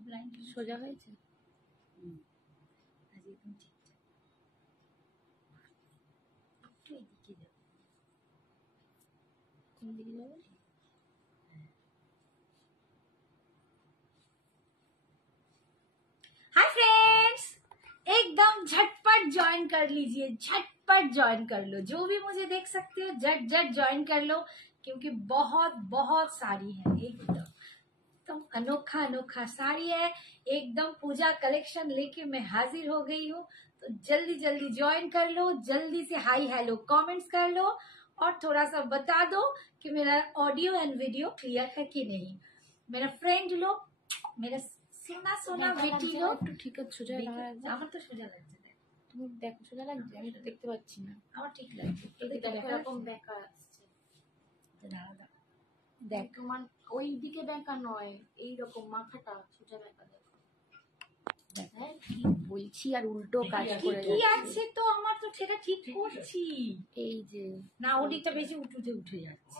সব লাইন সোজা হয়েছে। আজ একদম ঠিকঠাক। একটু এদিকে যাও। কোন দিকে যাবে? हाय फ्रेंड्स, एकदम झटपट ज्वाइन कर लीजिए, झटपट ज्वाइन कर लो। जो भी मुझे देख सकते हो झट झट ज्वाइन कर लो, क्योंकि बहुत बहुत साड़ी है। एकदम अनोखा अनोखा साड़ी है, एकदम पूजा कलेक्शन लेके मैं हाजिर हो गई हूँ। तो जल्दी जल्दी ज्वाइन कर लो, जल्दी से हाई हेलो कमेंट्स कर लो और थोड़ा सा बता दो कि मेरा ऑडियो एंड वीडियो क्लियर है कि नहीं। मेरा फ्रेंड लोग, मेरा सोना सोना बेटी लोग, একটু ঠিক আছে, সোজা লাগা। আমার তো সোজা লাগছে, তুমি দেখো সোজা লাগছে, আমি তো দেখতে পাচ্ছি না। আমার ঠিক লাগছে। এই যে দেখো এরকম বেঁকা আসছে। দাঁড়াও দাঁড়াও, দেখ তোমার ওই দিকে বেঁকা নয়, এইরকম মাথাটা সোজা বেঁকা। দেখো হ্যাঁ কি বলছি, আর উল্টো কাজ করে কি আছে তো, আমার তো সেটা ঠিক করছি। এই যে না ওদিকটা বেশি উঠে উঠে যাচ্ছে।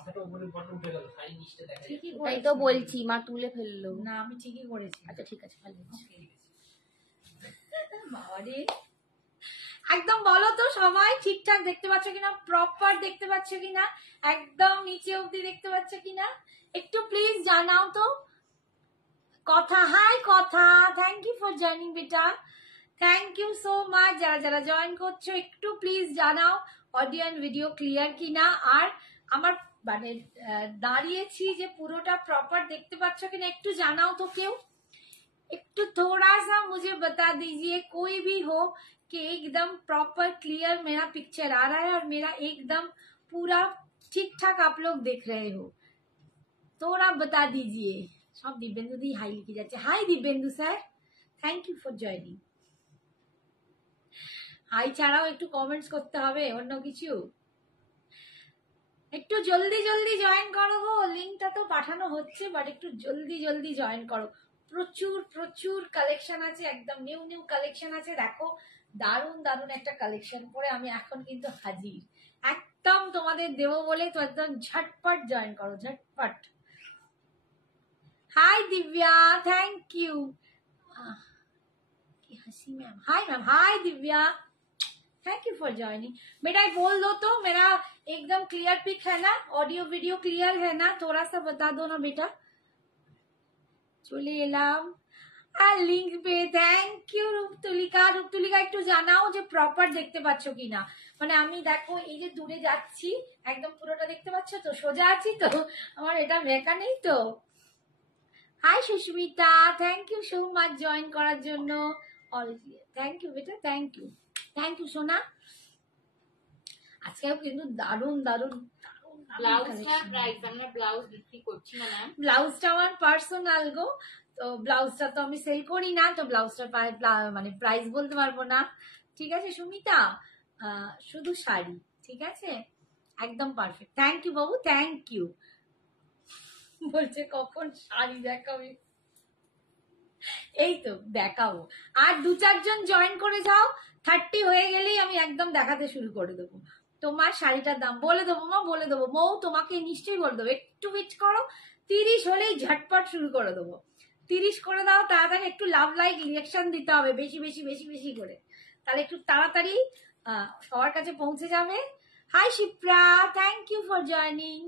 ঠিকই তাই করেছি। তো বলছি, মা তুলে ফেললো। না আমি ঠিকই করেছি। আচ্ছা ঠিক আছে, ভালো হয়েছে। বাবারে, একদম বলো তো সবাই ঠিকঠাক দেখতে পাচ্ছ কিনা, প্রপার দেখতে পাচ্ছ কিনা, একদম নিচে অবধি দেখতে পাচ্ছ কিনা, একটু প্লিজ জানাও তো। কথা, হাই কথা, থ্যাংক ইউ ফর জয়েনিং বেটা, থ্যাংক ইউ সো মাচ। যারা যারা জয়েন করছো একটু প্লিজ জানাও অডিও এন্ড ভিডিও ক্লিয়ার কিনা। আর আমার মানে দাঁড়িয়েছি যে পুরোটা প্রপার দেখতে পাচ্ছ কিনা একটু জানাও তো কেউ। একটু थोड़ा सा मुझे बता दीजिए, कोई भी हो, कि एकदम प्रॉपर क्लियर मेरा पिक्चर आ रहा है और मेरा एकदम पूरा ठीक ठाक आप लोग देख रहे हो। थोड़ा बता दीजिए। सब दिव्येंदु दी हाई लिखे जाচ্ছে। Hi Dibyendu sir, thank you for joining. Hi ছাড়াও একটু কমেন্টস করতে হবে, অন্য কিছু একটু জলদি জলদি জয়েন করো গো। লিঙ্কটা তো পাঠানো হচ্ছে, বাট একটু জলদি জলদি জয়েন করো। প্রচুর প্রচুর কালেকশন আছে, একদম নিউ নিউ কালেকশন আছে। দেখো দারুণ দারুণ একটা কালেকশন পরে আমি এখন কিন্তু হাজির, একদম তোমাদের দেবো বলে। তো একদম ঝটপট জয়েন করো, ঝটপট। हाय दिव्या, थैंक यू। हसी ma'am, hi ma'am, hi Divya, thank you for joining. बेटा बोल दो तो मेरा एकदम क्लियर पिक है ना, ऑडियो वीडियो क्लियर है ना, थोड़ा सा बता दो ना बेटा। চলে এলাম আর লিংক পে। Thank you Ruptulika. রূপতুলিকা একটু জানাও যে প্রপার দেখতে পাচ্ছ কিনা। মানে আমি দেখো এই যে দূরে যাচ্ছি, একদম পুরোটা দেখতে পাচ্ছ তো, সোজা আছি তো, আমার এটা বেঁকা নেই তো। Hi Sushmita, thank you so much join করার জন্য। থ্যাংক ইউ বেটা, থ্যাংক ইউ, থ্যাংক ইউ সোনা। আজকেও কিন্তু দারুণ দারুণ ব্লাউজটা আমার পার্সোনাল গো, তো ব্লাউজটা তো আমি সেল করি না, তো ব্লাউজটা মানে প্রাইস বলতে পারবো না। ঠিক আছে সুমিতা, শুধু শাড়ি, ঠিক আছে, একদম perfect. Thank you Babu, thank you. বলছে কখন শাড়ি দেখাবে, এই তো দেখাবো। আর দু চারজন জয়েন করে যাও, 30 হয়ে গেলেই আমি একদম দেখাতে শুরু করে দেবো। তোমার শাড়িটার দাম বলে দেবো মা, বলে দেবো মৌ, তোমাকে নিশ্চয়ই বলে দেবো। একটু ওয়েট করো, 30 হলেই ঝটপট শুরু করে দেবো। 30 করে দাও তাড়াতাড়ি, একটু লাভ লাইক রিয়াকশন দিতে হবে বেশি বেশি বেশি বেশি করে, তাহলে একটু তাড়াতাড়ি সবার কাছে পৌঁছে যাবে। Hi Shipra, thank you for joining,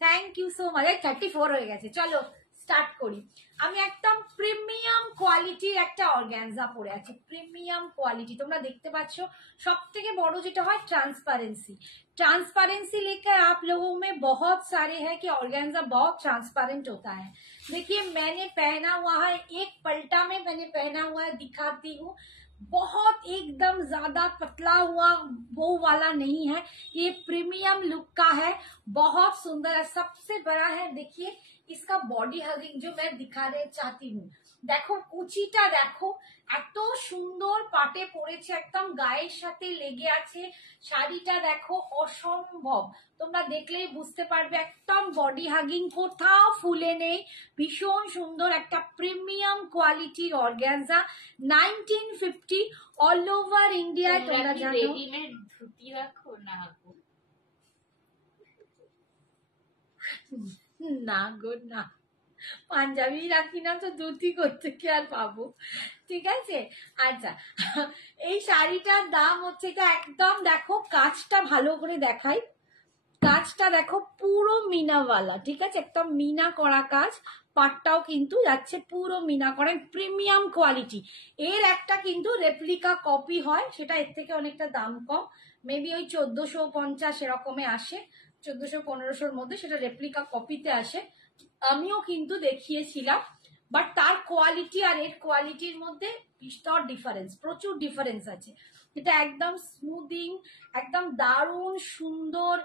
thank you so much. 34 হয়ে গেছে, চলো স্টার্ট করি। আমি একদম প্রিমিয়াম কোয়ালিটির একটা অর্গানজা পরে আছি, প্রিমিয়াম কোয়ালিটি। তোমরা দেখতে পাচ্ছ সব থেকে বড় যেটা হয় ट्रांसपेरेंसी। ट्रांसपेरेंसी लेकर आप लोगों में बहुत सारे हैं कि ऑर्गेन्जा बहुत ट्रांसपेरेंट होता है। देखिए मैंने पहना हुआ है, एक पलटा में मैंने पहना हुआ है, दिखाती हूँ। बहुत एकदम ज्यादा पतला हुआ वो वाला नहीं है, ये प्रीमियम लुक का है, बहुत सुंदर है। सबसे बड़ा है देखिए इसका बॉडी हगिंग, जो मैं दिखाने चाहती हूँ। দেখো কুচিটা দেখো, এত সুন্দর পাটে পড়েছে, একদম গায়ের সাথে লেগে আছে। শাড়িটা দেখো অসম্ভব, তোমরা দেখলেই বুঝতে পারবে, একদম বডি হাগিং, কোথাও ফুলে নেই, ভীষণ সুন্দর একটা প্রিমিয়াম কোয়ালিটির অর্গানজা। 1950 অল ওভার ইন্ডিয়ায়। তোমরা জানো রেডিমেড ধুতি রাখো না না গো না, পাঞ্জাবি রাখি না তো ধুতি করতে কি আর পাবো, ঠিক আছে। আচ্ছা, এই শাড়িটার দাম হচ্ছে, এটা একদম দেখো কাজটা ভালো করে দেখাই, কাজটা দেখো পুরো মিনাওয়ালা, ঠিক আছে, একদম মিনা করা কাজ, পাটটাও কিন্তু যাচ্ছে পুরো মিনা করা, প্রিমিয়াম কোয়ালিটি। এর একটা কিন্তু রেপ্লিকা কপি হয়, সেটা এর থেকে অনেকটা দাম কম, মেবি ওই 1450 এরকমে আসে, 1400-1500-র মধ্যে সেটা রেপ্লিকা কপিতে আসে। আমিও কিন্তু দেখিয়েছিলাম, বাট তার কোয়ালিটি আর এর কোয়ালিটির মধ্যে বিস্তর ডিফারেন্স, প্রচুর ডিফারেন্স আছে। এটা একদম স্মুদিং, একদম দারুণ সুন্দর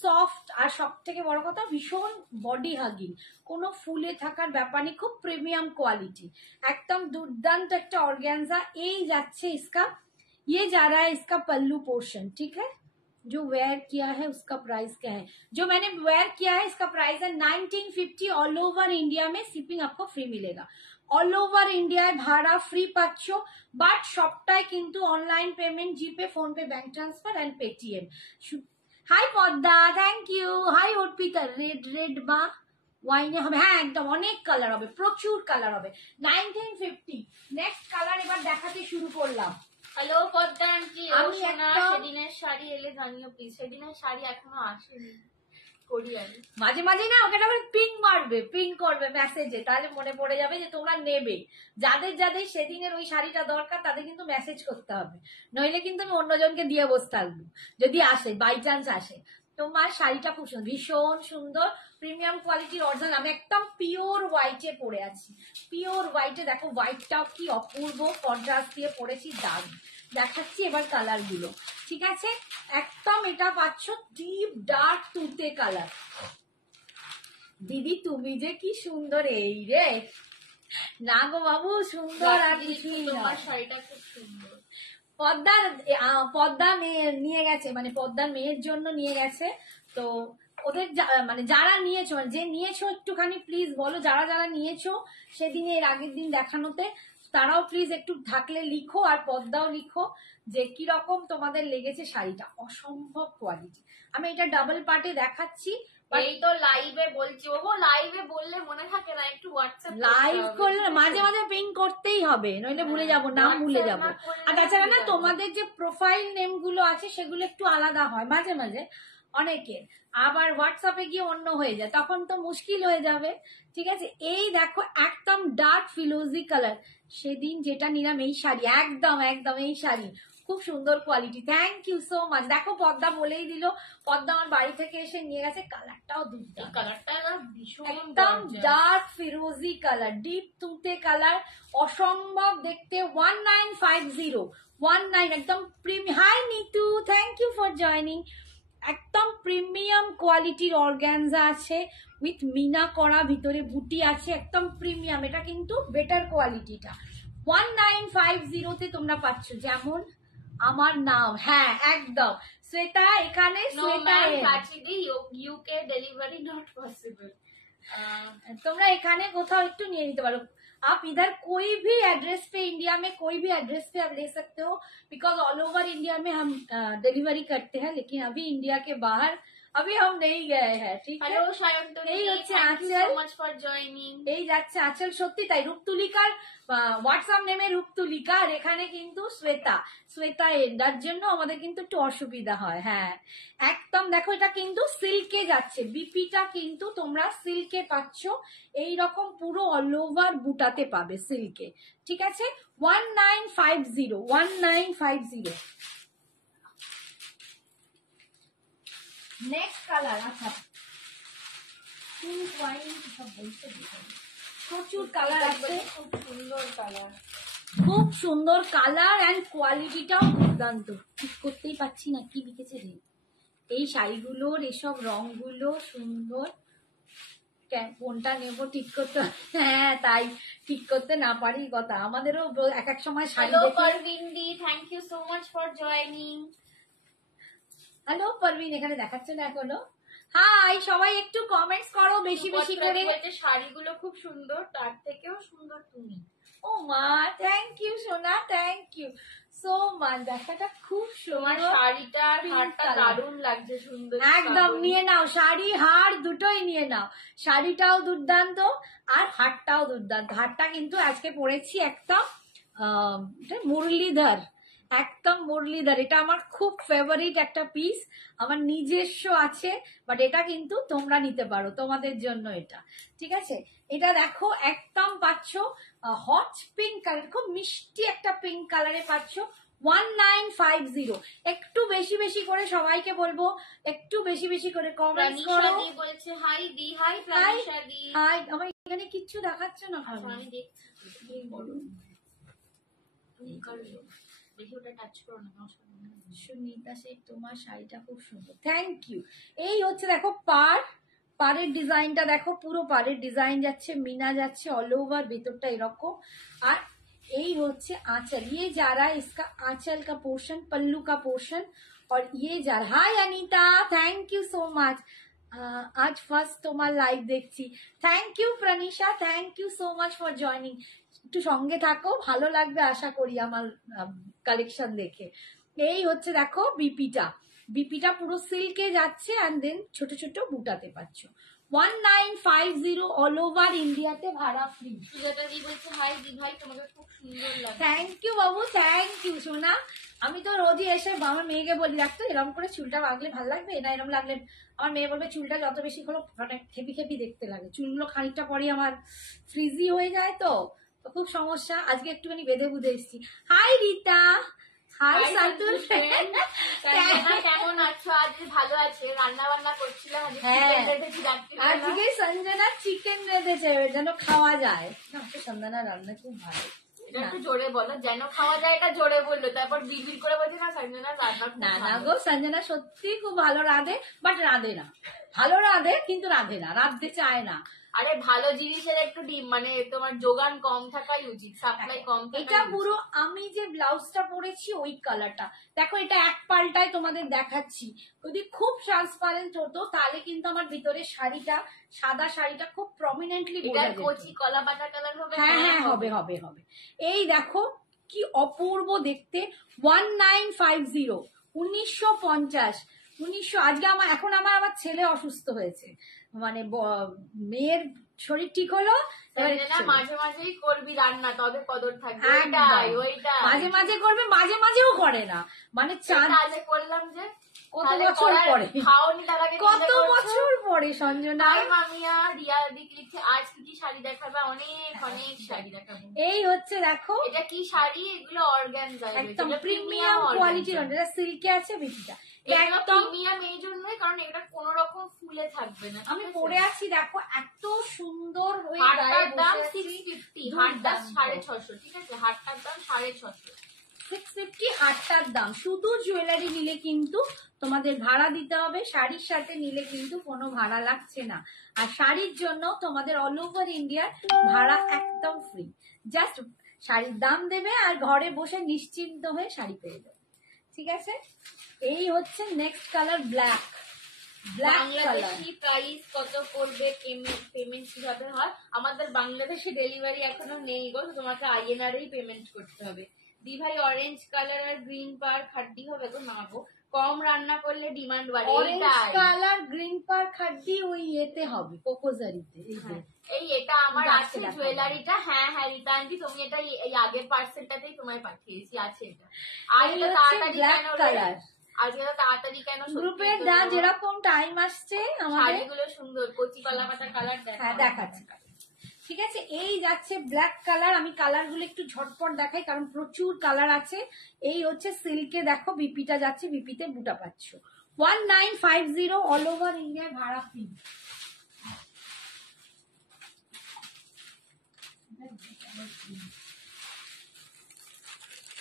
সফট, আর সব থেকে বড় কথা ভীষণ বডি হাগিং, কোনো ফুলে থাকার ব্যাপার নেই, খুব প্রিমিয়াম কোয়ালিটি, একদম দুর্দান্ত একটা অর্গ্যানজা। এই যাচ্ছে इसका, ये जा रहा है इसका पल्लू पोर्शन, ठीक है। जो वेयर किया है उसका प्राइस क्या है, जो मैंने वेयर किया है इसका प्राइस है 1950। ऑल ओवर इंडिया में शिपिंग आपको फ्री मिलेगा, অল ওভার ইন্ডিয়ায় ভাড়া ফ্রি পাচ্ছ, বাট সবটাই কিন্তু online payment, GPay, PhonePe, bank transfer and Paytm. Hi Padma, thank you. Hi Arpita, red red বা ওয়াইনে হবে, হ্যাঁ একদম অনেক কালার হবে, প্রচুর কালার হবে। 1950। নেক্সট কালার এবার দেখাতে শুরু করলাম। হ্যালো পদ্মা আন্টি, আমি সেদিনের শাড়ি এলে জানিও প্লিজ, সেদিনের শাড়ি এখনো আসেনি কোরিয়ারে। মাঝে মাঝে না ওকে আবার পিং মারবে, পিং করবে মেসেজে, তাহলে মনে পড়ে যাবে যে তোমরা নেবে। যাদের যাদের সেদিনের ওই শাড়িটা দরকার তাদের কিন্তু মেসেজ করতে হবে, নইলে কিন্তু আমি অন্যজনকে দিয়ে বসে থাকবো যদি আসে, বাই চান্স আসে। তোমার শাড়িটা খুব সুন্দর, ভীষণ সুন্দর, প্রিমিয়াম কোয়ালিটির অরিজিনাল। আমি একদম পিওর হোয়াইটে পরে আছি, পিওর হোয়াইটে, দেখো হোয়াইটটাও কি অপূর্ব কন্ট্রাস্ট দিয়ে পরেছি, দারুণ। দেখাচ্ছি এবার কালার গুলো, ঠিক আছে। একদম এটা পাচ্ছ ডিপ ডার্ক তুতে কালার। দিদি তুমি যে কি সুন্দর, এই রে না গো বাবু, সুন্দর আর কিছুই না। তোমার শাড়িটা খুব সুন্দর। পদ্মা মেয়ে নিয়ে গেছে, মানে পদ্মার মেয়ের জন্য নিয়ে গেছে, তো ওদের মানে যারা নিয়েছো, মানে যে নিয়েছো একটুখানি প্লিজ বলো, যারা যারা নিয়েছো সেদিনে এর আগের দিন দেখানোতে, তারাও প্লিজ একটু থাকলে লিখো, আর পদ্মাও লিখো যে কিরকম তোমাদের লেগেছে শাড়িটা, অসম্ভব কোয়ালিটি। আমি এটা ডাবল পার্টে দেখাচ্ছি, এই তো লাইভে বলছি, ও লাইভে বললে মনে থাকে না, একটু হোয়াটসঅ্যাপ লাইভ করলে মাঝে মাঝে পিং করতেই হবে, নইলে ভুলে যাবো, নাম ভুলে যাবো। আর তাছাড়া না তোমাদের যে প্রোফাইল নেম গুলো আছে সেগুলো একটু আলাদা হয় মাঝে মাঝে অনেকের, আবার হোয়াটসঅ্যাপে গিয়ে অন্য হয়ে যায়, তখন তো মুশকিল হয়ে যাবে, ঠিক আছে। এই দেখো একদম ডার্ক ফিলোজি কালার, সেদিন যেটা নিলাম এই শাড়ি, একদম একদম এই শাড়ি, খুব সুন্দর quality, thank you so much. দেখো পদ্মা বলেই দিল, পদ্মা আমার বাড়ি থেকে এসে নিয়ে গেছে, কালারটাও দুর্দান্ত, কালারটা ভীষণ একদম ডার্ক ফিরোজি কালার, ডিপ তুতে কালার, অসম্ভব দেখতে। 1950, 19 একদম premium. Hi Nitu, thank you for joining. একদম প্রিমিয়াম কোয়ালিটির অর্গানজা আছে, উইথ মিনা করা, ভিতরে বুটি আছে, একদম প্রিমিয়াম, এটা কিন্তু বেটার কোয়ালিটিটা। 1950-তে তোমরা পাচ্ছ, যেমন আমার নাম, হ্যাঁ একদম শ্বেতা, এখানে Shweta, UK delivery not possible. তোমরা এখানে কোথাও একটু নিয়ে নিতে পারো। आप इधर कोई भी एड्रेस पे, इंडिया में कोई भी एड्रेस पे आप ले सकते हो, बिकॉज ऑल ओवर इंडिया में हम डिलीवरी करते हैं, लेकिन अभी इंडिया के बाहर अभी हम नहीं गए हैं, ठीक है। হ্যালো সায়ন্তনী, এই হচ্ছে থ্যাংক ইউ আঁচল, সো মাচ ফর জয়নিং। এই যাচ্ছে আঁচল, সত্যি তাই, রূপতুলিকার হোয়াটসঅ্যাপ নেমে রূপতুলিকা, আর এখানে কিন্তু শ্বেতা, শ্বেতা এর জন্য আমাদের কিন্তু একটু অসুবিধা হয়, হ্যাঁ একদম। দেখো এটা কিন্তু সিল্কে যাচ্ছে, বিপিটা কিন্তু তোমরা সিল্কে পাচ্ছ, এইরকম পুরো অল ওভার বুটাতে পাবে সিল্কে, ঠিক আছে। 1950, 1950। নেক্সট কালার, আচ্ছা প্রচুর কালার আছে, খুব সুন্দর কালার, খুব সুন্দর কালার অ্যান্ড কোয়ালিটিটাও দুর্দান্ত। ঠিক করতেই পারছি না কি লিখেছে রে, এই শাড়িগুলোর এসব রংগুলো সুন্দর, কোনটা নেবো ঠিক করতে, হ্যাঁ তাই ঠিক করতে না পারি কথা, আমাদেরও এক এক সময় শাড়ি দেখে। পারভিন্দি, thank you so much for joining. Hello Parvin, এখানে দেখাচ্ছে না এখনো। হাই সবাই, একটু কমেন্টস করো বেশি বেশি করে। শাড়িগুলো খুব সুন্দর, তার থেকেও সুন্দর তুমি। ও মা, থ্যাংক ইউ সোনা, থ্যাংক ইউ সো মাচ। দেখাটা খুব তোমার সুন্দর, শাড়িটা আর Pink হারটা color। দারুণ লাগছে, সুন্দর। একদম নিয়ে নাও, শাড়ি হার দুটোই নিয়ে নাও। শাড়িটাও দুর্দান্ত আর হারটাও দুর্দান্ত। হারটা কিন্তু আজকে পরেছি একদম মুরলীধর, একদম মুরলীধর। এটা আমার খুব ফেভারিট একটা পিস, আমার নিজস্ব আছে, বাট এটা কিন্তু তোমরা নিতে পারো, তোমাদের জন্য এটা। ঠিক আছে, এটা দেখো একদম পাচ্ছ হট পিঙ্ক কালার, খুব মিষ্টি একটা পিঙ্ক কালারে পাচ্ছ 1950। একটু বেশি বেশি করে সবাইকে বলবো, একটু বেশি বেশি করে কমেন্ট করো। বলছে হাই দি, হাই প্রাণিশা দি। হাই, আমার এখানে কিচ্ছু দেখাচ্ছে না। আমি দেখছি বলো, তুমি করো, দেখি ওটা টাচ করো না। সুনিতা শেখ, তোমার শাড়িটা খুব সুন্দর, থ্যাংক ইউ। এই হচ্ছে দেখো পাড়ের ডিজাইনটা দেখো, পুরো পাড়ের ডিজাইন যাচ্ছে, মিনা যাচ্ছে অল ওভার, ভেতরটা এরকম। আর এই হচ্ছে आंचल, ये जा रहा है इसका आंचल का पोर्शन, पल्लू का पोर्शन। और ये जा रहा, hi Anita, thank you so much. आज ফার্স্ট তোমার লাইভ দেখছি, thank you Pranisha, thank you so much for joining. একটু সঙ্গে থাকো, ভালো লাগবে আশা করি আমার কালেকশন দেখে। এই হচ্ছে দেখো বিপিটা পুরো সিল্কে যাচ্ছে, অ্যান্ড দেন ছোট ছোট বুটাতে পাচ্ছ। 1950 অল ওভার ইন্ডিয়াতে, ভাড়া ফ্রি। সুজাতা দি বলছে হাই দি ভাই, তোমাকে খুব সুন্দর লাগে। Thank you Babu, thank you সোনা। আমি তো রোজই এসে আমার মেয়েকে বলি, রাখতো এরকম করে চুলটা বাঁধলে ভালো লাগবে না, এরকম লাগলে। আমার মেয়ে বলবে চুলটা যত বেশি করো মানে খেপি খেপি দেখতে লাগে, চুলগুলো খানিকটা পরে আমার ফ্রিজি হয়ে যায়, তো খুব সমস্যা। আজকে একটুখানি বেঁধে বুঝে এসেছি। হাই রীতা, হাই সাতুল, কেমন আছো? আজ ভালো আছে, রান্না বান্না করছিলাম। আজকে সঞ্জনা চিকেন রেঁধেছে যেন খাওয়া যায়। সঞ্জনা রান্না খুব ভালো। এটা একটু জোরে বলো, যেন খাওয়া যায়, এটা জোরে বললো, তারপর বিড়বিড় করে বলছে না সঞ্জনা রান্না। না গো, সঞ্জনা সত্যি খুব ভালো রাঁধে, বাট রাঁধে না। ভালো রাঁধে কিন্তু রাঁধে না, রাঁধতে চায় না। আরে ভালো জিনিসের একটু মানে তোমার যোগান কম থাকাই উচিত, সাপ্লাই কম। এটা পুরো আমি যে ব্লাউজটা পরেছি ওই কালারটা দেখো, এটা এক পাল্টায় তোমাদের দেখাচ্ছি। যদি খুব ট্রান্সপারেন্ট হতো তাহলে কিন্তু আমার ভিতরে শাড়িটা, সাদা শাড়িটা খুব প্রমিনেন্টলি বোঝা যেত। কচি কলা পাতা কালার হবে। হ্যাঁ হবে হবে হবে। এই দেখো কি অপূর্ব দেখতে, 1950, 1950। আজকে এখন আমার ছেলে অসুস্থ হয়েছে, মানে মেয়ের শরীর ঠিক হলো, মাঝে মাঝেই করবি রান্না, তবে কদর থাকবে। মাঝে মাঝে করবে, মাঝে মাঝেও করে না, মানে করলাম যে কত বছর পরে, খাওনি তার আগে কত বছর পরে সঞ্জনা। মামিয়া রিয়া দিক লিখছে আজ কি কি শাড়ি দেখাবে, অনেক অনেক শাড়ি দেখাবে। এই হচ্ছে দেখো, এটা কি শাড়ি, এগুলো অর্গানজা, একদম প্রিমিয়াম কোয়ালিটির, এটা সিল্কে আছে বিপিটা, একদম প্রিমিয়াম এই জন্যই কারণ এটা কোন রকম ফুলে থাকবে না। আমি পরে আছি দেখো, এত সুন্দর হয়ে হাটটার দাম 650, হাটটা 650, ঠিক আছে, হাটটার দাম 650, 650 হাটটার দাম। শুধু জুয়েলারি নিলে কিন্তু তোমাদের ভাড়া দিতে হবে, শাড়ির সাথে নিলে কিন্তু কোনো ভাড়া লাগছে না। আর শাড়ির জন্য তোমাদের অল ওভার ইন্ডিয়ার ভাড়া একদম ফ্রি, জাস্ট শাড়ির দাম দেবে আর ঘরে বসে নিশ্চিন্ত হয়ে শাড়ি পেয়ে যাবে। ঠিক আছে, এই হচ্ছে next colour, black colour. Price কত পড়বে, পেমেন্ট কিভাবে হয়? আমাদের বাংলাদেশে ডেলিভারি এখনো নেই গো, তোমাকে INR এই পেমেন্ট করতে হবে। দি ভাই অরেঞ্জ কালার আর গ্রিন পার্ক হাড্ডি হবে তো? না গো, কম রান্না করলে ডিমান্ড বাড়ে। অরেঞ্জ কালার গ্রিন পার্ক হাড্ডি ওই এতে হবে, কোকোজারিতে। এটা আমার আছে জুয়েলারিটা। হ্যাঁ রীতা আন্টি, তুমি এটা এই আগের পার্সেলটাতেই তোমায় পাঠিয়েছি, আছে এটা। আর এটা তাড়াতাড়ি আজকে তো তাড়াতাড়ি কেন? গ্রুপের দা যেরকম টাইম আসছে আমাদের, শাড়িগুলো সুন্দর, কচি কলা পাতা কালার দেখাচ্ছে। ঠিক আছে, এই যাচ্ছে ব্ল্যাক কালার। আমি কালার গুলো একটু ঝটপট দেখাই কারণ প্রচুর কালার আছে। এই হচ্ছে সিল্কে, দেখো বিপিটা যাচ্ছে, বিপিতে বুটা পাচ্ছ 1950 অল ওভার ইন্ডিয়া, ভাড়া ফ্রি।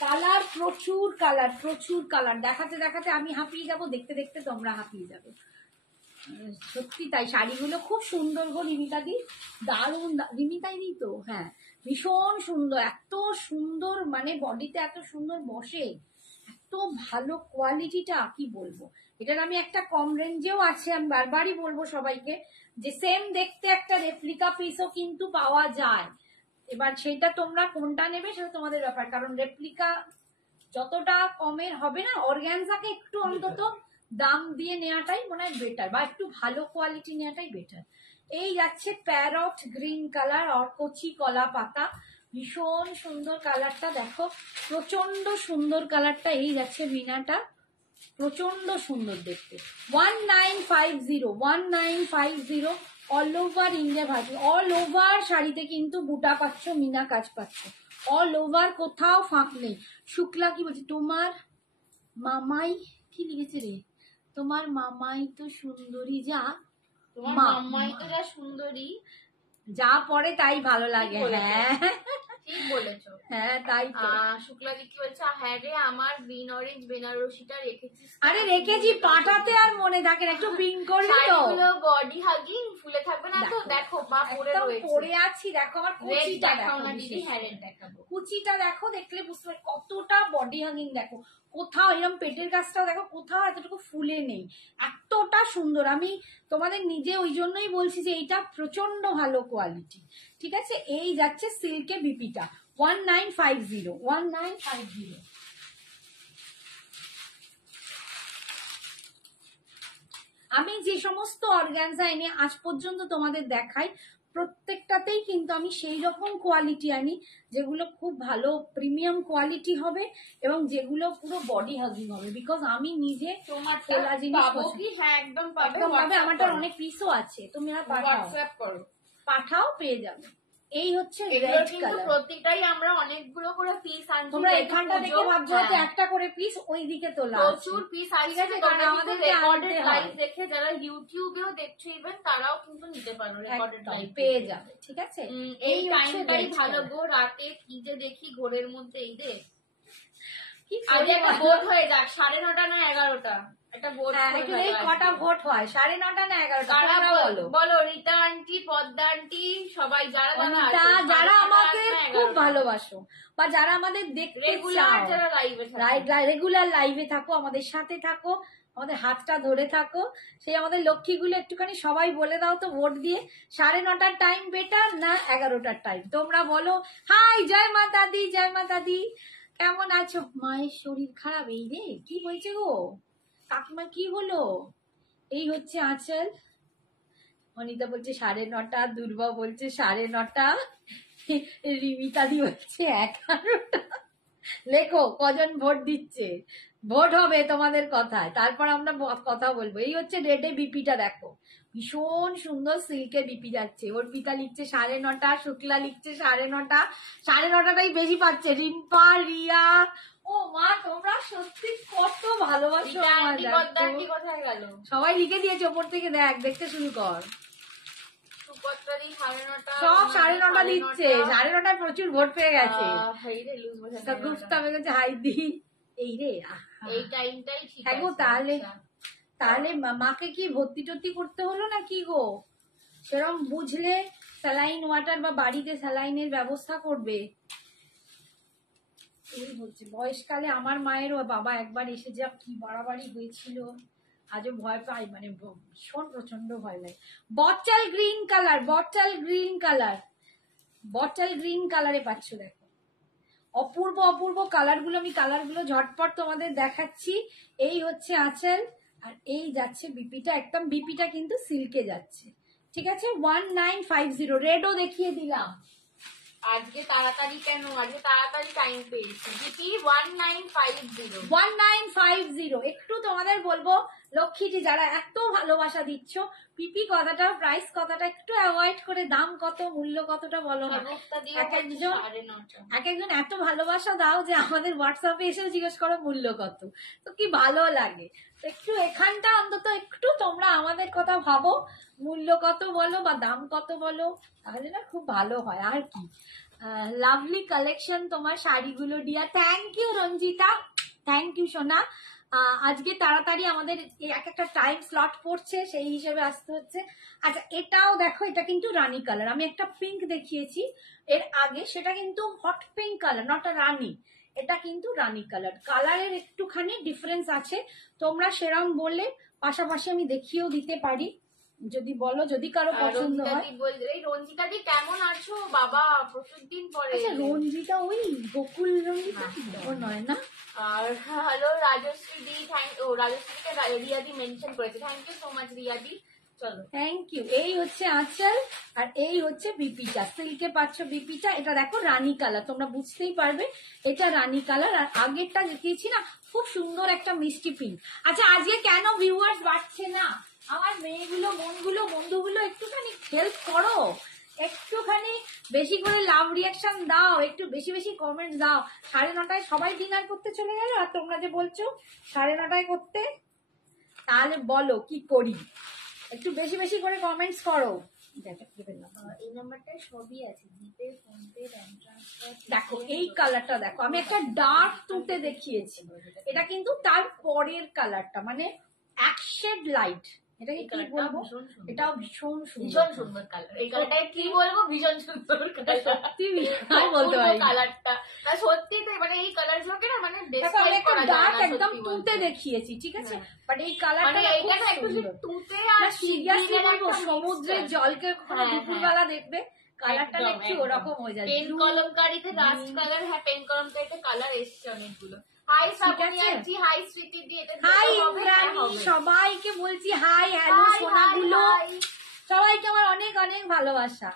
কালার প্রচুর কালার দেখাতে দেখাতে আমি হাঁপিয়ে যাব, দেখতে দেখতে তোমরা হাঁপিয়ে যাবে। সত্যি তাই, শাড়িগুলো খুব সুন্দর গো রিমিতা দি, দারুণ। রিমিতাই দি তো, হ্যাঁ ভীষণ সুন্দর, এত সুন্দর, মানে বডিতে এত সুন্দর বসে, এত ভালো কোয়ালিটিটা কি বলবো। এটার আমি একটা কম রেঞ্জেও আছে, আমি বারবারই বলবো সবাইকে যে সেম দেখতে একটা রেপ্লিকা পিসও কিন্তু পাওয়া যায়। এবার সেটা তোমরা কোনটা নেবে সেটা তোমাদের ব্যাপার, কারণ রেপ্লিকা যতটা কমের হবে না, অর্গ্যানজাকে একটু অন্তত দাম দিয়ে নেওয়াটাই মনে হয় বেটার, বা একটু ভালো কোয়ালিটি নেওয়াটাই বেটার। এই যাচ্ছে প্যারট গ্রিন কালার আর কচি কলা পাতা, ভীষণ সুন্দর কালারটা, দেখো প্রচন্ড সুন্দর কালারটা। এই যাচ্ছে মিনাটা, প্রচন্ড সুন্দর দেখতে। 1950 অল ওভার ইন্ডিয়া ভাজি, অল ওভার শাড়িতে কিন্তু বুটা পাচ্ছ, মিনা কাজ পাচ্ছ, অল ওভার, কোথাও ফাঁক নেই। শুক্লা কি বলছে, তোমার মামাই কি লিখেছে রে, তোমার মামাই তো সুন্দরী, যা তোমার মাম্মাই তো যা সুন্দরী, যা পরে তাই ভালো লাগে। হ্যাঁ ঠিক বলেছো। হ্যাঁ তাই তো। শুক্লা দি কি বলছে, হ্যাঁ রে আমার গ্রিন অরেঞ্জ বেনারসিটা রেখেছিস? আরে রেখেছি, পাঠাতে আর মনে থাকে না, একটু পিং করবি তো। বডি হাগিং ফুলে থাকবে না তো, দেখো মা পরে রয়েছে, পরে আছি, দেখো আমার কুচিটা দেখো না দিদি, বিশেষ হ্যাঁ করে। দেখাবো, কুচিটা দেখো, দেখলে বুঝতে পারবে কতটা বডি হাগিং। দেখো কোথাও এরকম পেটের কাছটাও দেখো, কোথাও এতটুকু ফুলে নেই, এতটা সুন্দর। আমি তোমাদের নিজে ওই জন্যই বলছি যে এইটা প্রচন্ড ভালো কোয়ালিটি। ঠিক আছে, এই যাচ্ছে সিল্কে বিপিটা 1950। আমি যে সমস্ত অর্গানজা এনে আজ পর্যন্ত তোমাদের দেখাই, প্রত্যেকটাতেই কিন্তু আমি সেই রকম কোয়ালিটি আনি যেগুলো খুব ভালো প্রিমিয়াম কোয়ালিটি হবে এবং যেগুলো পুরো বডি হাগিং হবে। বিকজ আমি নিজে তোমার তেলা জিনিস পাবো কি? হ্যাঁ একদম পাবে, একদম পাবে, আমারটার অনেক পিসও আছে, তুমি আর হোয়াটসঅ্যাপ করো, পাঠাও, পেয়ে যাবে। এই হচ্ছে এগুলো রেড কিন্তু কালার। প্রত্যেকটাই আমরা অনেকগুলো করে পিস আনছি, তোমরা এখানটা দেখে ভাবছো যে একটা করে পিস ওই দিকে তোলা আছে। প্রচুর পিস ঠিক আছে, আছে, কারণ তোমরা আমাদের কিন্তু রেকর্ডেড আনতে লাইভ হয়। দেখে যারা ইউটিউবেও দেখছো ইভেন তারাও কিন্তু নিতে পারো রেকর্ডেড একদম লাইভ পেয়ে যাবে। ঠিক আছে, এই হচ্ছে টাইমটাই red ভালো color। গো, রাতে কি যে দেখি ঘোরের মধ্যে, এই রে কি আগে করবো? একটা ভোট হয়ে যাক, 9:30 না 11টা একটা ভোট হ্যাঁ, হয়ে একটু যাক এই আজকে। কটা ভোট হয়, 9:30 না 11টা, তারা তোমরা বলো। বলো রীতা আন্টি, পদ্মা আন্টি, সবাই যারা যারা অনিতা, আছে, যারা 9:30 আমাকে না খুব 11টা। ভালোবাসো বা যারা আমাদের দেখতে রেগুলার চাও, যারা লাইভে থাকে, রেগুলার লাইভে থাকো, আমাদের সাথে থাকো, আমাদের হাতটা ধরে থাকো, সেই আমাদের লক্ষ্মীগুলো একটুখানি সবাই বলে দাও তো ভোট দিয়ে 9:30টার টাইম বেটার না 11টার টাইম? তোমরা বলো। হাই, জয় মাতা দি, জয় মাতা দি, কেমন আছো? মায়ের শরীর খারাপ, এই রে কি হয়েছে গো কাকিমা, কি হলো? এই হচ্ছে আঁচল। অনিতা বলছে 9:30, দুর্বা বলছে 9:30, রিমিতা দি বলছে 11টা। লেখো কজন ভোট দিচ্ছে, ভোট হবে তোমাদের কথায়, তারপর আমরা কথা বলবো। এই হচ্ছে রেডে বিপিটা, দেখো ভীষণ সুন্দর সিল্কে বিপি যাচ্ছে। অর্পিতা লিখছে 9:30, শুক্লা লিখছে 9:30, 9:30টাই বেশি পাচ্ছে রিম্পা, রিয়া। ও মা, তোমরা সত্যি কত ভালোবাসো রীতা আমার, আন্টি, পদ্মা দেখো। আন্টি কোথায় গেল? সবাই লিখে দিয়েছে ওপর থেকে, দেখতে শুরু কর। সুপত্রা দি 9:30, সব 9:30 দিচ্ছে, 9:30টায় প্রচুর ভোট পেয়ে গেছে। এই রে লুজ বোঝা, গুপ্তা বেগেছে হাই দি, এই রে এই টাইমটাই ঠিক হ্যাঁ গো, আছে। তাহলে আচ্ছা। তাহলে মাকে কি ভর্তি টর্তি করতে হলো না কি গো? সেরকম বুঝলে স্যালাইন ওয়াটার বা বাড়িতে স্যালাইনের ব্যবস্থা করবে। এই হচ্ছে বয়সকালে আমার মায়েরও বাবা একবার এসে যা কি বাড়াবাড়ি হয়েছিল, আজও ভয় পাই, মানে ভীষণ প্রচন্ড ভয় লাগে। Bottle green colour, bottle green colour, bottle green কালারে পাচ্ছ, দেখো অপূর্ব অপূর্ব কালারগুলো। আমি কালারগুলো ঝটপট তোমাদের দেখাচ্ছি। এই হচ্ছে আঁচল, আর এই যাচ্ছে বিপিটা, একদম বিপিটা কিন্তু সিল্কে যাচ্ছে। ঠিক আছে, 1950। রেডও দেখিয়ে দিলাম। আজকে তাড়াতাড়ি কেন? আজকে তাড়াতাড়ি টাইম পেয়েছি। কি 1950? 1950। একটু তোমাদের বলবো লক্ষ্মীজি, যারা এত ভালোবাসা দিচ্ছ, পিপি কথাটা, প্রাইস কথাটা একটু অ্যাভয়েড করে দাম কত, মূল্য কতটা বলো না। এক একজন এত ভালোবাসা দাও যে আমাদের হোয়াটসঅ্যাপে এসে জিজ্ঞেস করো মূল্য কত, তো কি ভালো লাগে। একটু এখানটা অন্তত একটু তোমরা আমাদের কথা ভাবো, মূল্য কত বলো বা দাম কত বলো, তাহলে না খুব ভালো হয়। আর কি লাভলি কালেকশন তোমার শাড়িগুলো, Dia. Thank you Ranjita, thank you সোনা। আজকে তাড়াতাড়ি আমাদের এক একটা টাইম স্লট পড়ছে, সেই হিসেবে আসতে হচ্ছে। আচ্ছা, এটাও দেখো, এটা কিন্তু রানী কালার। আমি একটা পিঙ্ক দেখিয়েছি এর আগে, সেটা কিন্তু হট পিঙ্ক কালার, নট রানী। এটা কিন্তু রানী কালার, কালারের একটুখানি ডিফারেন্স আছে। তোমরা সেরম বললে পাশাপাশি আমি দেখিয়েও দিতে পারি। যদি বলো, যদি কারো পছন্দ হয়। রঞ্জিতা দি কেমন আছো বাবা, প্রচুর দিন পরে। আচ্ছা রঞ্জিতা ওই গোকুল রঞ্জিতা ও নয় না? আর হ্যালো রাজশ্রী দি, রাজশ্রীকে রিয়াদি মেনশন করেছে, থ্যাংক ইউ সো মাচ রিয়াদি। চলো থ্যাংক ইউ। এই হচ্ছে আঁচল আর এই হচ্ছে বিপিটা, সিল্কে পাচ্ছ বিপিটা। এটা দেখো রানী কালার, তোমরা বুঝতেই পারবে এটা রানী কালার। আর আগেরটা দেখিয়েছি না, খুব সুন্দর একটা মিষ্টি পিঙ্ক। আচ্ছা আজকে কেন ভিউয়ার্স বাড়ছে না? আমার মেয়েগুলো, মনগুলো, বন্ধুগুলো একটুখানি হেল্প করো, একটুখানি বেশি করে লাভ রিয়াকশন দাও, একটু বেশি বেশি কমেন্ট দাও। 9:30 সবাই ডিনার করতে চলে গেল আর তোমরা যে বলছো 9:30 করতে, তাহলে বলো কি করি? একটু বেশি বেশি করে কমেন্টস করো। এই নাম্বারটায় সবই আছে, জিপে, ফোনপে, ব্যাংক ট্রান্সফার। দেখো এই কালারটা দেখো, আমি একটা ডার্ক তুতে দেখিয়েছি, এটা কিন্তু তার পরের কালারটা, মানে এক শেড লাইট। এটাকে কি বলবো, এটাও ভীষণ ভীষণ সুন্দর কালার। এই কালারটাকে কি বলবো, ভীষণ সুন্দর কালার। সত্যি আমি বলতে পারি কালারটা না, সত্যি তো, মানে এই কালার গুলোকে না, মানে ডেসক্রাইব করা যায় না, একদম তুতে দেখিয়েছি, ঠিক আছে, বাট এই কালারটা এইটা না একটু তুতে আর সিরিয়াসলি বলবো, সমুদ্রের জলকে কখনো দুপুরবেলা দেখবে কালারটা একটু ওরকম হয়ে যায়। পেন কলমকারিতে রাস্ট কালার, হ্যাঁ পেন কলমকারিতে কালার এসছে অনেকগুলো। হাই সাবনি আন্টি, হাই স্মৃতি দি, এটা হাই ইন্দ্রাণী, সবাইকে বলছি হাই হ্যালো সোনাগুলো, সবাইকে আমার অনেক অনেক ভালোবাসা।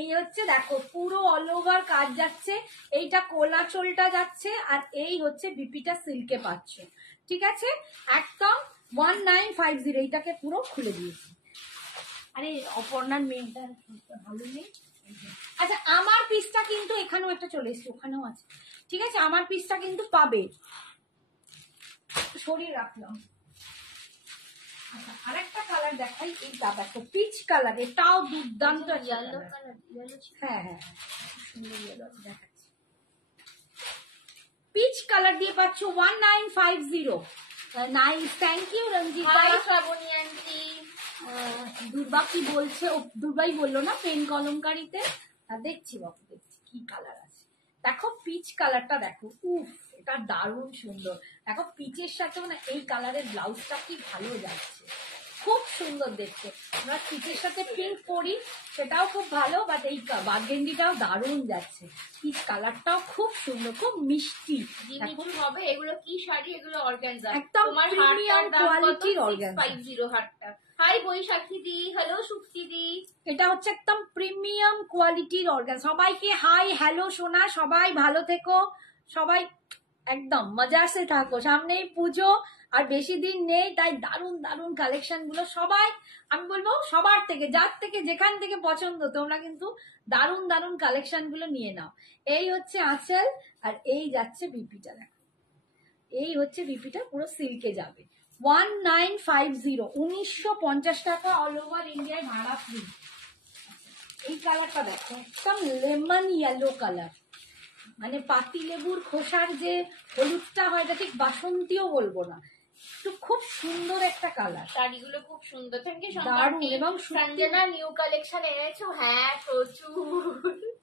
এই হচ্ছে দেখো পুরো অল ওভার কাজ যাচ্ছে, এইটা কোলা চোলটা যাচ্ছে, আর এই হচ্ছে বিপিটা সিল্কে পাচ্ছ, ঠিক আছে, একদম 1950। এইটাকে পুরো খুলে দিয়েছি। আরে অপর্ণার মেয়েটা ভালো নেই। আচ্ছা আমার পিসটা কিন্তু এখানেও একটা চলে এসছে, ওখানেও আছে, ঠিক আছে, আমার পিসটা কিন্তু পাবে, সরিয়ে রাখলাম। আচ্ছা আরেকটা কালার দেখাই, এইটা দেখো পিচ কালার, এটাও দুর্দান্ত। হ্যাঁ হ্যাঁ সুন্দর ইয়েলো দেখাচ্ছি। পিচ কালার দিয়ে পাচ্ছ 1950। Nice, thank you Ranjita. Shrabani aunty. Durba কি বলছে? ও দুর্বাই বললো না পেন কলমকারিতে, দেখছি বাবু, দেখছি কি কালার আছে। দেখো পিচ কালারটা দেখো, উফ এটা দারুণ সুন্দর। দেখো পিচের সাথে মানে এই কালারের ব্লাউজটা কি ভালো যাচ্ছে, খুব সুন্দর দেখতে। আমরা পিচের সাথে পিঙ্ক পরি, সেটাও খুব ভালো, বাট এই বার্গেন্ডিটাও দারুণ যাচ্ছে। পিচ কালারটাও খুব সুন্দর, খুব মিষ্টি হবে। এগুলো কি শাড়ি? এগুলো অর্গানজা, একদম প্রিমিয়াম কোয়ালিটির অর্গানজা। 50 হাটটা। হাই বৈশাখী দি, হ্যালো সুক্তি দি। এটা হচ্ছে একদম প্রিমিয়াম কোয়ালিটির অর্গানজা। সবাইকে হাই হ্যালো সোনা, সবাই ভালো থেকো, সবাই একদম মজাসে থাকো। সামনেই পুজো আর বেশি দিন নেই, তাই দারুণ দারুণ কালেকশন গুলো সবাই, আমি বলবো সবার থেকে, যার থেকে যেখান থেকে পছন্দ, তোমরা কিন্তু দারুণ দারুণ কালেকশন গুলো নিয়ে নাও। এই হচ্ছে আঁচল আর এই যাচ্ছে বিপিটা, দেখো এই হচ্ছে বিপিটা, পুরো সিল্কে যাবে। 1950, 1950 টাকা, অল ওভার ইন্ডিয়ায় ভাড়া ফ্রি। এই কালারটা দেখো, একদম লেমন ইয়েলো কালার, মানে পাতি লেবুর খোসার যে হলুদটা হয়, এটা ঠিক বাসন্তীও বলবো না, একটু খুব সুন্দর একটা কালার। শাড়িগুলো খুব সুন্দর, থ্যাংক ইউ দারুণ। এবং সঞ্জনা নিউ কালেকশন এনেছো? হ্যাঁ প্রচুর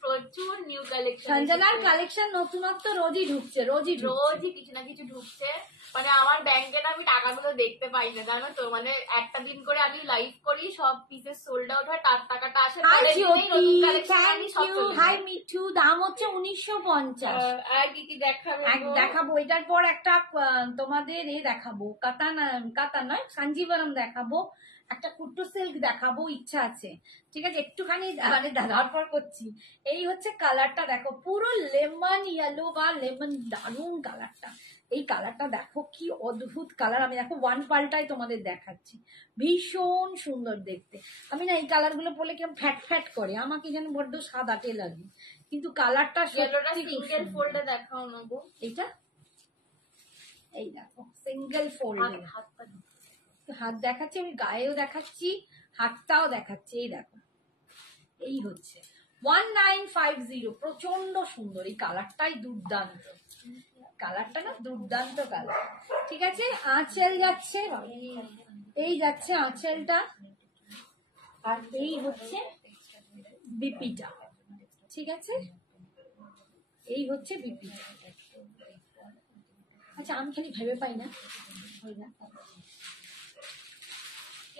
প্রচুর নিউ কালেকশন। সঞ্জনার কালেকশন নতুনত্ব রোজই ঢুকছে, রোজই কিছু না কিছু ঢুকছে। মানে আমার ব্যাংকে না আমি টাকাগুলো দেখতে পাই না, জানো তো, মানে একটা দিন করে আমি লাইভ করি, সব পিসেস সোল্ড আউট হয়, তার টাকাটা আসে। হাই মিঠু, দাম হচ্ছে 1950। আর কি কি দেখাবো? দেখাবো এটার পর একটা তোমাদের দেখাবো, কাতা নয় কাঞ্জিবরম দেখাবো, একটা কুট্টু সিল্ক দেখাবো, ইচ্ছা আছে, ঠিক আছে, একটুখানি মানে ধরপর করছি। এই হচ্ছে কালারটা দেখো, পুরো লেমন ইয়েলো বা লেমন, দারুণ কালারটা। এই কালারটা দেখো কি অদ্ভুত কালার। আমি দেখো ওয়ান পাল্টায় তোমাদের দেখাচ্ছি, ভীষণ সুন্দর দেখতে। আমি না এই কালার গুলো পরলে কেমন ফ্যাট ফ্যাট করে, আমাকে যেন বড্ড সাদাটে লাগে, কিন্তু কালারটা সিঙ্গেল ফোল্ডে দেখাও না গো। এইটা এই দেখো সিঙ্গেল ফোল্ড, হাত দেখাচ্ছি, আমি গায়েও দেখাচ্ছি, হাতটাও দেখাচ্ছি। এই দেখো এই হচ্ছে 1950, প্রচন্ড সুন্দর। এই কালারটাই দুর্দান্ত, কালারটা না দুর্দান্ত কালার, ঠিক আছে। আঁচল যাচ্ছে, এই যাচ্ছে আঁচলটা, আর এই হচ্ছে বিপিটা, ঠিক আছে, এই হচ্ছে বিপিটা। আচ্ছা আমি খালি ভেবে পাই না,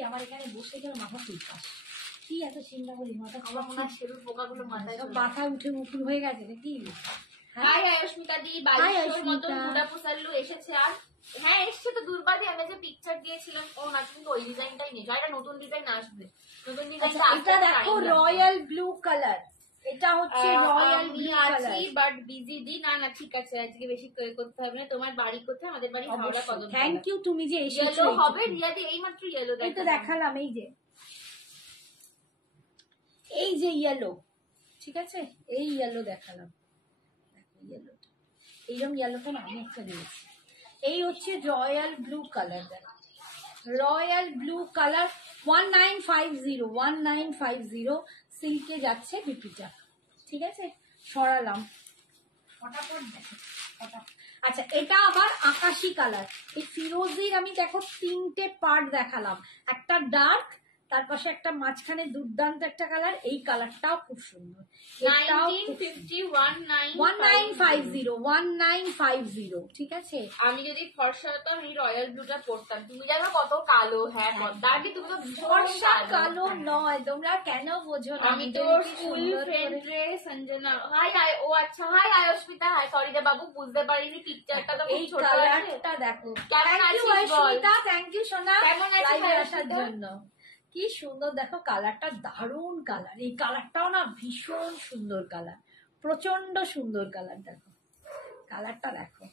আমার এখানে বসে গেল মাথা চুলকাস। কি এত চিন্তা করি মাথা আমার মনে হয় সেরুর পোকাগুলো মাথায় চলে মাথায় উঠে মুকুল হয়ে গেছে নাকি? হাই আয়ুষ্মিতা দি, 2200 মতন গুড়া পোসাল্লু এসেছে। আর হ্যাঁ এসছে তো দুর্বাদি, আমি যে পিকচার দিয়েছিলাম ও না, কিন্তু ওই ডিজাইনটাই নেই, এটা নতুন ডিজাইন আসবে, নতুন ডিজাইনটা এটা দেখো রয়্যাল ব্লু কালার, এটা হচ্ছে royal blue colour. But Biji di, না না ঠিক আছে, আজকে বেশি তৈরি করতে হবে না। তোমার বাড়ি কোথায়? আমাদের বাড়ি হাওড়া কদম। থ্যাংক ইউ, তুমি যে এসেছো। ইয়েলো হবে রিয়াদি, এই মাত্র ইয়েলো এই তো দেখালাম, এই যে ইয়েলো, ঠিক আছে, এই ইয়েলো দেখালাম, ইয়েলোটা এইরকম ইয়েলোটা না আমি একটা দিয়েছি। এই হচ্ছে royal blue colour, royal blue colour 1950 সিল্কে যাচ্ছে বিপিটা, ঠিক আছে। সরালাম ফটাফট দেখো ফটাফট। আচ্ছা এটা আবার আকাশি কালার, এই ফিরোজির আমি দেখো 3টে পার্ট দেখালাম, একটা ডার্ক, তার পাশে একটা মাঝখানে দুর্দান্ত একটা কালার, এই কালারটাও খুব সুন্দর। 1950 ঠিক আছে। আমি যদি ফর্সা হতাম এই রয়্যাল ব্লুটা পরতাম, তুমি জানো কত কালো। হ্যাঁ দাদি তুমি তো ফর্সা কালো নয়, তোমরা কেন বোঝো না? আমি তো ফুল ফ্রেন্ড রে সঞ্জনা। হাই ও আচ্ছা, হাই আয়ুষ্মিতা, হাই সরি রে বাবু, বুঝতে পারিনি পিকচারটা তো খুব ছোট আছে। কালারটা দেখো, কেমন আছিস আয়ুষ্মিতা? থ্যাংক ইউ সোনা কেমন আছিস লাইভে আসার জন্য। কি সুন্দর দেখো কালারটা, দারুণ কালার, এই কালারটাও না ভীষণ সুন্দর কালার, প্রচন্ড সুন্দর কালার। দেখো কালারটা দেখো,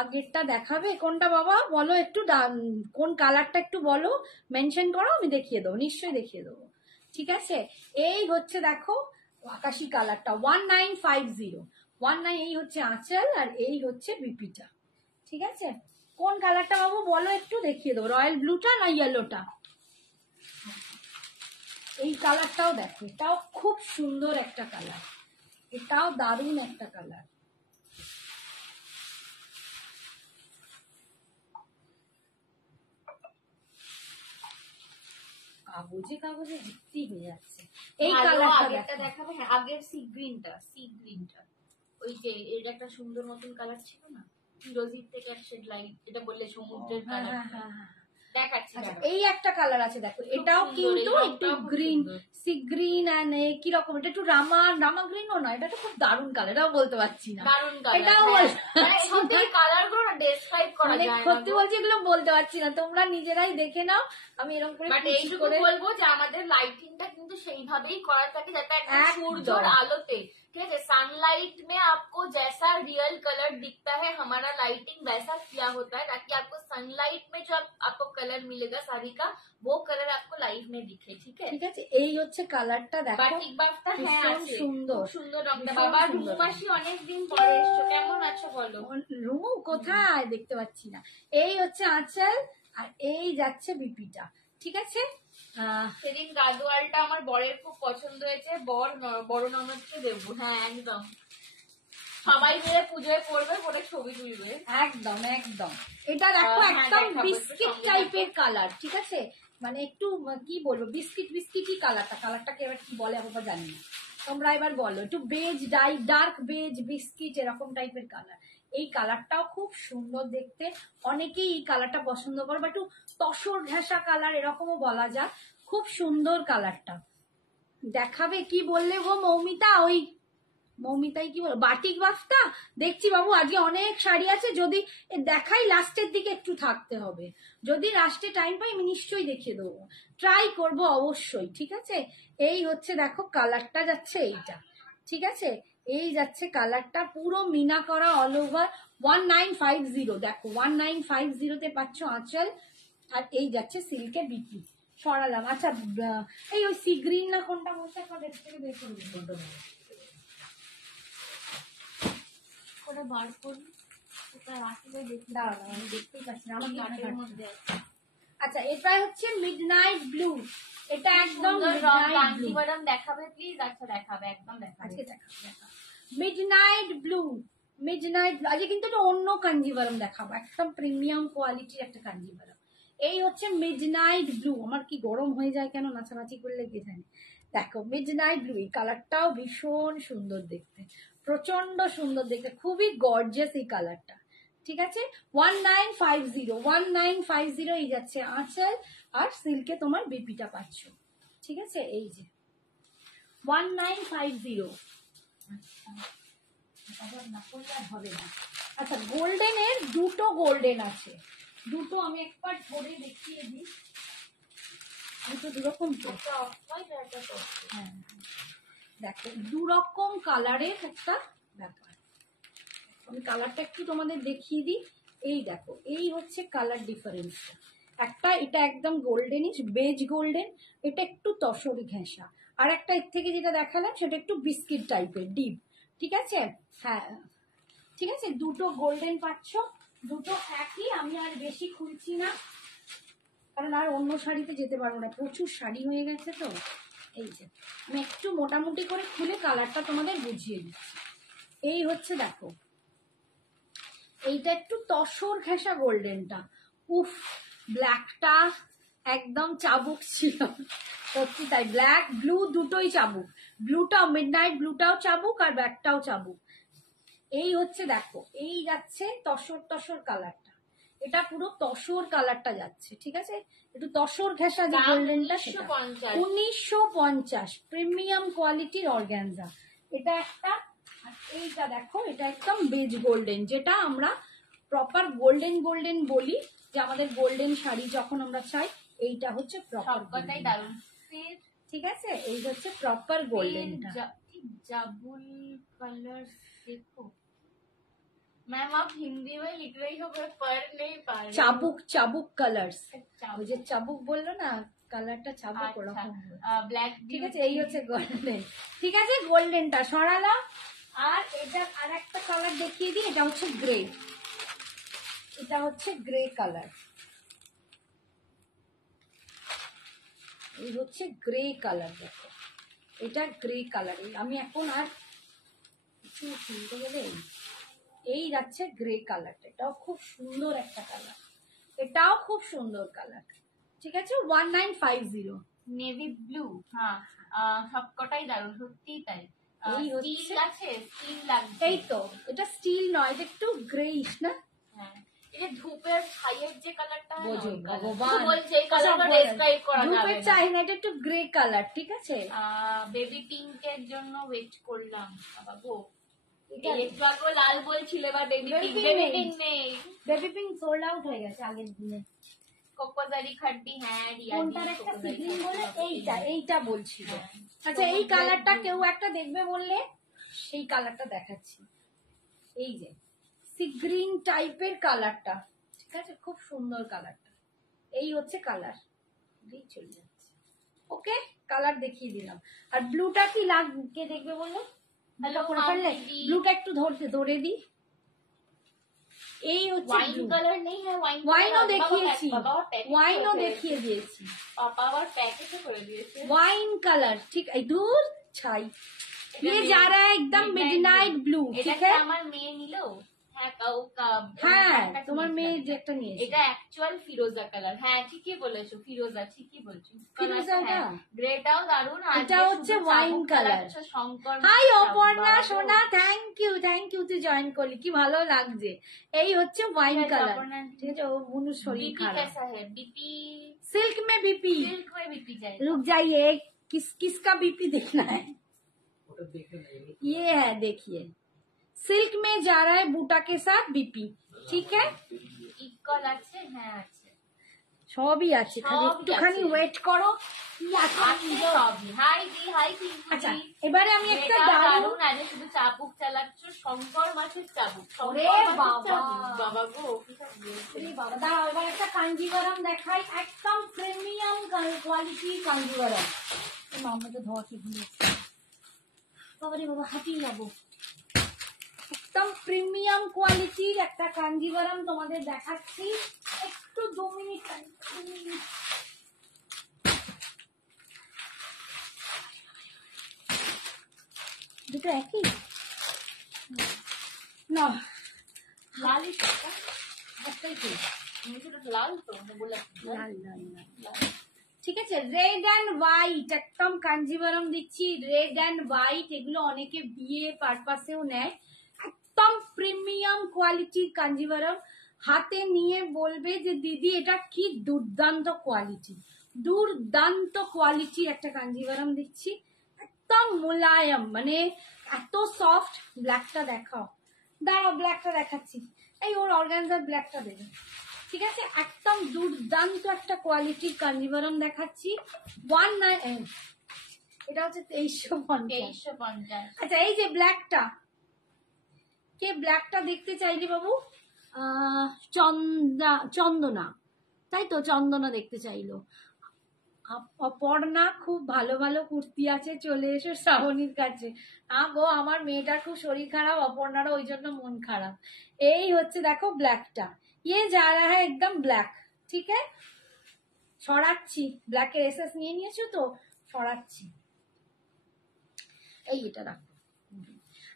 আগেরটা দেখাবে কোনটা বাবা বলো একটু, কোন কালারটা একটু বলো, মেনশন করো, আমি দেখিয়ে দেবো, নিশ্চয়ই দেখিয়ে দেবো, ঠিক আছে। এই হচ্ছে দেখো আকাশি কালারটা 1950 এই হচ্ছে আঁচল আর এই হচ্ছে বিপিটা, ঠিক আছে। কোন কালারটা বাবু বলো একটু, দেখিয়ে দেবো, রয়্যাল ব্লুটা না ইয়েলোটা? এই কালারটাও দেখো, এটাও খুব সুন্দর একটা কালার, এটাও দারুণ একটা কালার। কাগজে কাগজে ভর্তি হয়ে যাচ্ছে। এই কালারটা দেখাবে। হ্যাঁ আগের সি গ্রিনটা, ওই যে এর একটা সুন্দর নতুন কালার ছিল না, ফিরোজির থেকে একটা শেড লাইট, এটা বললে সমুদ্রের কালার। দেখাচ্ছি। আচ্ছা এই একটা কালার আছে দেখো, এটাও কিন্তু একটু গ্রিন, সি গ্রিন এন্ড কি রকম, এটা একটু রামা গ্রিনও না, এটা তো খুব দারুণ কালার, এটাও বলতে পারছি না, দারুণ কালার। এটাও সত্যি কালারগুলো না ডেসক্রাইব করা যায় না, সত্যি বলছি এগুলো বলতে পারছি না, তোমরা নিজেরাই দেখে নাও। আমি এরকম করে বাট এইটুকু বলবো যে আমাদের লাইটিংটা কিন্তু সেইভাবেই করা থাকে যাতে একটা সূর্যের আলোতে, ठीक है, सनलाइट में आपको जैसा रियल कलर दिखता है हमारा लाइटिंग वैसा किया होता है, ताकि आपको सनलाइट में जो आपको कलर मिलेगा साड़ी का वो कलर आपको लाइफ में दिखे, ठीक है। ঠিক আছে এই হচ্ছে কালারটা দেখো, বাটিক বাফটা হ্যাঁ আছে, সুন্দর সুন্দর রংটা। বাবা রুমাসি অনেকদিন পরে এসছো, কেমন আছো বলো? রুমু কোথায় দেখতে পাচ্ছি না। এই হচ্ছে আঁচল আর এই যাচ্ছে বিপিটা, ঠিক আছে। সেদিন গাদোয়ালটা আমার বরের খুব পছন্দ হয়েছে, বড় ননদকে দেবো। হ্যাঁ একদম, সবাই মিলে পুজোয় পড়বে, পরে ছবি তুলবে। একদম একদম, এটা দেখো একদম বিস্কিট টাইপের কালার, ঠিক আছে, মানে একটু কি বলবো বিস্কিটই কালারটাকে এবার কি বলে আমি জানি না, তোমরা এবার বলো। একটু বেজ ডার্ক বেজ বিস্কিট এরকম টাইপের কালার, এই কালারটাও খুব সুন্দর দেখতে, অনেকেই এই কালারটা পছন্দ করে, বা একটু তসর ঘেঁষা কালার এরকমও বলা যায়, খুব সুন্দর কালারটা। দেখাবে কি বললে গো মৌমিতা? ওই মৌমিতাই কি বল, বাটিক বাফটা দেখছি বাবু, আজকে অনেক শাড়ি আছে, যদি দেখাই লাস্টের দিকে একটু থাকতে হবে, যদি লাস্টে টাইম পাই আমি নিশ্চয়ই দেখিয়ে দেবো, ট্রাই করব অবশ্যই, ঠিক আছে। এই হচ্ছে দেখো কালারটা যাচ্ছে এইটা, ঠিক আছে, এই যাচ্ছে কালারটা পুরো মিনা করা অল ওভার 1950, দেখো 1950 পাচ্ছ আঁচল, আর এই যাচ্ছে সিল্কের বিপি। সরালাম। আচ্ছা এই ওই সি গ্রিন না কোনটা বলছে থেকে বের করে করে বার করবি, ওটা রাখলে দেখি, দাঁড়ানো আমি দেখতেই পাচ্ছি না, আমার মাঠের মধ্যে। আচ্ছা এটা হচ্ছে মিডনাইট ব্লু, এটা একদম কাঞ্জিভারাম দেখাবে প্লিজ। আচ্ছা দেখাবে, একদম দেখাবে, আজকে দেখাবো মিডনাইট ব্লু, আজকে কিন্তু এটা অন্য কাঞ্জিভারাম দেখাবো, একদম প্রিমিয়াম কোয়ালিটির একটা কাঞ্জিভারাম। এই হচ্ছে মিডনাইট ব্লু, আমার কি গরম হয়ে যায় কেন নাচানাচি করলে কে জানে। দেখো মিডনাইট ব্লু, এই কালারটাও ভীষণ সুন্দর দেখতে, প্রচন্ড সুন্দর দেখতে, খুবই গর্জিয়াস এই কালারটা, ঠিক আছে। 1950 এই যাচ্ছে আঁচল, আর সিল্কে তোমার বিপিটা পাচ্ছ। ঠিক আছে, এই যে 1950। না করলে আর হবে না। আচ্ছা, গোল্ডেনের দুটো গোল্ডেন আছে, দুটো আমি একবার ধরে দেখিয়ে দিই। দুটো দুরকম তো, হ্যাঁ দেখো দুরকম কালারের একটা ব্যাপার। আমি কালারটা একটু তোমাদের দেখিয়ে দিই। এই দেখো, এই হচ্ছে কালার ডিফারেন্সটা। একটা এটা একদম গোল্ডেনিশ বেজ গোল্ডেন, এটা একটু তসরি ঘেঁষা। আর একটা এর থেকে যেটা দেখালাম সেটা একটু বিস্কিট টাইপের ডিপ। ঠিক আছে, হ্যাঁ ঠিক আছে, দুটো গোল্ডেন পাচ্ছ, দুটো একই। আমি আর বেশি খুলছি না, কারণ আর অন্য শাড়িতে যেতে পারবো না, প্রচুর শাড়ি হয়ে গেছে তো। এই যে আমি একটু মোটামুটি করে খুলে কালারটা তোমাদের বুঝিয়ে দিচ্ছি। এই হচ্ছে দেখো, এইটা একটু তসর ঘেঁষা গোল্ডেনটা। উফ, ব্ল্যাকটা একদম চাবুক ছিল, সত্যি তাই। ব্ল্যাক ব্লু দুটোই চাবুক, ব্লুটাও মিডনাইট ব্লুটাও চাবুক আর ব্ল্যাকটাও চাবুক। এই হচ্ছে দেখো, এই যাচ্ছে তসর তসর কালারটা, এটা পুরো তসর কালারটা যাচ্ছে। ঠিক আছে, একটু তসর ঘেঁষা যে গোল্ডেনটা, 1950 প্রিমিয়াম কোয়ালিটির অর্গানজা এটা একটা। আর এইটা দেখো, এটা একদম বেজ গোল্ডেন, যেটা আমরা প্রপার গোল্ডেন গোল্ডেন বলি, যে আমাদের গোল্ডেন শাড়ি যখন আমরা চাই, এইটা হচ্ছে প্রপার। ঠিক আছে, এই হচ্ছে প্রপার গোল্ডেনটা। জাবুল कलर देखो मैम, आप हिंदी में लिख रही हो, मैं पढ़ नहीं पा रही। চাবুক, চাবুক কালার্স, ওই যে চাবুক বললো না, কালারটা চাবুক আচ্ছা, ওরকম। ব্ল্যাক। ঠিক আছে, এই হচ্ছে গোল্ডেন। ঠিক আছে, গোল্ডেনটা সরালাম। আর এটা আর একটা কালার দেখিয়ে দিই, এটা হচ্ছে গ্রে। এটা হচ্ছে গ্রে কালার, এই হচ্ছে গ্রে কালার। দেখো এটা গ্রে কালার। আমি এখন আর কিছু কিনতে গেলে এই যাচ্ছে গ্রে কালারটা, এটাও খুব সুন্দর একটা কালার, এটাও খুব সুন্দর কালার। ঠিক আছে, 1950। নেভি ব্লু, হ্যাঁ সবকটাই দারুণ, সত্যিই তাই। এই স্টিল আছে, স্টিল লাগছে। এই তো, এটা স্টিল নয়, এটা একটু গ্রেইশ না। হ্যাঁ, এই ধূপের ছাইয়ের যে কালারটা, বোঝো ভগবান, বলছে এই কালারটা ডেসক্রাইব করা যাবে ধূপের না। চাই না, এটা একটু গ্রে কালার। ঠিক আছে, বেবি পিঙ্কের জন্য ওয়েট করলাম বাবা গো। একটু আগে লাল বলছিল, এবার বেবি পিঙ্ক। বেবি পিঙ্ক নেই, বেবি পিঙ্ক সোল্ড আউট হয়ে গেছে আগের দিনে। কোকোজারি খাড্ডি, হ্যাঁ কোনটার একটা সিগ্রিন বলে, এইটা বলছিল। আচ্ছা, এই কালারটা কেউ একটা দেখবে বললে সেই কালারটা দেখাচ্ছি। এই যে সিগ্রিন টাইপের কালারটা, ঠিক আছে, খুব সুন্দর কালারটা। এই হচ্ছে কালার, চলে যাচ্ছে। ওকে, কালার দেখিয়ে দিলাম। আর ব্লুটা কি কে দেখবে বললো? ব্লুটা একটু ধরে দিই। এই হচ্ছে ওয়াইন কালার নেই, হ্যাঁ ওয়াইনও দেখিয়েছি, ওয়াইনও দেখিয়ে দিয়েছি, পাপা আবার প্যাকেটে করে দিয়েছে ওয়াইন কালার। ঠিক, এই দূর ছাই, ये जा रहा है एकदम मिडनाइट ब्लू। ঠিক আছে, আমার মেয়ে নিলো। হ্যাঁ তোমার মেয়ে যে একটা নিয়েছে, এটা অ্যাকচুয়াল ফিরোজা কালার। হ্যাঁ ঠিকই বলেছো, ফিরোজা, ঠিকই বলছো। ফিরোজাটা, গ্রেটাও দারুন। এটা হচ্ছে wine colour. Shankar, hi Aparna সোনা, থ্যাংক ইউ, তুই জয়েন করলি, কি ভালো লাগছে। এই হচ্ছে ওয়াইন কালার। ঠিক আছে, ও বুনুর শরীর খারাপ। बीपी सिल्क में बीपी, सिल्क में बीपी जाए। रुक जाइए, किसका बीपी देखना है? ये है, देखिए सिल्क में जा रहा है बूटा के साथ बीपी। ठीक है, इक्वल আছে, হ্যাঁ আছে, সবই আছে, খালি একটুখানি ওয়েট করো। আচ্ছা, এবারে আমি একটা দারুণ আছে, শুধু চাবুক চালাচ্ছ, শঙ্কর মাছের চাবুক। বাবা গো, বাবা দাঁড়াও, এবার একটা কাঞ্জিভারাম দেখাই, একদম প্রিমিয়াম কোয়ালিটি কাঞ্জিভারাম। মামাকে ধোয়া কি ভুলেছি, বাবারে বাবা হাঁপিয়ে যাবো। একদম প্রিমিয়াম কোয়ালিটির একটা কাঞ্জিভারাম তোমাদের দেখাচ্ছি, একটু 2 মিনিট। দুটো একই না, লাল একটাই কি লাল তো বলে লাল লাল লাল। ঠিক আছে, রেড অ্যান্ড হোয়াইট, একদম কাঞ্জিভারাম দিচ্ছি, রেড অ্যান্ড হোয়াইট। এগুলো অনেকে বিয়ে পারপাসেও নেয়, একদম প্রিমিয়াম কোয়ালিটির কাঞ্জিভারাম। হাতে নিয়ে বলবে যে দিদি এটা কি দুর্দান্ত কোয়ালিটি, দুর্দান্ত কোয়ালিটির একটা কাঞ্জিভারাম দিচ্ছি, একদম মোলায়েম, মানে এত সফট। ব্ল্যাকটা দেখাও, দাঁড়াও ব্ল্যাকটা দেখাচ্ছি, এই ওর অর্গানজার ব্ল্যাকটা দেবে, ঠিক আছে? একদম দুর্দান্ত একটা কোয়ালিটির কাঞ্জিভারাম দেখাচ্ছি। 19, এটা হচ্ছে 2350। আচ্ছা এই যে ব্ল্যাকটা, কে ব্ল্যাকটা দেখতে চাইলি বাবু? চন্দনা, তাই তো, চন্দনা দেখতে চাইলো। অপর্ণা, খুব ভালো ভালো কুর্তি আছে, চলে এসো শ্রাবণীর কাছে। গো আমার মেয়েটার খুব শরীর খারাপ, অপর্ণারও ওই জন্য মন খারাপ। এই হচ্ছে দেখো ব্ল্যাকটা, ইয়ে যা রা হ্যায় একদম ব্ল্যাক, ঠিক আছে? সরাচ্ছি, ব্ল্যাকের এসএস নিয়ে নিয়েছো তো, সরাচ্ছি। এই এটা রাখো।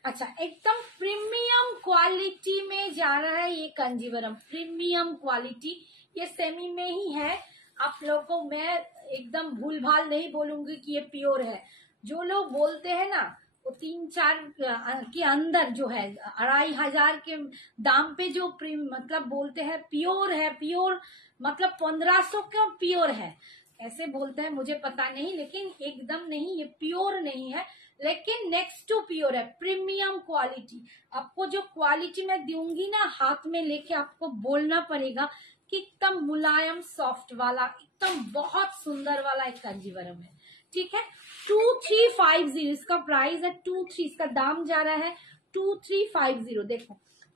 अच्छा एकदम प्रीमियम क्वालिटी में जा रहा है ये कांजीवरम, प्रीमियम क्वालिटी, ये सेमी में ही है। आप लोगों को मैं एकदम भूल भाल नहीं बोलूंगी कि ये प्योर है। जो लोग बोलते हैं ना वो 3-4 के अंदर जो है 2500 के दाम पे जो मतलब बोलते हैं प्योर है, प्योर मतलब 1500 का प्योर है, ऐसे बोलते हैं, मुझे पता नहीं, लेकिन एकदम नहीं, ये प्योर नहीं है, लेकिन नेक्स्ट टू प्योर है, प्रीमियम क्वालिटी। आपको जो क्वालिटी मैं दूंगी ना, हाथ में लेके आपको बोलना पड़ेगा कि एकदम मुलायम सॉफ्ट वाला, एकदम बहुत सुंदर वाला एक कांजीवरम है, ठीक है? 2350 इसका प्राइस है, 23, इसका दाम जा रहा है 2350। देखो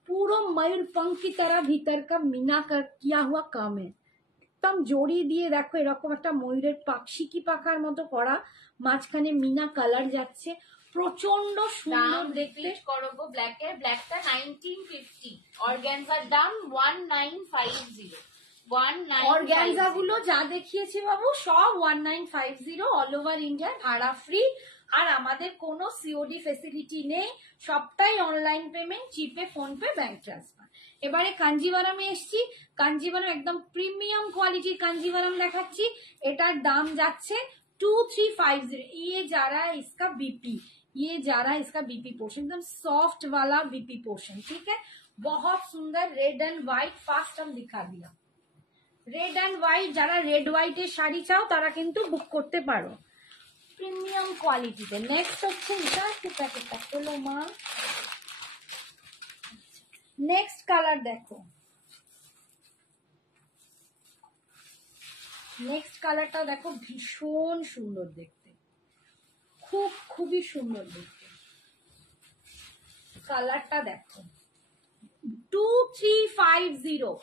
पूरा मयूर पंख की तरह भीतर का मीना कर किया हुआ काम है, একদম জড়ি দিয়ে দেখো এরকম একটা ময়ূরের পাখি পাখার মতো করা, মাঝখানে মিনা কালার যাচ্ছে, প্রচন্ড সুন্দর দেখতে। করবো ব্ল্যাকের, ব্ল্যাকটা 1950, অর্গানজার দাম 1950। অর্গানজা গুলো যা দেখিয়েছি বাবু সব 1950, অল ওভার ইন্ডিয়া, ভাড়া ফ্রি, আর আমাদের কোনো সিওডি ফেসিলিটি নেই, সবটাই অনলাইন পেমেন্ট, জিপে, ফোন পে, ব্যাংক ট্রান্সফার। এবারে কাঞ্জিভারামে এসছি, কাঞ্জিভারাম একদম প্রিমিয়াম কোয়ালিটির কাঞ্জিভারাম দেখাচ্ছি, এটার দাম যাচ্ছে 2350। ये जा रहा है इसका बीपी, ये जा रहा है इसका बीपी पोर्शन, एकदम सॉफ्ट वाला बीपी पोर्शन, ठीक है? बहुत सुंदर रेड एंड व्हाइट, फास्ट हम दिखा दिया। রেড অ্যান্ড হোয়াইট, যারা রেড হোয়াইটের শাড়ি চাও তারা কিন্তু বুক করতে পারো প্রিমিয়াম কোয়ালিটিতে। নেক্সট হচ্ছে এটা, প্যাকেটটা খোলো মা। নেক্সট কালার দেখো, নেক্সট কালারটা দেখো, ভীষণ সুন্দর দেখতে, খুবই সুন্দর দেখতে কালারটা দেখো। 2350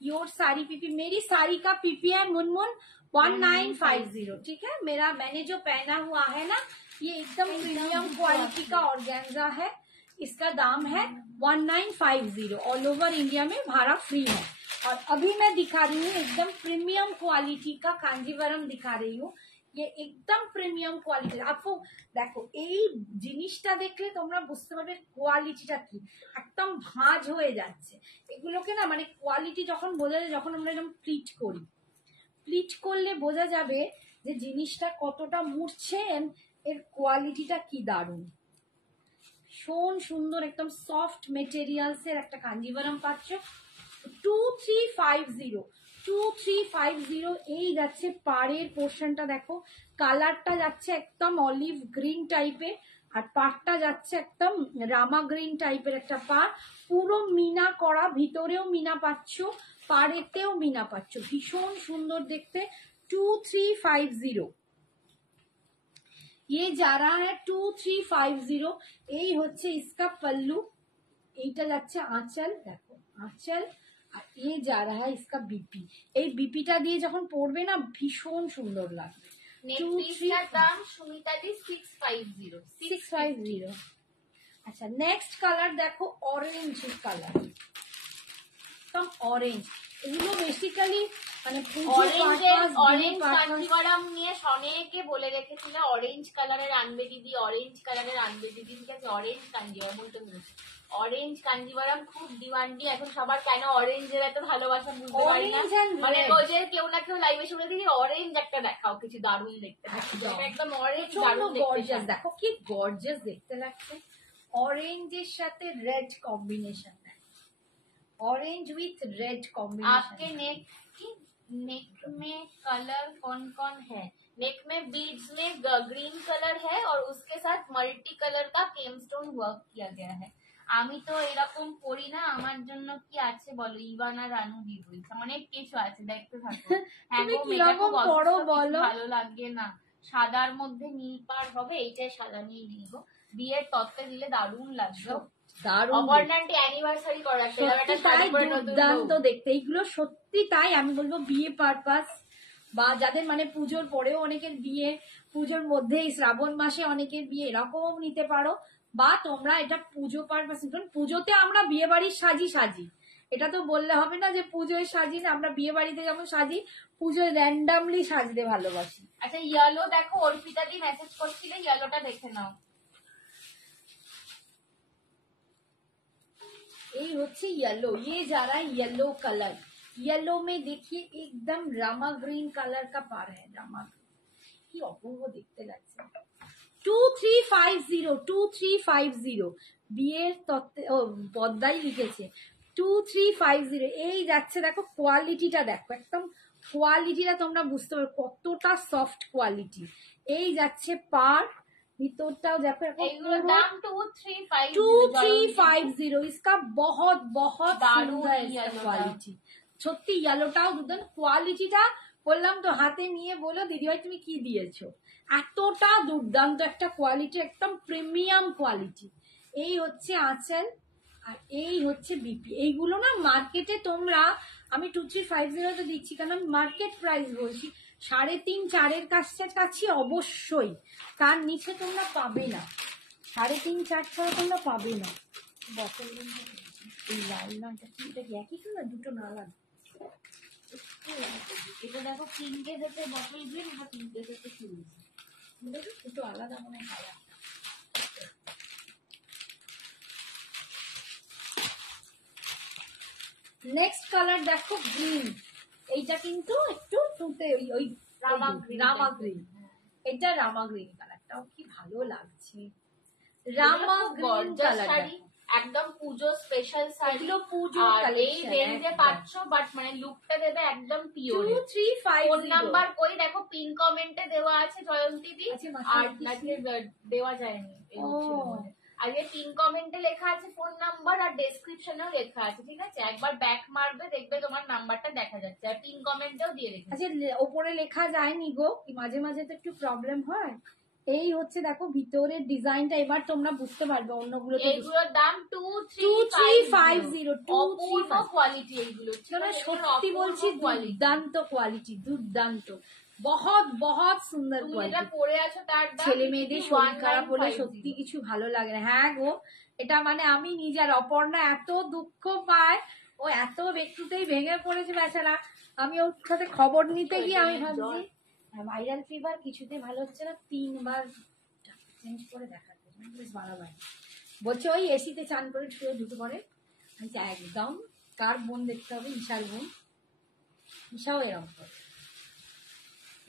योर साड़ी पीपी, मेरी साड़ी का पीपी है मुनमुन 1950, ठीक है? मैंने जो पहना हुआ है ना, ये एकदम प्रीमियम क्वालिटी का ऑर्गेन्जा है, इसका दाम है 1950, ऑल ओवर इंडिया में भाड़ा फ्री है। और अभी मैं दिखा रही हूँ एकदम प्रीमियम क्वालिटी का कांजीवरम दिखा रही हूँ, ये एकदम প্রিমিয়াম কোয়ালিটি। আপু দেখো এই জিনিসটা দেখলে তোমরা বুঝতে পারবে কোয়ালিটিটা কি, একদম ভাঁজ হয়ে যাচ্ছে এগুলোকে না, মানে কোয়ালিটি যখন বোঝা যায়, যখন আমরা এরকম প্লিট করি, প্লিট করলে বোঝা যাবে যে জিনিসটা কতটা মুড়ছে, এর কোয়ালিটিটা কি দারুণ, ভীষণ সুন্দর, একদম সফট মেটেরিয়ালস এর একটা কাঞ্জিভারাম পাচ্ছ 2350। এই যাচ্ছে পাড়ের পোর্শনটা দেখো, কালারটা যাচ্ছে একদম অলিভ গ্রিন টাইপের, আর পাড়টা যাচ্ছে একদম রামা গ্রিন টাইপের একটা পাড়, পুরো মিনা করা, ভিতরেও মিনা পাচ্ছ, পাড়েতেও মিনা পাচ্ছ, ভীষণ সুন্দর দেখতে। 2350 ये जा रहा है 2350। এই হচ্ছে इसका पल्लू, এইটা যাচ্ছে আঁচল, দেখো আঁচল, আর এ যা রা হ্যায় इसका बीपी, এই বিপিটা দিয়ে যখন পরবে না ভীষণ সুন্দর লাগবে। দাম সুমিতাদি 650। আচ্ছা নেক্সট কালার দেখো, অরেঞ্জ কালার, একদম অরেঞ্জ, এগুলো বেসিক্যালি মানে অরেঞ্জ কাঞ্জিভারাম নিয়ে অনেকে বলে রেখেছিল অরেঞ্জ কালারের আনবে দিদি, অরেঞ্জ কালারের আনবে দিদি, ঠিক আছে? অরেঞ্জ কাঞ্জিভারাম বলতে বলছি, অরেঞ্জ কাঞ্জিভারাম খুব ডিমান্ডি এখন সবার, কেন অরেঞ্জের এত ভালোবাসা বুঝতে পারি না, মানে রোজে কেউ না কেউ লাইভে শুনে দিদি অরেঞ্জ একটা দেখাও, কিছু দারুণ দেখতে লাগছে, একদম অরেঞ্জ দারুণ গর্জিয়াস, দেখো কি গর্জিয়াস দেখতে লাগছে, অরেঞ্জের সাথে red combination, orange with red आपके कॉम्बिनेशन। नेक में कलर कौन कौन है? नेक में बीड्स में ग्रीन कलर है और उसके साथ मल्टी कलर का केमस्टोन वर्क किया गया है। আমি তো এরকম পরি না, আমার জন্য কি আছে বলো? ইভানা রানু দি বলছে অনেক কিছু আছে, দেখতে থাকো। হ্যাঁ তুমি গো, কি মেয়েটা রকম খুব পড়ো অসুস্থ, কিছু বলো? ভালো লাগে না। সাদার মধ্যে নীল পার হবে, এইটাই সাদা নীল নিব। বিয়ের তত্ত্বে দিলে দারুণ লাগবে। দারুণ অপর্ণান্টি অ্যানিভার্সারি করা, সত্যি তাই, দুর্দান্ত দেখতে এইগুলো, সত্যি তাই। আমি বলবো বিয়ে পারপাস বা যাদের মানে পুজোর পরেও অনেকের বিয়ে, পুজোর মধ্যে শ্রাবণ মাসে অনেকের বিয়ে, এরকম নিতে পারো। বা তোমরা এটা পুজো পারপাস, পুজোতে আমরা বিয়ে বাড়ির সাজি, এটা তো বললে হবে না যে পুজোয় সাজি না। আমরা বিয়ে বাড়িতে যেমন সাজি, পুজোয় র্যান্ডামলি সাজতে ভালোবাসি। আচ্ছা ইয়েলো দেখো, অর্পিতা দি মেসেজ করছিলে, ইয়েলোটা দেখে নাও। এই হচ্ছে येलो, ये जा रहा है येलो कलर। येलो में देखिए एकदम रामा ग्रीन कलर का पार है, रामा কি অপূর্ব দেখতে লাগছে। 2350 বিয়ের তত্ত্বে, ও পদ্মাই লিখেছে 2350। এই যাচ্ছে, দেখো কোয়ালিটিটা দেখো, একদম কোয়ালিটিটা তোমরা বুঝতে পারো কতটা সফট কোয়ালিটি। এই যাচ্ছে পার, ভিতরটাও দেখো এগুলোর দাম 2350। 2350। इसका बहुत बहुत দারুণ সুন্দর इसका yellow টা। কোয়ালিটি। সত্যি ইয়েলোটাও দুর্দান্ত কোয়ালিটিটা। বললাম তো, হাতে নিয়ে বলো দিদিভাই তুমি কি দিয়েছো, এতটা দুর্দান্ত একটা কোয়ালিটি, একদম প্রিমিয়াম কোয়ালিটি। এই হচ্ছে আঁচল আর এই হচ্ছে বিপি। এইগুলো না মার্কেটে তোমরা, আমি 2350 দিচ্ছি কারণ মার্কেট প্রাইস বলছি 3.5-4 কাছে অবশ্যই, তার নিচে তোমরা পাবে না। 3.5-4 ছাড়া তোমরা পাবে না। বটল এই লাল লালটা কি, এটা কি একই কালার? দুটো না আলাদা? এটা দেখো পিঙ্কে দেখে বটল গ্রিন, এটা পিঙ্কে দেখে ফিরোজ। দুটো আলাদা মনে হয়। নেক্সট কালার দেখো গ্রিন। এইটা কিন্তু একটু তুতে ওই রামা গ্রিন। রামা গ্রিন, এটা রামা গ্রিন কালারটাও কি ভালো লাগছে। রামা গ্রিন কালার শাড়ি, একদম পুজো স্পেশাল শাড়ি। এগুলো পুজো আর এই কালেকশন রেঞ্জে পাচ্ছ, বাট মানে লুকটা দেবে একদম পিওর। 2350। ফোন নাম্বার কই দেখো, পিন কমেন্টে দেওয়া আছে জয়ন্তী দি। আর নাকি দেওয়া যায়নি এই ছিল বলে। আগে পিন কমেন্টে লেখা আছে ফোন নাম্বার, আর ডেসক্রিপশনেও লেখা আছে, ঠিক আছে? একবার ব্যাক মারবে, দেখবে তোমার নাম্বারটা দেখা যাচ্ছে, আর পিন কমেন্টেও দিয়ে রেখেছে। আচ্ছা, ওপরে লেখা যায়নি গো, মাঝে মাঝে তো একটু প্রবলেম হয়। এই হচ্ছে দেখো ভিতরের ডিজাইনটা, এবার তোমরা বুঝতে পারবে। অন্যগুলো এগুলোর দাম 2350। 2350 কোয়ালিটি এইগুলো, সত্যি বলছি, দুর্দান্ত কোয়ালিটি, দুর্দান্ত, বহুত বহুত সুন্দর তুমি কোয়ালিটি। যেটা পরে আছো তার দাম ছেলে মেয়েদের শরীর খারাপ হলে 1950। সত্যি কিছু ভালো লাগে না। হ্যাঁ গো, এটা মানে আমি নিজের, অপর্ণা এত দুঃখ পায়, ও এত একটুতেই ভেঙে পড়েছে বেচারা। আমি ওর সাথে খবর নিতে গিয়ে আমি ভাবছি ভাইরাল ফিভার, কিছুতে ভালো হচ্ছে না, 3বার চেঞ্জ করে দেখাতে বেশ বাড়াবাড়ি। বলছে ওই এসিতে চান করে শুয়ে ঢুকে পড়ে। আমি একদম, কার বোন দেখতে হবে, ঈশার বোন, ঈশাও এরকম করে।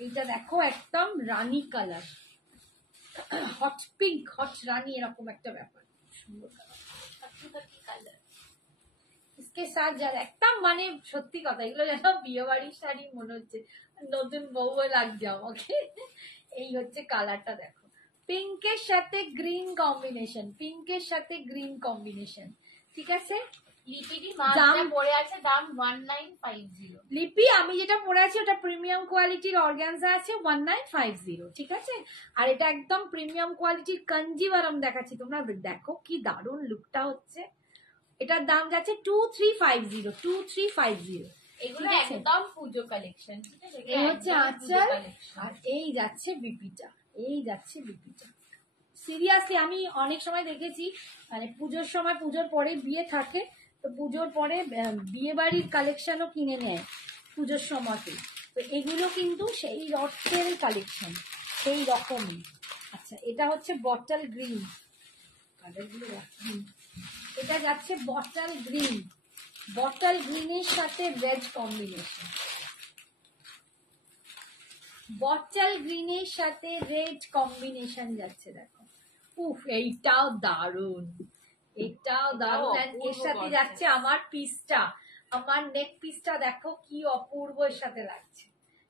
এইটা দেখো একদম রানী কালার, হট পিঙ্ক, হট রানী, এরকম একটা ব্যাপার, সুন্দর কালার। इसके साथ যারা একদম মানে সত্যি কথা, এগুলো যেন বিয়ে বাড়ির শাড়ি মনে হচ্ছে, নতুন বউ লাগছে আমাকে। এই হচ্ছে কালারটা দেখো, পিঙ্কের সাথে গ্রিন কম্বিনেশন, পিঙ্কের সাথে গ্রিন কম্বিনেশন, ঠিক আছে। লিপিডি মাছ পরে আছে, দাম 1950। লিপি আমি যেটা পরে আছি ওটা প্রিমিয়াম কোয়ালিটির অর্গানজা আছে, 1950, ঠিক আছে। আর এটা একদম প্রিমিয়াম কোয়ালিটির কাঞ্জিভারম দেখাচ্ছি, তোমরা দেখো কি দারুণ লুকটা হচ্ছে। এটার দাম যাচ্ছে 2350, 2350। এগুলো একদম পুজো কালেকশন, ঠিক আছে। এই হচ্ছে আঁচল, আর এই যাচ্ছে বিপিটা, এই যাচ্ছে বিপিটা। সিরিয়াসলি আমি অনেক সময় দেখেছি, মানে পুজোর সময়, পুজোর পরে বিয়ে থাকে, তো পুজোর পরে বিয়ে বাড়ির কালেকশনও কিনে নেয় পুজোর সময়তে। তো এগুলো কিন্তু সেই অর্থের কালেকশন, সেই রকমই। আচ্ছা, এটা হচ্ছে বটল গ্রিন, কালারগুলো এটা যাচ্ছে বটল গ্রিন, বটল গ্রিনের সাথে রেড কম্বিনেশন, বটল গ্রিনের সাথে রেড কম্বিনেশন যাচ্ছে দেখো। উফ, এইটাও দারুন, এটাও দারুণ। এটাও And এর অপূর্ব সাথে gorgeous। যাচ্ছে আমার পিসটা, আমার নেক পিসটা দেখো কি অপূর্ব এর সাথে লাগছে।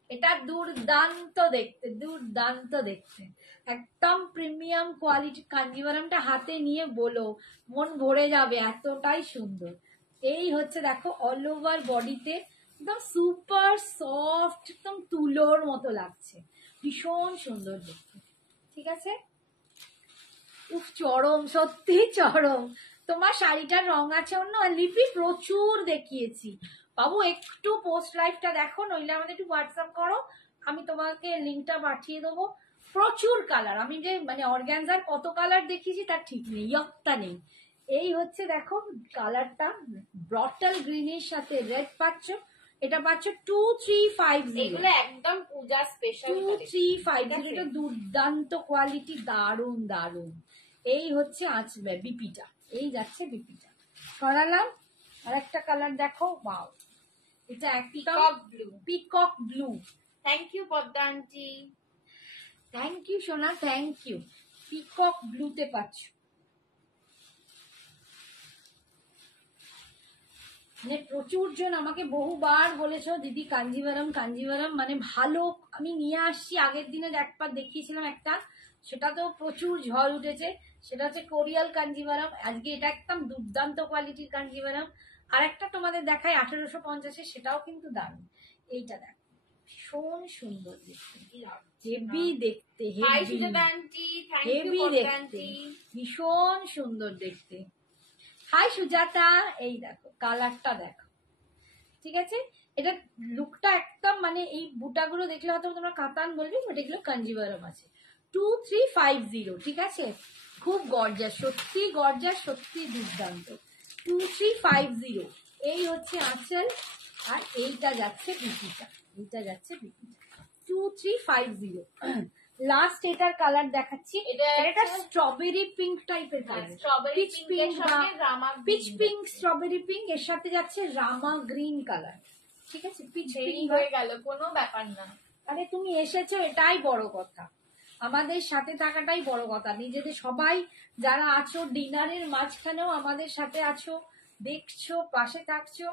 এটা দুর্দান্ত দেখতে, দুর্দান্ত দেখতে, একদম প্রিমিয়াম কোয়ালিটি। কাঞ্জিভারামটা হাতে নিয়ে বলো মন ভরে যাবে, এতটাই সুন্দর। এই হচ্ছে দেখো অল ওভার বডিতে একদম সুপার সফট, একদম তুলোর মতো লাগছে, ভীষণ সুন্দর দেখতে। ঠিক আছে, উফ চরম, সত্যি চরম। তোমার শাড়িটার রং আছে অন্য, আর লিপি প্রচুর দেখিয়েছি বাবু। একটু পোস্ট লাইভটা দেখো, নইলে আমাদের একটু হোয়াটসঅ্যাপ করো, আমি তোমাকে লিঙ্কটা পাঠিয়ে দেবো। প্রচুর কালার, আমি যে মানে অর্গানজার কত কালার দেখিয়েছি তার ঠিক নেই, একটা নেই। এই হচ্ছে দেখো কালারটা, ব্রটল গ্রিনের সাথে রেড পাচ্ছ, এটা পাচ্ছ 2350। এগুলো একদম পূজা স্পেশাল 2350, এটা দুর্দান্ত কোয়ালিটি, দারুন দারুন। এই হচ্ছে আঁচবে বিপিটা, এই যাচ্ছে বিপিটা। সরালাম, আর একটা কালার দেখো, ওয়াও, এটা একদম peacock blue. Peacock blue. Thank you Padma aunty. Thank you সোনা, থ্যাংক ইউ। পিকক ব্লুতে পাচ্ছ, মানে প্রচুর জন আমাকে বহুবার বলেছো দিদি কাঞ্জিভারাম কাঞ্জিভারাম, মানে ভালো আমি নিয়ে আসছি। আগের দিনে একবার দেখিয়েছিলাম একটা, সেটা তো প্রচুর ঝড় উঠেছে, সেটা হচ্ছে কোরিয়াল কাঞ্জিভারাম। আজকে এটা একদম দুর্দান্ত কোয়ালিটির কাঞ্জিভারাম। আর একটা তোমাদের দেখায় 1850, সেটাও কিন্তু দারুণ। এইটা দেখো, ভীষণ সুন্দর দেখতে, হেভি দেখতে, hi heavy Sujata aunty, thank you heavy Padma দেখতে, আন্টি। ভীষণ সুন্দর দেখতে। হাই সুজাতা, এই দেখো কালারটা দেখো। ঠিক আছে, এটা লুকটা একদম মানে এই বুটাগুলো দেখলে হয়তো তোমরা কাতান বলবি, বাট এগুলো কাঞ্জিভারাম আছে। 2350, ঠিক আছে, খুব গর্জাস, সত্যি গর্জাস, সত্যি দুর্দান্ত। 2350, এই হচ্ছে আঁচল, আর এইটা যাচ্ছে বিপিটা, এইটা যাচ্ছে বিপিটা। 2350। লাস্ট এটার কালার দেখাচ্ছি, এটা এটা স্ট্রবেরি পিঙ্ক টাইপের কালার, স্ট্রবেরি পিচ পিঙ্কের পিঙ্ক, সঙ্গে রামা পিচ পিঙ্ক, স্ট্রবেরি পিঙ্ক, এর সাথে যাচ্ছে রামা গ্রিন কালার। ঠিক আছে, পিচ দেরি পিঙ্ক হয়ে গেল, কোনো ব্যাপার না। আরে তুমি এসেছো, এটাই বড় কথা, আমাদের সাথে থাকাটাই বড় কথা। নিজেদের সবাই যারা আছো ডিনারের মাঝখানেও আমাদের সাথে আছো, দেখছো, পাশে থাকছো,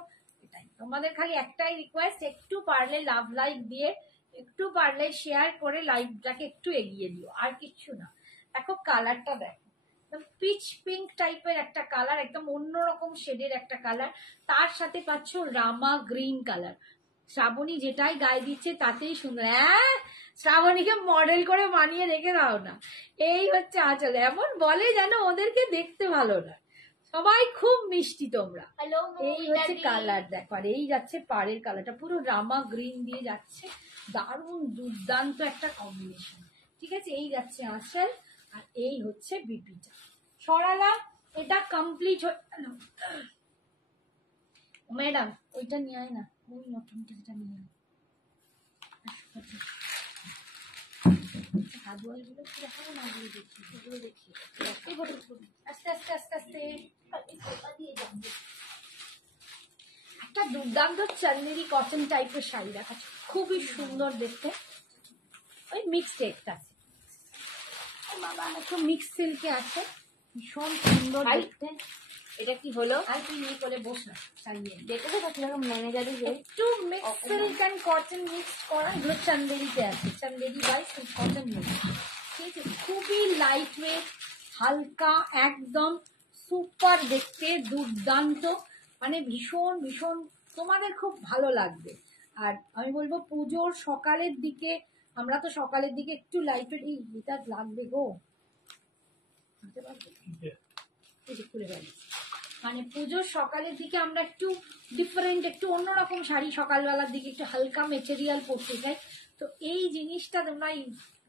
এটাই তোমাদের খালি একটাই রিকোয়েস্ট, একটু পারলে লাভ লাইক দিয়ে, একটু পারলে শেয়ার করে লাইভটাকে একটু এগিয়ে দিও, আর কিচ্ছু না। দেখো কালারটা দেখো, পিচ পিঙ্ক টাইপের একটা কালার, একদম অন্যরকম শেডের একটা কালার, তার সাথে পাচ্ছ রামা গ্রিন কালার। শ্রাবণী যেটাই গায়ে দিচ্ছে তাতেই সুন্দর। হ্যাঁ, শ্রাবণীকে মডেল করে মানিয়ে রেখে দাও না। এই হচ্ছে আঁচল, এমন বলে যেন ওদেরকে দেখতে ভালো না, সবাই খুব মিষ্টি তোমরা। হ্যালো এই হচ্ছে কালার দেখো, আর এই যাচ্ছে পাড়ের কালারটা, পুরো রামা গ্রিন দিয়ে যাচ্ছে, দারুণ দুর্দান্ত একটা কম্বিনেশন। ঠিক আছে, এই যাচ্ছে আঁচল, আর এই হচ্ছে বিপিটা। সরালাম, এটা কমপ্লিট হয়ে গেল। ম্যাডাম ওইটা নিয়ে আয় না, ওই নতুন টিটা নিয়ে আয়। হাতওয়ালগুলো কি দেখাবো না, ওগুলো দেখি, ওগুলো দেখি, আস্তে আস্তে আস্তে আস্তে দিয়ে যাবো। একটা দুর্দান্ত চান্দেরি কটন টাইপের শাড়ি দেখাচ্ছে, খুবই সুন্দর দেখতে, ওই মিক্সড একটা আছে, বাবা একটু মিক্স সিল্কে আছে, ভীষণ সুন্দর দেখতে। এটা কি হলো? আর তুই নিয়ে করে বস না, চালিয়ে দেখে তো কিরকম ম্যানেজারে যে একটু mix silk and cotton mix করা, এগুলো চান্দেরিতে আছে, Chanderi by silk cotton mix. ঠিক আছে, খুবই লাইট ওয়েট, হালকা, একদম সুপার দেখতে, দুর্দান্ত, মানে ভীষণ ভীষণ তোমাদের খুব ভালো লাগবে। আর আমি বলবো পুজোর সকালের দিকে, আমরা তো সকালের দিকে একটু লাইট ওয়েট, এই এটা লাগবে গো, খুলে ফেলি, মানে পুজোর সকালের দিকে আমরা একটু ডিফারেন্ট, একটু অন্যরকম শাড়ি সকালবেলার দিকে একটু হালকা মেটেরিয়াল পরতে চাই। তো এই জিনিসটা তোমরা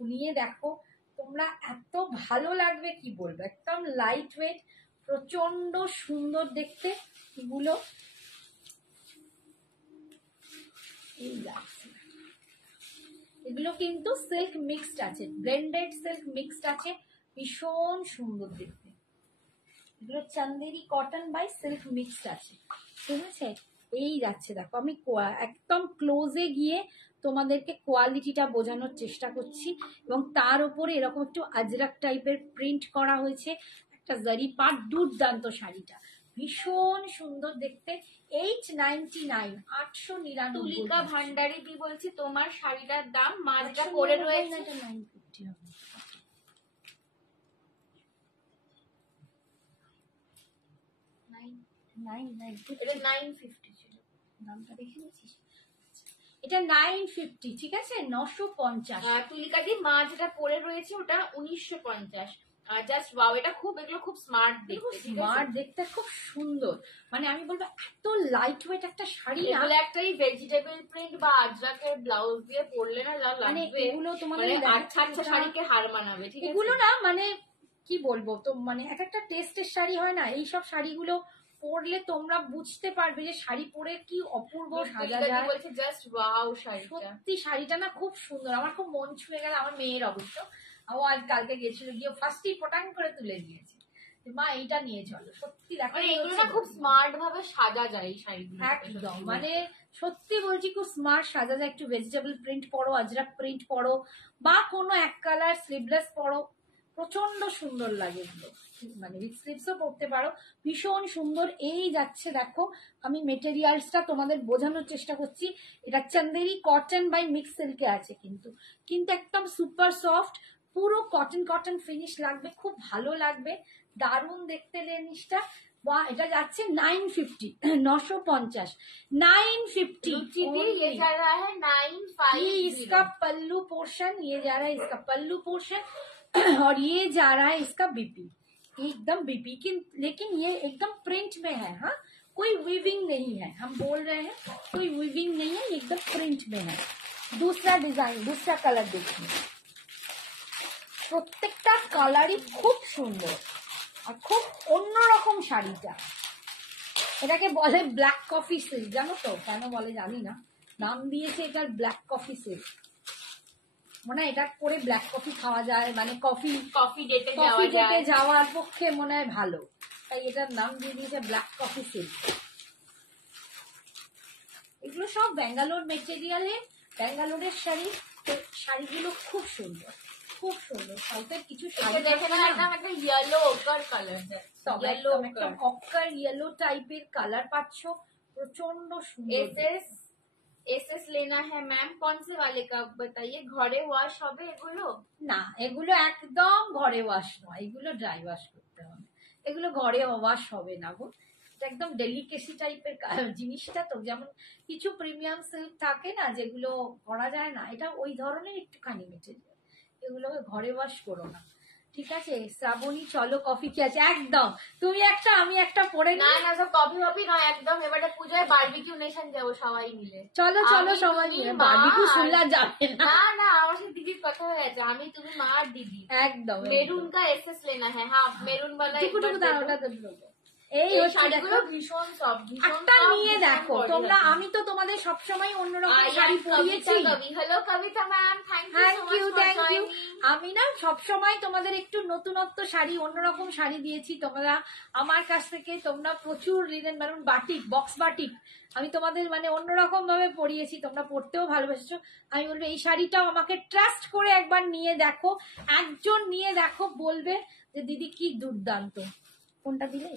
নিয়ে দেখো, তোমরা এত ভালো লাগবে কি বলবো, একদম লাইট ওয়েট, প্রচন্ড সুন্দর দেখতে এগুলো। এই লাগছে, এগুলো কিন্তু সিল্ক মিক্সড আছে, ব্লেন্ডেড সিল্ক মিক্সড আছে, ভীষণ সুন্দর দেখতে। এগুলো Chanderi cotton by silk mixed আছে। ঠিক আছে, এই যাচ্ছে দেখো, আমি একদম ক্লোজে গিয়ে তোমাদেরকে কোয়ালিটিটা বোঝানোর চেষ্টা করছি, এবং তার উপরে এরকম একটু আজরাক টাইপের প্রিন্ট করা হয়েছে, একটা জারি পাট, দুর্দান্ত শাড়িটা, ভীষণ সুন্দর দেখতে। 899, 899। তুলিকা ভান্ডারী দি বলছি তোমার শাড়িটার দাম মা যেটা পরে রয়েছে 950 হবে। 950, এটা 950 ছিল। দামটা দেখে নিয়েছিস? এটা 950, ঠিক আছে, 950। তুলিকা দি মা যেটা পরে রয়েছে ওটা 1950। জাস্ট ওয়াও, এটা খুব, এগুলো খুব স্মার্ট দেখতে, ঠিক আছে? স্মার্ট দেখতে, খুব সুন্দর, মানে আমি বলবো এত লাইট ওয়েট একটা শাড়ি না, এগুলো একটা ভেজিটেবল প্রিন্ট বা আজরাকের ব্লাউজ দিয়ে পরলে না যা মানে লাগবে, এগুলো তোমাদের মানে আচ্ছা আচ্ছা শাড়িকে হার মানাবে, ঠিক আছে? এগুলো না মানে কি বলবো তো, মানে এক একটা টেস্টের শাড়ি হয় না, এই সব শাড়িগুলো পরলে তোমরা বুঝতে পারবে যে শাড়ি পরে কি অপূর্ব সাজা যায়। বলছে জাস্ট ওয়াও শাড়িটা, সত্যি শাড়িটা না খুব সুন্দর, আমার খুব মন ছুঁয়ে গেল। আমার মেয়ের অবশ্য, ও আজ কালকে গেছিল, গিয়ে ফার্স্টই পটাং করে তুলে নিয়েছে, মা এইটা নিয়ে চলো। সত্যি দেখো মানে এগুলো না খুব স্মার্ট ভাবে সাজা যায় এই শাড়িগুলো, একদম, মানে সত্যি বলছি খুব স্মার্ট সাজা যায়। একটু ভেজিটেবল প্রিন্ট পরো, আজরাক প্রিন্ট পরো, বা কোনো এক কালার স্লিভলেস পরো, প্রচন্ড সুন্দর লাগে এগুলো, মানে উইথ স্লিভসও পরতে পারো, ভীষণ সুন্দর। এই যাচ্ছে দেখো, আমি মেটেরিয়ালসটা তোমাদের বোঝানোর চেষ্টা করছি। এটা চান্দেরি কটন বাই মিক্স সিল্কে আছে, কিন্তু কিন্তু একদম সুপার সফট, পুরো কটন কটন ফিনিশ লাগবে, খুব ভালো লাগবে, দারুণ দেখতে জিনিসটা। এটা যাচ্ছে 950, 950, 950। ये जा रहा है 950। इसका पल्लू पोर्शन, ये जा रहा है इसका पल्लू पोर्शन, और ये जा रहा है इसका बीपी, एकदम बीपी की, लेकिन ये एकदम प्रिंट में है। हाँ, कोई वीविंग नहीं है, हम बोल रहे हैं कोई वीविंग नहीं है, एकदम प्रिंट में है। दूसरा डिजाइन, दूसरा कलर देखिए, প্রত্যেকটা কালারই খুব সুন্দর আর খুব অন্যরকম শাড়িটা। এটাকে বলে ব্ল্যাক কফি সিল্ক, জানো তো কেন বলে জানি না, নাম দিয়েছে এটার ব্ল্যাক কফি সিল্ক। মনে হয় এটা করে ব্ল্যাক কফি খাওয়া যায়, মানে কফি ডেটে যাওয়ার পক্ষে মনে হয় ভালো, তাই এটার নাম দিয়ে দিয়েছে ব্ল্যাক কফি সিল্ক। এগুলো সব ব্যাঙ্গালোর মেটেরিয়ালে, ব্যাঙ্গালোরের শাড়ি। শাড়িগুলো খুব সুন্দর, খুব সুন্দর। সাউথের কিছু শাড়ি একটা ইয়েলো ওকার কালার, অক্কার ইয়েলো টাইপের কালার পাচ্ছ, প্রচন্ড সুন্দর। एसएस लेना है मैम, कौन से वाले का बताइए? घरे ওয়াশ হবে এগুলো? না, এগুলো একদম ঘরে ওয়াশ নয়, এগুলো ড্রাই ওয়াশ করতে হবে, এগুলো ঘরে ওয়াশ হবে না গো। এটা একদম ডেলিকেসি টাইপের জিনিসটা তো, যেমন কিছু প্রিমিয়াম সিল্ক থাকে না যেগুলো করা যায় না, এটা ওই ধরনের একটুখানি মেটেরিয়াল, এগুলোকে ঘরে ওয়াশ করো না, ঠিক আছে? শ্রাবণী চলো কফি কি আছে, একদম তুমি একটা আমি একটা পরে না না, সব কফি কফি নয় একদম। এবারে পূজায় বারবিকিউ নেশন যাবো সবাই মিলে, চলো চলো সবাই মিলে। বারবিকিউ শুনলা যাবে না, না না, আমার সাথে দিদির কথা হয়ে গেছে, আমি তুমি মা আর দিদি। একদম মেরুন কা এসএস लेना है, हाँ মেরুন वाला এই শাড়িগুলো ভীষণ সফট, একটা নিয়ে দেখো তোমরা। আমি তো তোমাদের সবসময় অন্যরকম শাড়ি পরিয়েছি। Hello Kabita ma'am, thank you, thank you. আমি না সবসময় তোমাদের একটু নতুনত্ব শাড়ি, অন্যরকম শাড়ি দিয়েছি। তোমরা আমার কাছ থেকে তোমরা প্রচুর linen maroon batik, box batik আমি তোমাদের মানে অন্যরকম ভাবে পরিয়েছি, তোমরা পড়তেও ভালোবেসেছো। আমি বলবো এই শাড়িটাও আমাকে ট্রাস্ট করে একবার নিয়ে দেখো, একজন নিয়ে দেখো, বলবে যে দিদি কি দুর্দান্ত। কোনটা দিলে?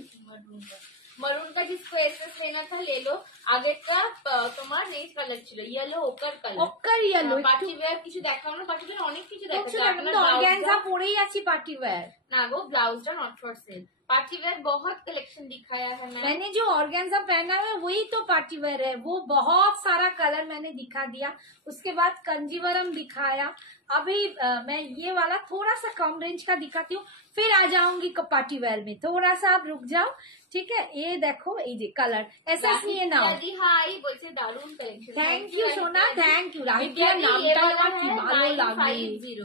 मरून का जिसको एसएस लेना था ले लो। आगे का তোমার নেক্সট কালার ছিল yellow ochre colour, ochre yellow. Party wear কিছু দেখাও না, পার্টি ওয়্যার অনেক কিছু দেখাও। অর্গানজা পরেই আছি পার্টি ওয়্যার। ना वो blouse not for sale, party wear बहुत कलेक्शन दिखाया है मैंने जो ऑर्गेन्जा पहना है वही तो पार्टी वेयर है, वो बहुत सारा कलर मैंने दिखा दिया। उसके बाद कंजीवरम दिखाया, अभी मैं ये वाला थोड़ा सा कम रेंज का दिखाती हूँ, फिर आ जाऊंगी पार्टी वेयर में। थोड़ा सा आप रुक जाओ, ठीक है? ये देखो ये जे कलर ऐसा নিয়ে নাও। হাই বলছে দারুন কালেকশন, थैंक यू सोना, थैंक यू। রাহিতিয়া নামটা আমার কি ভালো লাগে।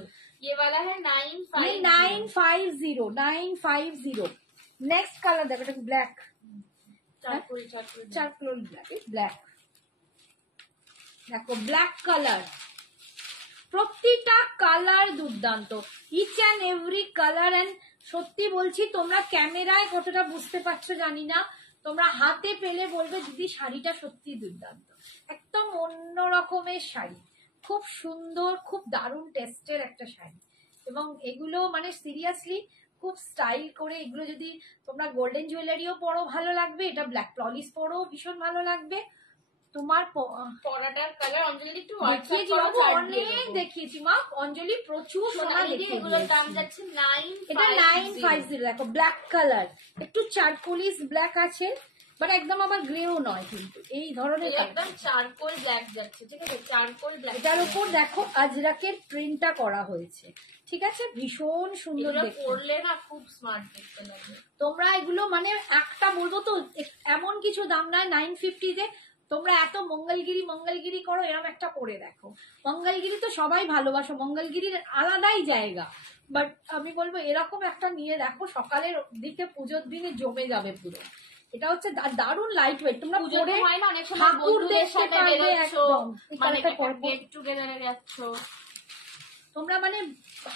ये वाला है 950, 950। नेक्स्ट कलर देखो, এটা ব্ল্যাক, চারকোল ব্ল্যাক, ব্ল্যাক দেখো, ব্ল্যাক কালার। প্রতিটা কালার দুর্দান্ত, each and every colour. And সত্যি বলছি তোমরা ক্যামেরায় কতটা বুঝতে পারছো জানি না, তোমরা হাতে পেলে বলবে দিদি শাড়িটা সত্যি দুর্দান্ত, একদম অন্য রকমের শাড়ি, খুব সুন্দর, খুব দারুণ টেস্টের একটা শাড়ি। এবং এগুলো মানে সিরিয়াসলি খুব স্টাইল করে এগুলো যদি তোমরা গোল্ডেন জুয়েলারিও পরো ভালো লাগবে, এটা ব্ল্যাক পলিশ পরো ভীষণ ভালো লাগবে। তোমার পরাটার কালার অঞ্জলি একটু দেখিয়েছি বাবু, অনেক দেখিয়েছি মা, অঞ্জলি প্রচুর সোনা দেখিয়ে এগুলোর দাম দিয়েছি। যাচ্ছে এটা 950। দেখো ব্ল্যাক কালার, একটু চারকোলিস ব্ল্যাক আছে, বাট একদম আমার গ্রেও নয়, কিন্তু এই ধরনের একদম চারকোল ব্ল্যাক যাচ্ছে, ঠিক আছে, চারকোল ব্ল্যাক। এটার উপর দেখো আজরাকের প্রিন্টটা করা হয়েছে, ঠিক আছে, ভীষণ সুন্দর দেখতে। পরলে না খুব স্মার্ট দেখতে লাগে। তোমরা এগুলো মানে একটা বলবো তো এমন কিছু দাম নয় 950-তে। তোমরা এত মঙ্গলগিরি করো, এরকম একটা পরে দেখো। মঙ্গলগিরি তো সবাই ভালোবাসো, মঙ্গলগিরির আলাদাই জায়গা, বাট আমি বলবো এরকম একটা নিয়ে দেখো, সকালের দিকে পুজোর দিনে জমে যাবে পুরো। এটা হচ্ছে দারুণ লাইট ওয়েট, তোমরা পরে ঠাকুর দেখতে পারবে একদম। তোমরা মানে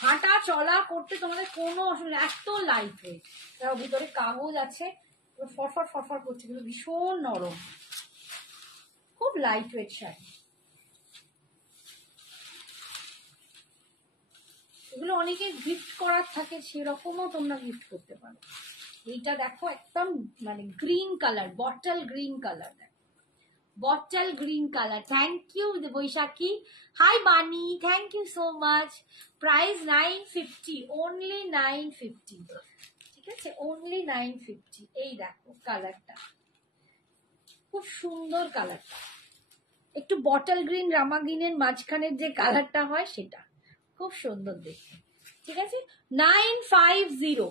হাঁটা চলা করতে তোমাদের কোনো অসুবিধা, এত লাইট ওয়েট। ভিতরে কাগজ আছে, ফরফর ফরফর করছে, কিন্তু ভীষণ নরম, খুব লাইট ওয়েট শাড়ি। এগুলো অনেকে গিফট করার থাকে, সেরকমও তোমরা গিফট করতে পারো। এইটা দেখো একদম মানে green colour, bottle green colour, দেখো bottle green colour. Thank you Baishakhi, hi Bani, thank you so much. Price 950, only 950, ঠিক আছে, অনলি 950। এই দেখো কালারটা খুব সুন্দর, কালারটা একটু বটল গ্রিন রামা গ্রিনের মাঝখানের যে কালারটা হয় সেটা খুব সুন্দর দেখতে, ठीक है 950,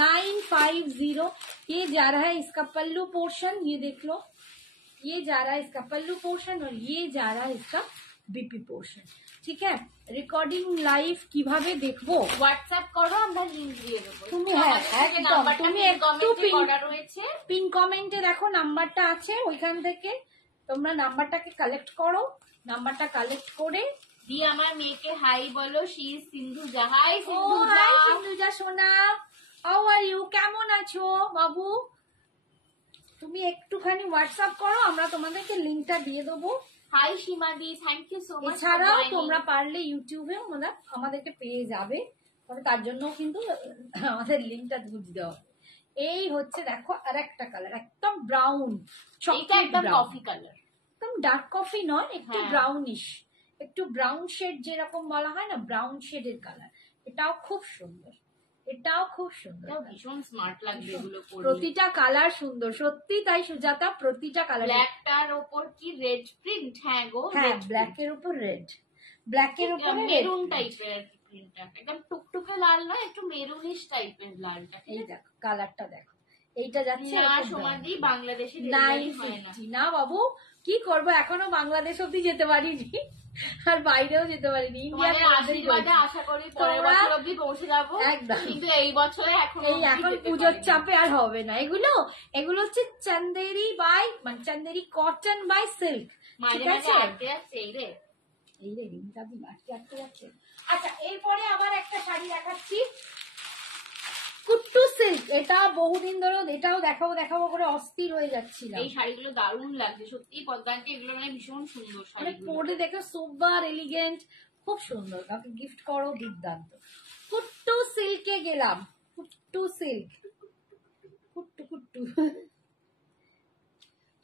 950। ये जा रहा है इसका पल्लू पोर्शन, ये देख लो, ये जा रहा है इसका पल्लू पोर्शन और ये जा रहा है इसका बीपी पोर्शन, ठीक है। রেকর্ডিং লাইভ কিভাবে দেখবো হোয়াটসঅ্যাপ করো, আমরা লিংক দিয়ে দেবো। তুমি হ্যাঁ একদম, তুমি একটু পিন কমেন্টে দেখো নাম্বারটা আছে, ওইখান থেকে তোমরা নাম্বারটাকে কালেক্ট করো, নাম্বারটা কালেক্ট করে দিয়ে আমার মেয়েকে হাই বলো, শি ইজ সিন্ধুজা। হাই সিন্ধুজা সোনা, হাউ আর ইউ, কেমন আছো বাবু? তুমি একটুখানি হোয়াটসঅ্যাপ করো, আমরা তোমাদেরকে লিংকটা দিয়ে দেবো। হাই সীমাদি, থ্যাংক ইউ সো মাচ। এছাড়াও তোমরা পারলে ইউটিউবেও আমাদেরকে পেয়ে যাবে, তবে তার জন্য কিন্তু আমাদের লিংকটা দিতে হবে। এই হচ্ছে দেখো আর একটা কালার, একদম ব্রাউন, একদম কফি কালার, একদম ডার্ক কফি নয়, একটু ব্রাউনিশ, একটু ব্রাউন শেড যেরকম বলা হয় না, ব্রাউন শেডের কালার। এটাও খুব সুন্দর, এটাও খুব সুন্দর, ভীষণ স্মার্ট লাগবে এগুলো পরে। প্রতিটা কালার সুন্দর, সত্যি তাই সুজাতা, প্রতিটা কালার। ব্ল্যাকটার উপর কি রেড প্রিন্ট? হ্যাঁ গো, হ্যাঁ ব্ল্যাকের উপর রেড, ব্ল্যাকের উপর মেরুন টাইপের আর কি প্রিন্টটা, একদম টুকটুকে লাল নয়, একটু মেরুনিশ টাইপের লালটা। এই দেখো কালারটা দেখো, এইটা যাচ্ছে সমাধি বাংলাদেশে 950 না বাবু, কি করব, এখনো বাংলাদেশ অব্দি যেতে পারিনি, আর বাইরেও যেতে পারিনি। আশীর্বাদে আশা করি পরের বছর অব্দি পৌঁছে যাবো, একদম, কিন্তু এই বছরে এখন পুজোর চাপে আর হবে না। এগুলো হচ্ছে চন্দেরি বাই, মানে চন্দেরি কটন বাই সিল্ক, ঠিক আছে। এই রে রিমটা দি বাড়তে আটকে যাচ্ছে। আচ্ছা এরপরে আবার একটা শাড়ি দেখাচ্ছি, কুট্টু সিল্ক। এটা বহুদিন ধরে এটাও দেখাবো করে অস্থির হয়ে যাচ্ছিলাম। এই শাড়িগুলো দারুণ লাগছে সত্যি, পদ্মাকে এগুলো মানে ভীষণ সুন্দর শাড়ি, পরে দেখো সুপার এলিগেন্ট, খুব সুন্দর, কাউকে গিফট করো, দুর্দান্ত। কুট্টু সিল্কে গেলাম, কুট্টু সিল্ক, কুট্টু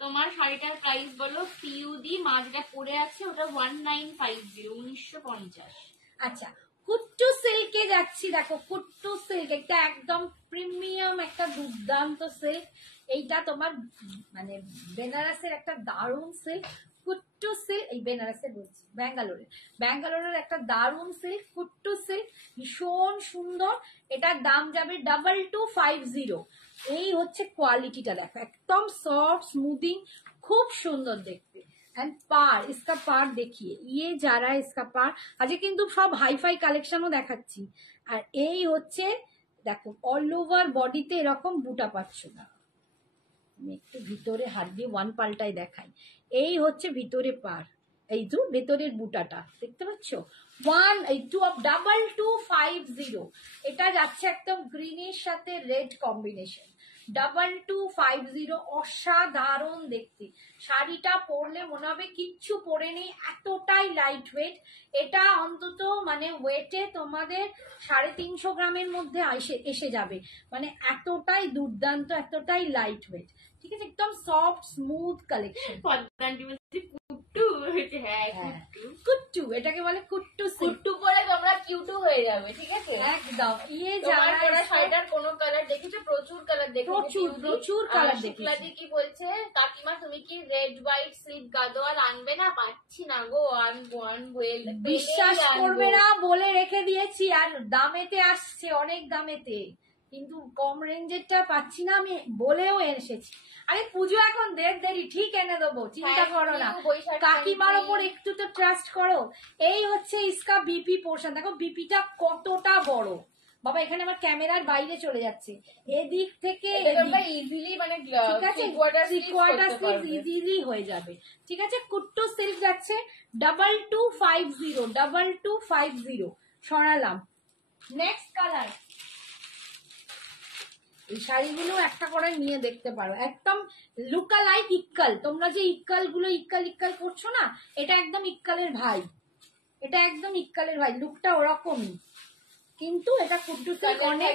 তোমার শাড়িটার প্রাইস বলো। পিউডি মাঝটা পরে আছে, ওটা 1950, 1950। আচ্ছা কুট্টু সিল্কে যাচ্ছি, দেখো কুট্টু সিল্ক, একটা একদম প্রিমিয়াম, একটা দুর্দান্ত সিল্ক। এইটা তোমার মানে বেনারসের একটা দারুণ সিল্ক, কুট্টু সিল্ক। এই বেনারসের বলছি, ব্যাঙ্গালোরের একটা দারুণ সিল্ক, কুট্টু সিল্ক, ভীষণ সুন্দর। এটার দাম যাবে 2250। এই হচ্ছে কোয়ালিটিটা দেখো, একদম সফট স্মুদিং, খুব সুন্দর দেখতে। एंड पार, इसका पार देखिए, ये जा रहा है इसका पार। আজকে কিন্তু সব হাইফাই কালেকশনও দেখাচ্ছি। আর এই হচ্ছে দেখো অল ওভার বডিতে এরকম বুটা পাচ্ছ না, আমি একটু ভিতরে হাত দিয়ে ওয়ান পাল্টাই দেখাই। এই হচ্ছে ভিতরে পার, এই তো ভেতরের বুটাটা দেখতে পাচ্ছ 2250, এটা যাচ্ছে একদম গ্রিনের সাথে রেড কম্বিনেশন 2250, অসাধারণ দেখতে। শাড়িটা পরলে মনে হবে কিচ্ছু পরে নেই, এতটাই লাইট ওয়েট। এটা অন্তত মানে ওয়েটে তোমাদের 350 গ্রামের মধ্যে এসে যাবে, মানে এতটাই দুর্দান্ত, এতটাই লাইট ওয়েট। ঠিক আছে, একদম সফট স্মুথ কালেকশন। কুট্টু হয়েছে, হ্যাঁ কুট্টু, এটাকে বলে কুট্টু সিল্ক। কুট্টু পরে তোমরা কিউটু হয়ে যাবে, ঠিক আছে একদম। তোমার পরা শাড়িটার কোনো কালার দেখেছো? প্রচুর কালার দেখেছো, প্রচুর কালার দেখেছি। শুক্লাদি কি বলছে, কাকিমা তুমি কি রেড হোয়াইট স্লিপ গাদোয়াল আনবে না? পাচ্ছি না গো, আনবো বিশ্বাস করবে না, বলে রেখে দিয়েছি। আর দামেতে আসছে, অনেক দামেতে, কিন্তু কম রেঞ্জেরটা পাচ্ছি না, আমি বলেও এসেছি। আরে পুজো এখন দেরি, ঠিক এনে দেবো, চিন্তা করো না। কাকিমার ওপর একটু তো ট্রাস্ট করো। এই হচ্ছে ইসকা বিপি পোর্শন, দেখো বিপিটা কতটা বড় বাবা। এখানে আমার ক্যামেরার বাইরে চলে যাচ্ছে, এদিক থেকে ইজিলি মানে ঠিক আছে, ইজিলি হয়ে যাবে। ঠিক আছে, কুট্টু সিল্ক যাচ্ছে 2250, সরালাম। নেক্সট কালার, এই শাড়িগুলো একটা করে নিয়ে দেখতে পারো, একদম লুকা লাইক ইক্কাল। তোমরা যে ইক্কাল গুলো ইক্কাল করছো না, এটা একদম ইক্কালের ভাই, এটা একদম ইক্কালের ভাই, লুকটা ওরকমই। কিন্তু এটা কুট্টু সিল্ক অনেক,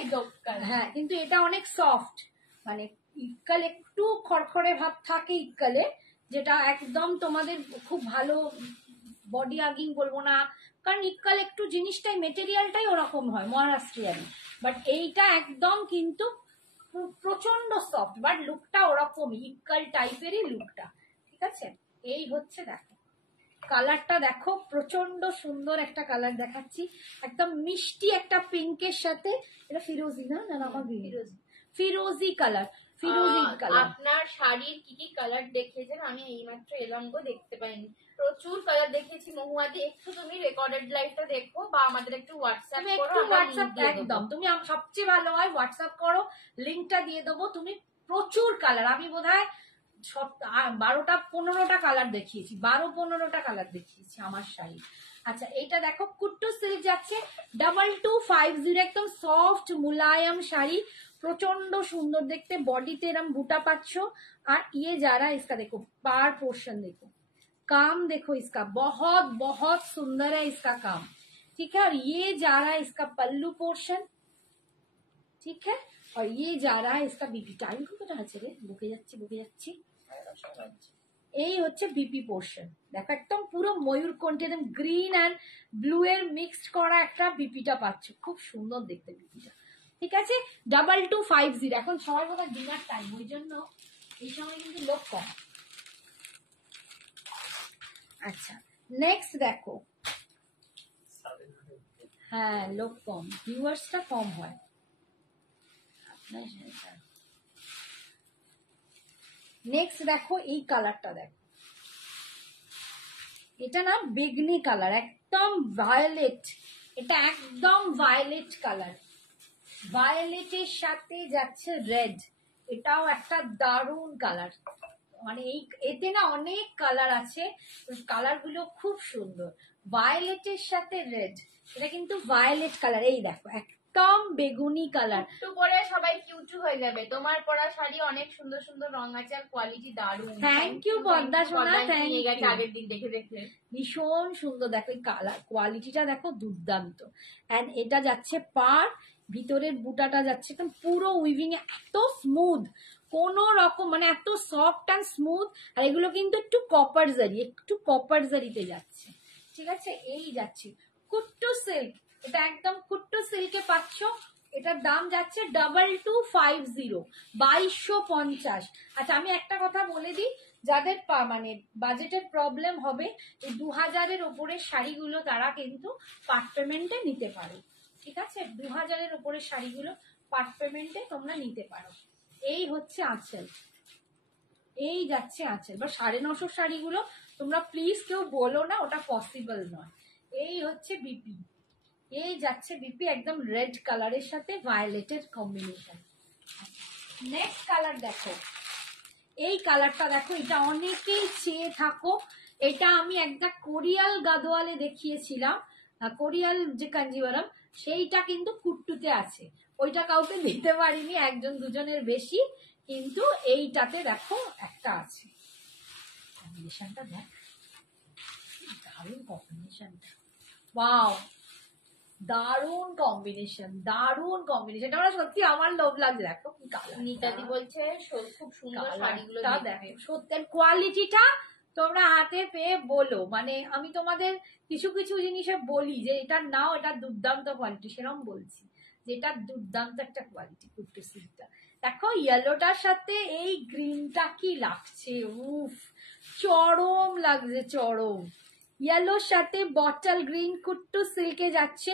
হ্যাঁ কিন্তু এটা অনেক সফট, মানে ইক্কাল একটু খড়খড়ে ভাব থাকে ইক্কালে, যেটা একদম তোমাদের খুব ভালো বডি আগিং বলবো না, কারণ ইক্কাল একটু জিনিসটাই মেটেরিয়ালটাই ওরকম হয় মহারাষ্ট্রিয়ান, বাট এইটা একদম কিন্তু প্রচন্ড সফট, বাট লুকটা ওরকমই ইক্কাল টাইপেরই লুকটা। ঠিক আছে, এই হচ্ছে দেখো কালারটা, দেখো প্রচন্ড সুন্দর একটা কালার দেখাচ্ছি, একদম মিষ্টি একটা পিঙ্কের সাথে। এটা ফিরোজি না, না আমার ফিরোজি কালার, ফিরোজি কালার। আপনার শাড়ির কি কি কালার দেখেছেন? আমি এইমাত্র এলাম গো, দেখতে পাইনি, প্রচুর কালার দেখেছি। মহুয়াদি একটু তুমি রেকর্ডেড লাইভটা দেখো, বা আমাদের একটু হোয়াটসঅ্যাপ করো, হোয়াটসঅ্যাপ একদম তুমি সবচেয়ে ভালো হয় হোয়াটসঅ্যাপ করো, লিঙ্কটা দিয়ে দেবো। তুমি প্রচুর কালার, আমি বোধহয় 12টা-15টা কালার দেখিয়েছি, 12-15টা কালার দেখিয়েছি আমার শাড়ি। আচ্ছা, এইটা দেখো কুট্টু সিল্ক যাচ্ছে 2250, একদম সফট মুলায়ম শাড়ি, প্রচন্ড সুন্দর দেখতে। বডিতে এরম বুটা পাচ্ছ, আর ইয়ে যারা इसका देखो पार पोर्शन देखो, काम देखो इसका, बहुत बहुत सुंदर है इसका काम। ठीक है, और ये जा रहा है इसका पल्लू पोर्शन, ठीक है, और ये जा रहा है इसका बीपी। टाइम কতটা আছে রে, বুকে যাচ্ছি। এই হচ্ছে বিপি পোর্শন, দেখো একদম পুরো ময়ূরকণ্ঠী, একদম গ্রিন অ্যান্ড ব্লু এর মিক্সড করা একটা বিপিটা পাচ্ছ, খুব সুন্দর দেখতে বিপিটা। ঠিক আছে, 2250। এখন সবাই বোধহয় ডিনার টাইম, ওই জন্য এই সময় কিন্তু লোক কম। আচ্ছা, নেক্সট দেখো, হ্যাঁ লোক কম, ভিউয়ার্সটা কম হয় আপনার। নেক্সট দেখো এই কালারটা, দেখো এটা না বেগনি কালার, একদম ভায়োলেট, এটা একদম ভায়োলেট কালার, ভায়োলেটের সাথে যাচ্ছে রেড, এটাও একটা দারুণ কালার। মানে এই এতে না অনেক কালার আছে, কালার গুলো খুব সুন্দর। ভায়োলেটের সাথে রেড, এটা কিন্তু ভায়োলেট কালার, এই দেখো একদম বেগুনি কালার। একটু পরে সবাই কিউটু হয়ে যাবে। তোমার পরা শাড়ি অনেক সুন্দর সুন্দর রং আছে, আর কোয়ালিটি দারুণ। থ্যাংক ইউ পদ্মা সোনা, থ্যাংক ইউ। আগের দিন দেখে ভীষণ সুন্দর, দেখো এই কালার কোয়ালিটিটা দেখো দুর্দান্ত। এন্ড এটা যাচ্ছে পার, ভিতরের বুটাটা যাচ্ছে একদম পুরো উইভিং এ, এত স্মুথ, কোন রকম মানে এত সফট অ্যান্ড স্মুথ। আর এগুলো কিন্তু একটু কপার জারিতে যাচ্ছে। ঠিক আছে, এই যাচ্ছে কুট্টু সিল্ক, এটা একদম কুট্টু সিল্কে পাচ্ছ। এটার দাম যাচ্ছে 2250, 2250। আচ্ছা, আমি একটা কথা বলে দিই, যাদের মানে বাজেটের প্রবলেম হবে, এই 2000-এর ওপরের শাড়িগুলো তারা কিন্তু পার্ট পেমেন্টে নিতে পারো। ঠিক আছে, 2000-এর ওপরের শাড়িগুলো পার্ট পেমেন্টে তোমরা নিতে পারো। এই হচ্ছে আঁচল, এই যাচ্ছে আঁচল। বা 950 শাড়িগুলো তোমরা প্লিজ কেউ বলো না, ওটা পসিবল নয়। এই হচ্ছে বিপি, এই যাচ্ছে বিপি একদম রেড কালারের সাথে ভায়োলেটের কম্বিনেশন। নেক্সট কালার দেখো, এই কালারটা দেখো, এটা অনেকেই চেয়ে থাকো, এটা আমি একটা কোরিয়াল গাদোয়ালে দেখিয়েছিলাম, কোরিয়াল যে কাঞ্জিভারাম, সেইটা কিন্তু কুট্টুতে আছে, ওইটা কাউকে দিতে পারিনি, একজন দুজনের বেশি, কিন্তু এইটাতে দেখো একটা আছে। কম্বিনেশনটা দেখ, দারুণ কম্বিনেশনটা, ওয়াও, দারুণ কম্বিনেশন, দারুণ কম্বিনেশন, এটা সত্যি আমার লোভ লাগছে। দেখো কি কালার, নিতাদি বলছে খুব সুন্দর শাড়িগুলো দেখে। সত্যি কোয়ালিটিটা তোমরা হাতে পেয়ে বলো, মানে আমি তোমাদের কিছু কিছু জিনিসে বলি যে এটা নাও, এটা দুর্দান্ত কোয়ালিটি, সেরকম বলছি যে এটা দুর্দান্ত একটা কোয়ালিটি। কুর্তি সিল্কটা দেখো, ইয়েলোটার সাথে এই গ্রিনটা কি লাগছে, উফ, চরম লাগছে, চরম। ইয়েলোর সাথে বটল গ্রিন কুট্টু সিল্কে যাচ্ছে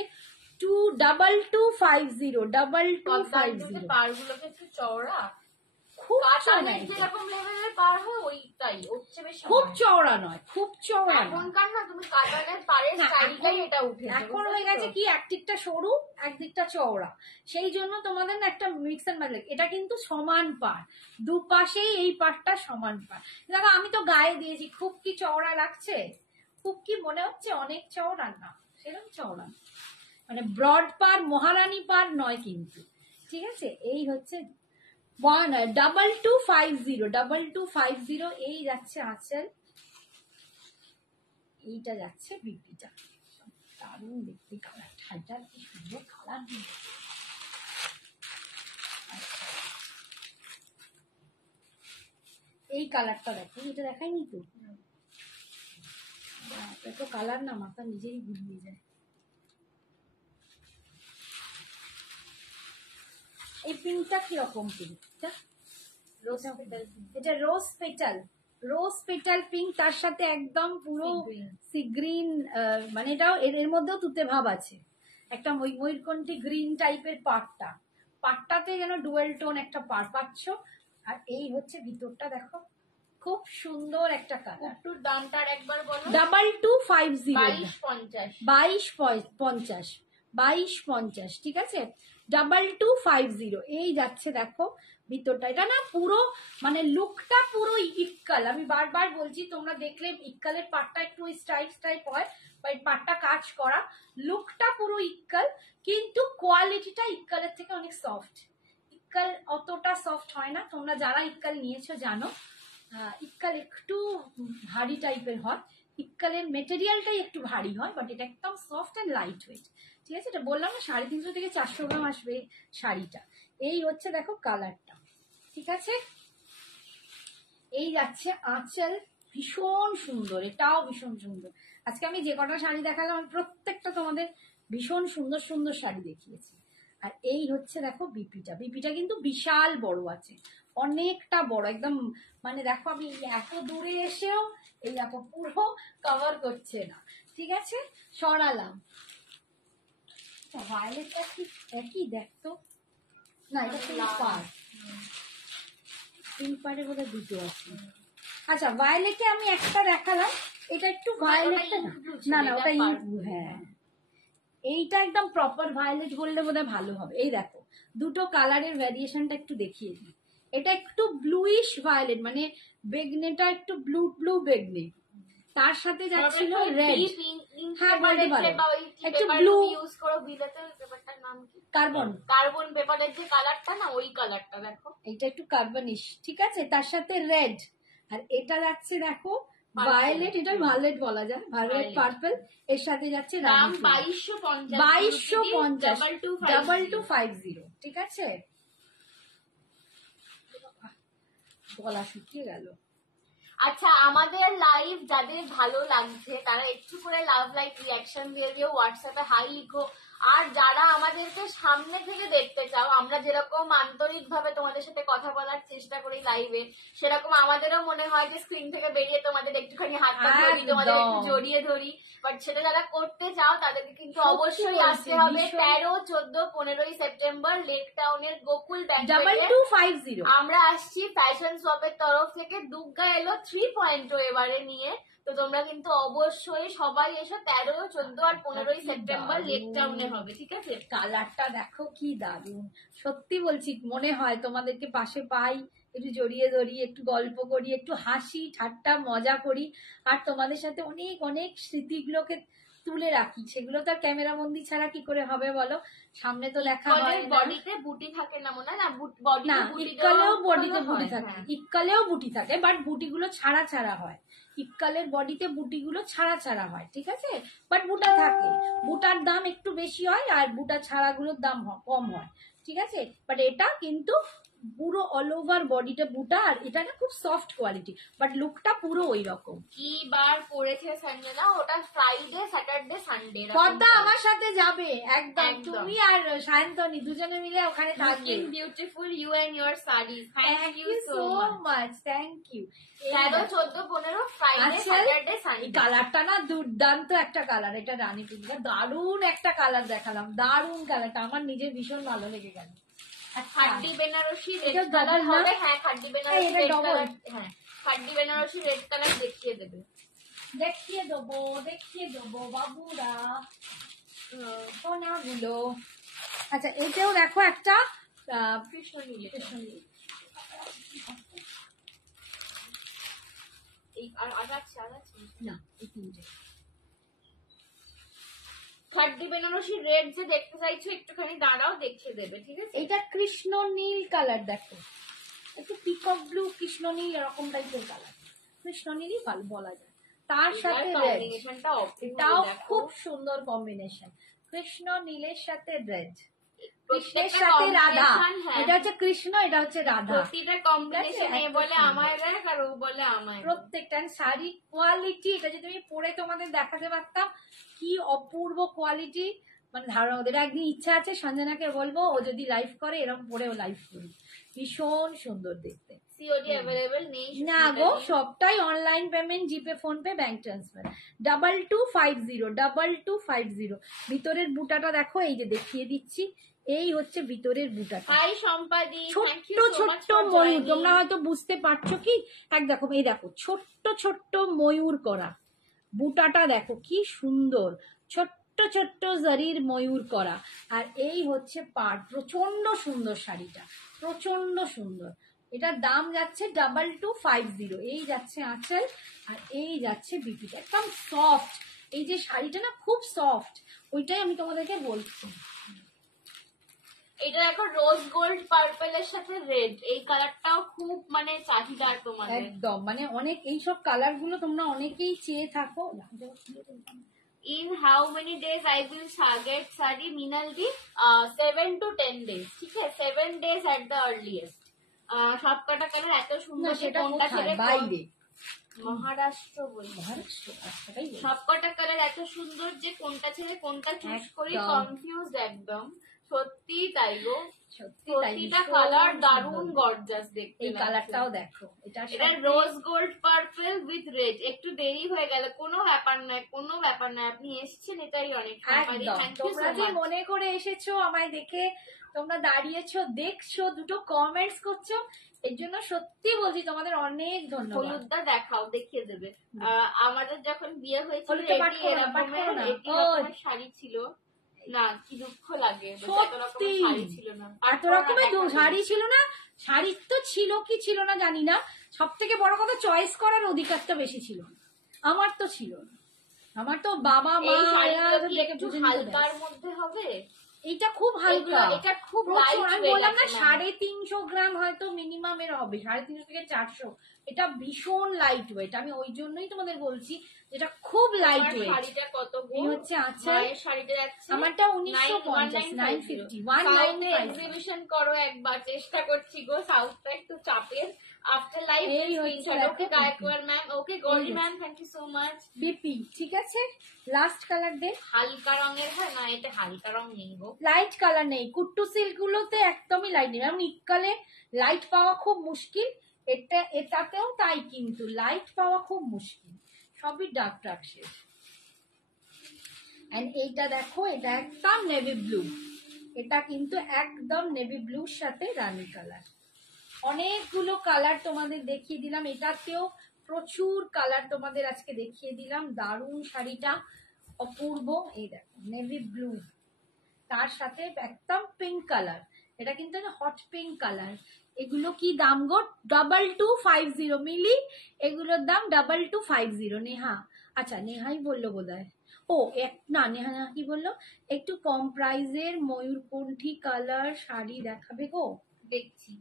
2250, 2250। পাড়গুলোকে একটু চওড়া, খুব কাতানের যেরকম লেভেলের পাড় হয় ওইটাই, ওর চেয়ে বেশি খুব চওড়া নয়, খুব চওড়া নয়। এখনকার না তুমি কাতানের পাড়ের স্টাইলটাই এটা উঠেছে। এখন হয়ে গেছে কি, একদিকটা সরু একদিকটা চওড়া, সেই জন্য তোমাদের না একটা মিক্স এন্ড ম্যাচ। এটা কিন্তু সমান পাড়, দুপাশেই এই পাড়টা সমান পাড়। দেখো আমি তো গায়ে দিয়েছি, খুব কি চওড়া লাগছে, খুব কি মনে হচ্ছে অনেক চওড়া? না, সেরকম চওড়া না, মানে ব্রড পার মহারানী পার নয় কিন্তু, ঠিক আছে। এই হচ্ছে 2250, এই যাচ্ছে আঁচল, এইটা যাচ্ছে বিপিটা। দারুণ দেখতে কালারটা, এটা কি সুন্দর কালার। এই কালারটা দেখো, এটা দেখাইনি তো, এত কালার না মাথা নিজেই ঘুরিয়ে যায়। এই পিঙ্কটা কিরকম পিঙ্কটা? এটা রোজ পেটাল, রোজ পেটাল পিঙ্ক, তার সাথে একদম পুরো সি গ্রিন, মানে এটাও এর মধ্যেও তুতে ভাব আছে, একটা ময়ূরকণ্ঠী গ্রিন টাইপের পাড়টা, পাড়টাতে যেন ডুয়েল টোন একটা পাড় পাচ্ছ। আর এই হচ্ছে ভিতরটা দেখো, খুব সুন্দর একটা কালার। একটু দামটা একবার বলো। 2250, 2250, 2250, ঠিক আছে, 2250, এই যাচ্ছে দেখো ভিতরটা। এটা না পুরো মানে লুকটা পুরো ইক্কাল, আমি বারবার বলছি, তোমরা দেখলে ইক্কালের পাটটা একটু স্ট্রাইপ স্ট্রাইপ হয়, বা এই পাটটা কাজ করা, লুকটা পুরো ইক্কাল, কিন্তু কোয়ালিটিটা ইক্কালের থেকে অনেক সফট। ইক্কাল অতটা সফট হয় না, তোমরা যারা ইক্কাল নিয়েছো জানো, ইক্কাল একটু ভারী টাইপের হয়, ইক্কালের মেটেরিয়ালটাই একটু ভারী হয়, বাট এটা একদম সফট অ্যান্ড লাইট ওয়েট, ঠিক আছে। এটা বললাম না 350 থেকে 400 গ্রাম আসবে শাড়িটা। এই হচ্ছে দেখো কালারটা, ঠিক আছে। এই যাচ্ছে আঁচল, ভীষণ সুন্দর, এটাও ভীষণ সুন্দর। আজকে আমি যে কটা শাড়ি দেখালাম প্রত্যেকটা তোমাদের ভীষণ সুন্দর সুন্দর শাড়ি দেখিয়েছি। আর এই হচ্ছে দেখো বিপিটা, বিপিটা কিন্তু বিশাল বড় আছে, অনেকটা বড় একদম, মানে দেখো আমি এত দূরে এসেও এই দেখো পুরো কভার করছে না, ঠিক আছে। সরালাম, ভায়োলেটটা কি একই দেখতো না, এটা পিঙ্ক পাড়, পিঙ্ক পাড়ে বোধহয় দুটো আছে। আচ্ছা, ভায়োলেটে আমি একটা দেখালাম, এটা একটু ভায়োলেটটা না, না ওটা ইউ, হ্যাঁ এইটা একদম প্রপার ভায়োলেট বললে বোধহয় ভালো হবে। এই দেখো দুটো কালারের ভ্যারিয়েশনটা একটু দেখিয়ে দিই, এটা একটু ব্লুইশ ভায়োলেট, মানে বেগনেটা একটু ব্লু ব্লু বেগনে, তার সাথে যাচ্ছিল রেড, হ্যাঁ বলতে পারো একটু ব্লু ইউজ করো, বিলাতের পেপারটার নাম কি, কার্বন, কার্বন পেপারের যে কালারটা না, ওই কালারটা দেখো, এইটা একটু কার্বনিশ, ঠিক আছে, তার সাথে রেড। আর এটা যাচ্ছে দেখো ভায়োলেট, এটা ভায়োলেট বলা যায়, ভায়োলেট পার্পল, এর সাথে যাচ্ছে দাম 2250, 2250, ঠিক আছে। গলা শুকিয়ে গেল। আচ্ছা, আমাদের লাইভ যাদের ভালো লাগছে তারা একটু করে লাভ লাইক রিয়াকশন দিয়ে দিও, হোয়াটসঅ্যাপে হাই লিখো। আর যারা আমাদেরকে সামনে থেকে দেখতে চাও, আমরা যেরকম আন্তরিক ভাবে তোমাদের সাথে কথা বলার চেষ্টা করি লাইভে, সেরকম আমাদেরও মনে হয় যে স্ক্রিন থেকে বেরিয়ে তোমাদের একটুখানি হাত পা ধরি, তোমাদের একটু জড়িয়ে ধরি, বাট সেটা যারা করতে চাও তাদেরকে কিন্তু অবশ্যই আসতে হবে 13, 14, 15 সেপ্টেম্বর লেক টাউনের গোকুল ব্যাংকোয়েটে। 2250 আমরা আসছি ফ্যাশন শপের তরফ থেকে, দুর্গা এলো 3.0 এবারে নিয়ে, তো তোমরা কিন্তু অবশ্যই সবাই এসো। 13, 14 আর 15 সেপ্টেম্বর লেক টাউনে হবে, ঠিক আছে। কালারটা দেখো কি দারুণ, সত্যি বলছি মনে হয় তোমাদেরকে পাশে পাই একটু জড়িয়ে ধরি, একটু গল্প করি, একটু হাসি ঠাট্টা মজা করি, আর তোমাদের সাথে অনেক অনেক স্মৃতিগুলোকে তুলে রাখি। সেগুলো তো আর ক্যামেরা বন্দি ছাড়া কি করে হবে বলো, সামনে তো দেখা হয় না। বডিতে বুটি থাকে না মনে হয় না, বডিতে না, বুটি ইক্কালেও দেওয়া বডিতে হয়, বুটি থাকে, হ্যাঁ। ইক্কালেও বুটি থাকে, বাট বুটিগুলো ছাড়া ছাড়া হয়। ইক্কালের বডিতে বুটিগুলো ছাড়া ছাড়া হয়, ঠিক আছে, বাট বুটা থাকে। বুটার দাম একটু বেশি হয় আর বুটা ছাড়াগুলোর দাম কম হয়, ঠিক আছে। বাট এটা কিন্তু পুরো অল ওভার বডিটা বুটা, আর এটা না খুব সফট কোয়ালিটি, বাট লুকটা পুরো ওই রকম। কি বার পড়েছে সঞ্জনা, ওটা ফ্রাইডে স্যাটারডে সানডে কথা আমার সাথে যাবে একদম, একদম। তুমি আর সায়ন্তনী দুজনে মিলে ওখানে থাকবে। Looking beautiful you and your saris, thank you so much, thank you. 13, 14, 15 Friday Saturday Sunday. কালারটা না দুর্দান্ত একটা কালার, এটা রানী পিঙ্ক, দারুণ একটা কালার দেখালাম, দারুণ কালারটা আমার নিজের ভীষণ ভালো লেগে গেল। খাড্ডি বেনারসি রেড এটা কালার double না? হবে, হ্যাঁ খাড্ডি বেনারসি এটা রেড double। কালার, হ্যাঁ খাড্ডি বেনারসি রেড কালার দেখিয়ে দেবে। দেখিয়ে দেবো বাবুরা সোনাগুলো। আচ্ছা এটাও দেখো একটা কৃষ্ণ নীল, এই আর আছে না এই তিনটে। খাড্ডি বেনারসি রেড যে দেখতে চাইছো একটুখানি দাঁড়াও, দেখিয়ে দেবে, ঠিক আছে। এটা কৃষ্ণ নীল কালার, দেখো একটু পিকক ব্লু কৃষ্ণ নীল এরকম টাইপের কালার, কৃষ্ণ নীলই বলা যায়। তার সাথে রেড, এটাও খুব সুন্দর কম্বিনেশন, কৃষ্ণ নীলের সাথে রেড, কৃষ্ণের সাথে রাধা, এটা হচ্ছে কৃষ্ণ, এটা হচ্ছে রাধা, প্রতিটা কম্বিনেশন এ বলে আমায় দেখ আর ও বলে আমায়। প্রত্যেকটা শাড়ি কোয়ালিটি, এটা যদি আমি পরে তোমাদের দেখাতে পারতাম কি অপূর্ব কোয়ালিটি, মানে ধারণা। ওদের একদিন ইচ্ছা আছে সঞ্জনাকে বলবো ও যদি লাইভ করে এরকম পরে ও লাইভ করি, ভীষণ সুন্দর দেখতে। সিওডি अवेलेबल নেই না গো, সবটাই অনলাইন পেমেন্ট, জিপে, ফোন পে, ব্যাংক ট্রান্সফার। 2250 ভিতরের বুটাটা দেখো, এই যে দেখিয়ে দিচ্ছি, এই হচ্ছে ভিতরের বুটাটা। হাই সম্পাদি, ছোট্ট ছোট্ট ময়ূর, তোমরা হয়তো বুঝতে পারছো কি, এক দেখো এই দেখো ছোট্ট ছোট্ট ময়ূর করা, বুটাটা দেখো কি সুন্দর, ছোট্ট ছোট্ট জারির ময়ূর করা, আর এই হচ্ছে পাড়। প্রচন্ড সুন্দর শাড়িটা, প্রচন্ড সুন্দর। এটার দাম যাচ্ছে 2250, এই যাচ্ছে আঁচল আর এই যাচ্ছে বিপিটা, একদম সফট। এই যে শাড়িটা না খুব সফট, ওইটাই আমি তোমাদেরকে বলছি। এটা দেখো রোজ গোল্ড পার্পল এর সাথে রেড, এই কালারটাও খুব মানে চাহিদার তোমাদের, একদম মানে অনেক এইসব কালার গুলো তোমরা অনেকেই চেয়ে থাকো। In how many days I will get sari মিনালদি, 7 to 10 days, ঠিক আছে, 7 days at the earliest। সবকটা কালার এত না সুন্দর, সেটা কোনটা ছেড়ে বাইরে, মহারাষ্ট্র বলি, মহারাষ্ট্র রাস্তাটাই বলছি। সবকটা কালার এত সুন্দর যে কোনটা ছেড়ে কোনটা চুজ করি একদম। কনফিউজড একদম, সত্যি তাই গো, সত্যি তাই, প্রতিটা ভীষণ কালার দারুণ সুন্দর। গর্জাস দেখতে। এই কালারটাও দেখো, এটা rose gold purple with red. একটু দেরি হয়ে গেল, কোনো ব্যাপার নয়, কোনো ব্যাপার নয়, আপনি এসেছেন এটাই অনেক। তোমরা যে মনে করে এসেছো আমায় দেখে, তোমরা দাঁড়িয়েছো দেখছো, দুটো কমেন্টস করছো, এর জন্য সত্যি বলছি তোমাদের অনেক ধন্যবাদ। হলুদটা দেখাও, দেখিয়ে দেবে। আমাদের যখন বিয়ে হয়েছিল হলুদটা পাঠ করো না, পাঠ করো না। এরকমের শাড়ি ছিল না, কি দুঃখ লাগে, সত্যি শাড়ি ছিল না, এত রকমের শাড়ি ছিল না। শাড়ি তো ছিল কি ছিল না জানি না, সব থেকে বড় কথা চয়েস করার অধিকারটা বেশি ছিল না। আমার তো ছিল না, আমার তো বাবা মা দেখে বুঝে নিতে দেয়। হালকার মধ্যে হবে, এটা খুব হালকা, এটা খুব প্রচুর। আমি বললাম না 350 গ্রাম হয়তো মিনিমাম এর হবে, 350 থেকে 400। এটা ভীষণ লাইট ওয়েট, আমি ওই জন্যই তোমাদের বলছি যেটা খুব লাইট ওয়েট। শাড়িটা কত গো? এই হচ্ছে আঁচল, শাড়িটা যাচ্ছে আমারটা 1950, 950, 195। এক্সিবিশন করো একবার, চেষ্টা করছি গো, সাউথটা একটু চাপের। আফটার লাইফ এই হচ্ছে okay Gaikwad ma'am, okay Goldie ma'am, thank you so much. BP ঠিক আছে, লাস্ট কালার দে। হালকা রঙের হয় না, এটা হালকা রং নেই গো, লাইট কালার নেই, কুট্টু সিল্ক গুলোতে একদমই লাইট নেই, যেমন ইক্কালে লাইট পাওয়া খুব মুশকিল, এটাতেও তাই, কিন্তু লাইট পাওয়া খুব মুশকিল, সবই ডার্ক ডার্ক শেড। এন্ড এইটা দেখো, এটা একদম নেভি ব্লু, এটা কিন্তু একদম নেভি ব্লুর সাথে রানী কালার। অনেকগুলো কালার তোমাদের দেখিয়ে দিলাম, এটাতেও প্রচুর কালার তোমাদের আজকে দেখিয়ে দিলাম। দারুণ শাড়িটা, অপূর্ব। এই দেখো নেভি ব্লু, তার সাথে একদম পিঙ্ক কালার, এটা কিন্তু হট পিঙ্ক কালার, এগুলো কি দাম গো? 2250 মিলি, এগুলোর দাম 2250। নেহা, আচ্ছা নেহাই বললো বোধহয়। ও না, নেহা কি বললো, একটু কম প্রাইজের ময়ূরকণ্ঠী কালার শাড়ি দেখাবে গো। দেখছি।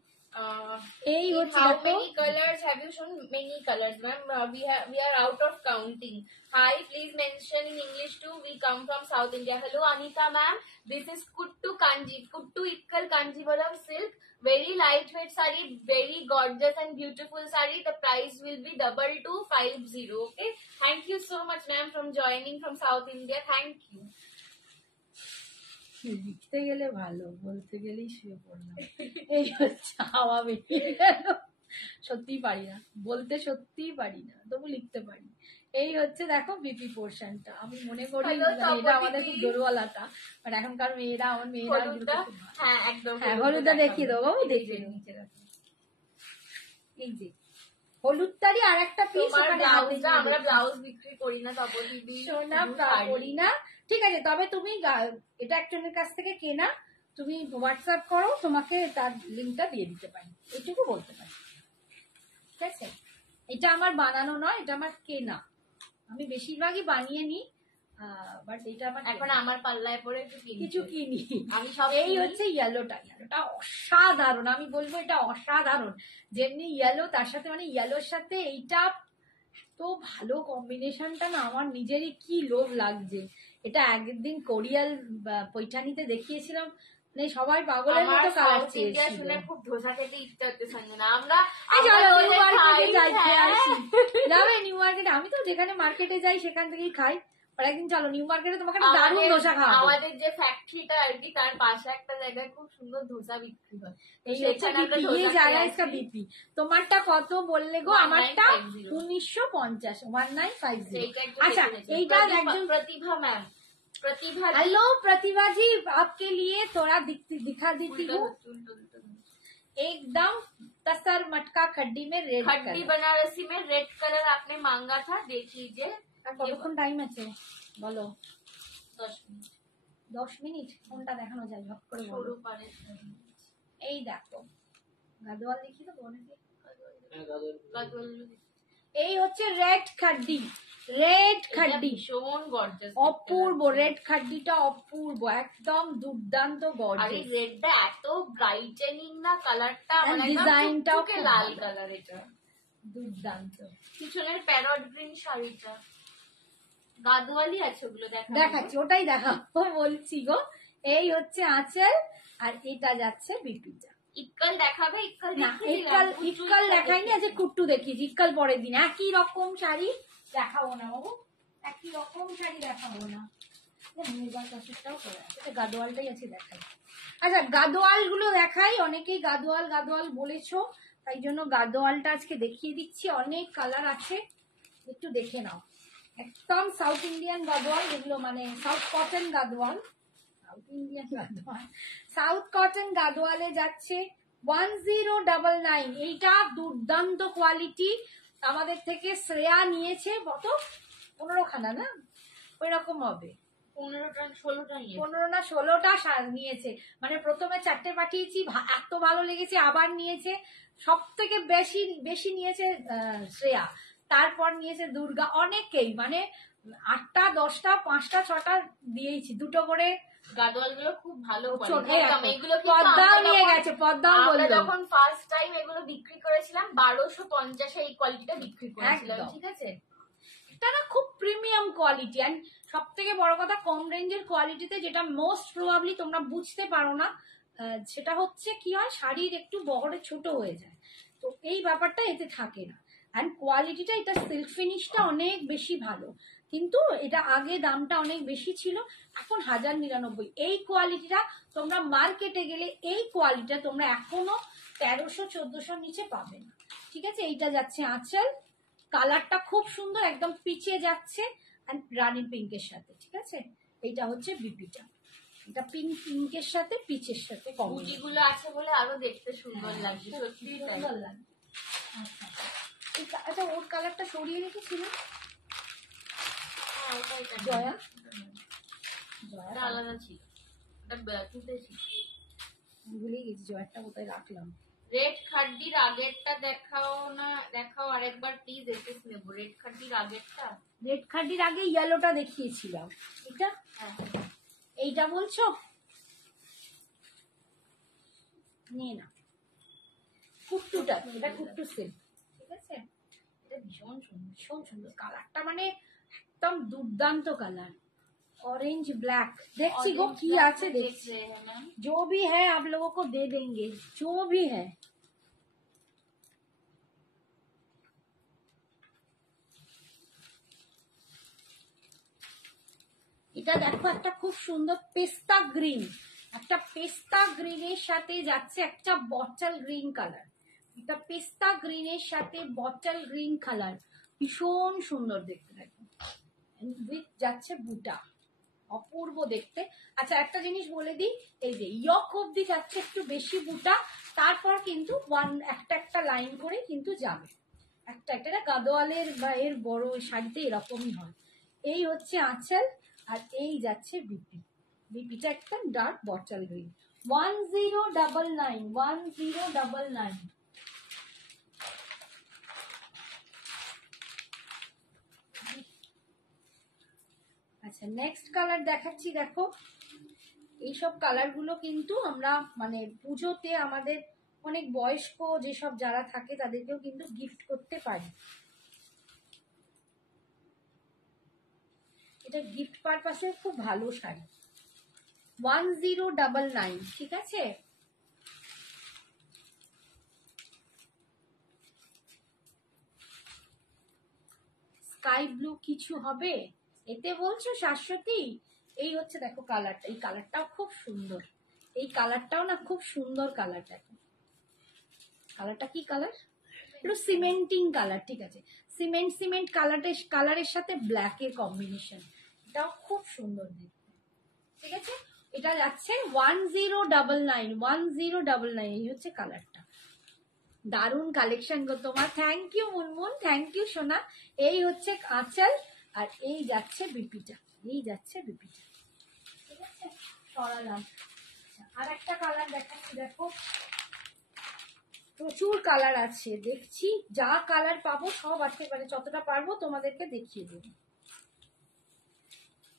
এই হচ্ছে How দেখো, many colors have you shown? Many colors, ma'am. We are out of counting. Hi, please mention in English too. We come from South India. Hello, Anita ma'am. This is Kuttu Kanji, Kuttu Ikkal Kanjivaram silk. Very lightweight saree, very gorgeous and beautiful saree. The price will be 2250. Okay. Thank you so much, ma'am, from joining from South India. Thank you. লিখতে গেলে ভালো, বলতে গেলেই শুয়ে পড়লাম। এই হচ্ছে হাওয়া বেরিয়ে গেল। সত্যিই পারি না বলতে, সত্যিই পারি না, তবু লিখতে পারি। এই হচ্ছে দেখো বিপি পোর্শনটা। আমি মনে করি Hello, এটা আমাদের Tapati খুব di। দোরওয়ালাটা, বাট এখনকার মেয়েরা, আমার মেয়েরা এগুলো হলুদটা, খুব ভালো। হ্যাঁ একদম হ্যাঁ হলুদটা দেখিয়ে দেবো, এই যে দেখিয়ে নিচে রাখো। এই যে হলুদটারই আর একটা পিস, তোমার ব্লাউজটা, আমরা ব্লাউজ বিক্রি করি না তপতি দি, সোনা করি না, ঠিক আছে। তবে তুমি এটা একজনের কাছ থেকে কেনা, তুমি হোয়াটসঅ্যাপ করো, তোমাকে তার লিঙ্কটা দিয়ে দিতে পারি, এইটুকু বলতে পারি, ঠিক আছে। এটা আমার বানানো নয়, এটা আমার কেনা, আমি বেশিরভাগই বানিয়ে নিই, বাট এটা আমার এখন আমার পাল্লায় পড়ে একটু কিছু কিনি আমি সব এই হচ্ছে ইয়েলোটা, ইয়েলোটা অসাধারণ, আমি বলবো এটা অসাধারণ। যেমনি ইয়েলো, তার সাথে মানে ইয়েলোর সাথে এইটা তো ভালো কম্বিনেশনটা না, আমার নিজেরই কি লোভ লাগছে। এটা একদিন কোরিয়াল পৈঠানিতে দেখিয়েছিলাম, মানে সবাই পাগলের মতো কালার চেয়েছিল। শুনে খুব ধোসা খেতে ইচ্ছা হচ্ছে সঞ্জনা। আমরা যাবে নিউ মার্কেটে, আমি তো যেখানে মার্কেটে যাই সেখান থেকেই খাই, আর একদিন চলো নিউ মার্কেটে তোমাকে একটা দারুণ ধোসা খাওয়াবো। আমাদের যে ফ্যাক্টরিটা আর কি, তার পাশে একটা জায়গায় খুব সুন্দর ধোসা বিক্রি হয়। এই হচ্ছে বিপি, ये जा रहा है इसका बीपी। তোমারটা কত বললে গো? আমারটা 1950, 1950। আচ্ছা এইটা একজন প্রতিভা ম্যাম, प्रतिभा। हेलो प्रतिभा जी, आपके लिए थोड़ा दिखा देती हूँ। एकदम तसर मटका खड्डी में रेड, खड्डी बनारसी में रेड कलर आपने मांगा था, देख लीजिए। কতক্ষণ টাইম আছে বলো? 10 মিনিট। 10 মিনিট কোনটা দেখানো যায় ঝপ করে বলো। সরু পারে। এই দেখো গাদোয়াল দেখি তো বনেকে, এই হচ্ছে রেড খাড্ডি, রেড খাড্ডি ভীষণ গর্জাস, অপূর্ব। রেড খাড্ডিটা অপূর্ব, একদম দুর্দান্ত গর্জাস। আরে রেডটা এত ব্রাইটেনিং না কালারটা, মানে ডিজাইনটাও লাল কালার, এটা দুর্দান্ত। পিছনের প্যারট গ্রিন শাড়িটা গাদওয়ালি আছে, ওগুলো দেখাচ্ছি, ওটাই দেখাবো বলছি গো। এই হচ্ছে আঁচল, আর এটা যাচ্ছে বিপিটা। ইক্কাল দেখাবে? ইক্কাল ইক্কাল দেখাইনি, আজ কুট্টু দেখিয়েছি। ইক্কাল পরের দিন একই রকম শাড়ি দেখাবো না বাবু, একই রকম শাড়ি দেখাবো না। গাদোয়ালটাই আছে দেখাই। আচ্ছা গাদোয়াল গুলো দেখাই, অনেকেই গাদোয়াল গাদোয়াল বলেছো, তাই জন্য গাদোয়ালটা আজকে দেখিয়ে দিচ্ছি। অনেক কালার আছে, একটু দেখে নাও। একদম সাউথ ইন্ডিয়ান গাদোয়াল, যেগুলো মানে south cotton Gadwal, south Indian Gadwal, south cotton গাদোয়ালে যাচ্ছে 1099। এইটা দুর্দান্ত কোয়ালিটি, আমাদের থেকে শ্রেয়া নিয়েছে কত, 15 খানা না ওই রকম হবে, 15 না 16টা নিয়েছে। মানে প্রথমে 4টে পাঠিয়েছি, এত ভালো লেগেছে, আবার নিয়েছে। সব থেকে বেশি বেশি নিয়েছে শ্রেয়া, তারপর নিয়েছে দুর্গা, অনেকেই মানে 8টা 10টা 5টা 6টা দিয়েছি, দুটো করে। গাদোয়ালগুলো খুব ভালো, এগুলো পদ্মাও নিয়ে গেছে, পদ্মাও বললো যখন ফার্স্ট টাইম এগুলো বিক্রি করেছিলাম 1250 এই কোয়ালিটিটা বিক্রি করেছিলাম, ঠিক আছে। এটা না খুব প্রিমিয়াম কোয়ালিটি, এন্ড সব থেকে বড় কথা কম রেঞ্জের কোয়ালিটিতে, যেটা মোস্ট প্রবাবলি তোমরা বুঝতে পারো না, সেটা হচ্ছে কি হয়, শাড়ির একটু বহরে ছোট হয়ে যায়, তো এই ব্যাপারটা এতে থাকে না। অ্যান্ড কোয়ালিটিটা, এটা সিল্ক ফিনিশটা অনেক বেশি ভালো, কিন্তু এটা আগে দামটা অনেক বেশি ছিল, এখন 1099। এই কোয়ালিটিটা তোমরা মার্কেটে গেলে এই কোয়ালিটিটা তোমরা এখনো 1300-1400 নিচে পাবে না, ঠিক আছে। এইটা যাচ্ছে আঁচল, কালারটা খুব সুন্দর, একদম পিচে যাচ্ছে রানী পিঙ্কের সাথে, ঠিক আছে। এইটা হচ্ছে বিপিটা, এটা পিঙ্কের সাথে পিচের সাথে গুলো আছে বলে আরো দেখতে সুন্দর লাগছে, সত্যি সুন্দর লাগছে। আচ্ছা ওর কালারটা সরিয়ে রেখেছিল জয়া, আলাদা ছিল, ভুলে গেছি জয়াটা কোথায় রাখলাম। রেড খাড্ডির আগেরটা দেখাও না, দেখাও আরেকবার প্লিজ, এসএস নেবো। রেড খাড্ডির আগেরটা, রেড খাডির আগে ইয়েলোটা দেখিয়েছিলাম, এটা হ্যাঁ এইটা বলছো? নিয়ে না, কুট্টুটা, এটা কুট্টু সেট, ঠিক আছে? এটা ভীষণ সুন্দর, ভীষণ সুন্দর কালারটা, মানে একদম দুর্দান্ত কালার, ऑरेंज ब्लैक। देखती गो की आज से देख, रहे हैं मैम। जो भी है आप लोगों को दे देंगे, जो भी है। এটা দেখো একটা খুব সুন্দর পেস্তা গ্রিন, একটা পেস্তা গ্রিনের সাথে যাচ্ছে একটা বটল গ্রিন কালার, এটা পেস্তা গ্রিনের সাথে বটল গ্রিন কালার, ভীষণ সুন্দর দেখতে দেখো, উইথ যাচ্ছে বুটা, অপূর্ব দেখতে। আচ্ছা একটা জিনিস বলে দিই, এই যে ইয়ক অব্দি যাচ্ছে একটু বেশি বুটা, তারপর কিন্তু একটা একটা লাইন করে কিন্তু যাবে, একটা একটা, এটা গাদোয়ালের বা এর বড় শাড়িতে এরকমই হয়। এই হচ্ছে আঁচল, আর এই যাচ্ছে বিপি, বিপিটা একদম ডার্ক বটল গ্রিন। 1099, 1099। আচ্ছা নেক্সট কালার দেখাচ্ছি, দেখো এইসব কালার গুলো কিন্তু আমরা মানে পুজোতে আমাদের অনেক বয়স্ক যেসব যারা থাকে তাদেরকেও কিন্তু গিফট করতে পারি, এটা গিফট পারপাসে খুব ভালো শাড়ি। 1099, ঠিক আছে? স্কাই ব্লু কিছু হবে এতে বলছো শাশ্বতী? এই হচ্ছে দেখো কালারটা, এই কালারটাও খুব সুন্দর, এই কালারটাও না খুব সুন্দর কালারটা, কালারটা কি কালার? একটু সিমেন্টিং কালার, ঠিক আছে, সিমেন্ট সিমেন্ট কালারের সাথে ব্ল্যাক এর কম্বিনেশন, এটাও খুব সুন্দর দেখতে, ঠিক আছে? এটা যাচ্ছে 1099, 1099, এই হচ্ছে কালারটা। দারুণ কালেকশন গো তোমার, thank you Munmun, thank you সোনা। এই হচ্ছে আঁচল, আর এই যাচ্ছে বিপিটা, এই যাচ্ছে বিপিটা, ঠিক আছে? সরালাম। আর একটা কালার দেখাচ্ছি, দেখো প্রচুর কালার আছে, দেখছি যা কালার পাবো সব আসতে পারে, যতটা পারবো তোমাদেরকে দেখিয়ে দেবো।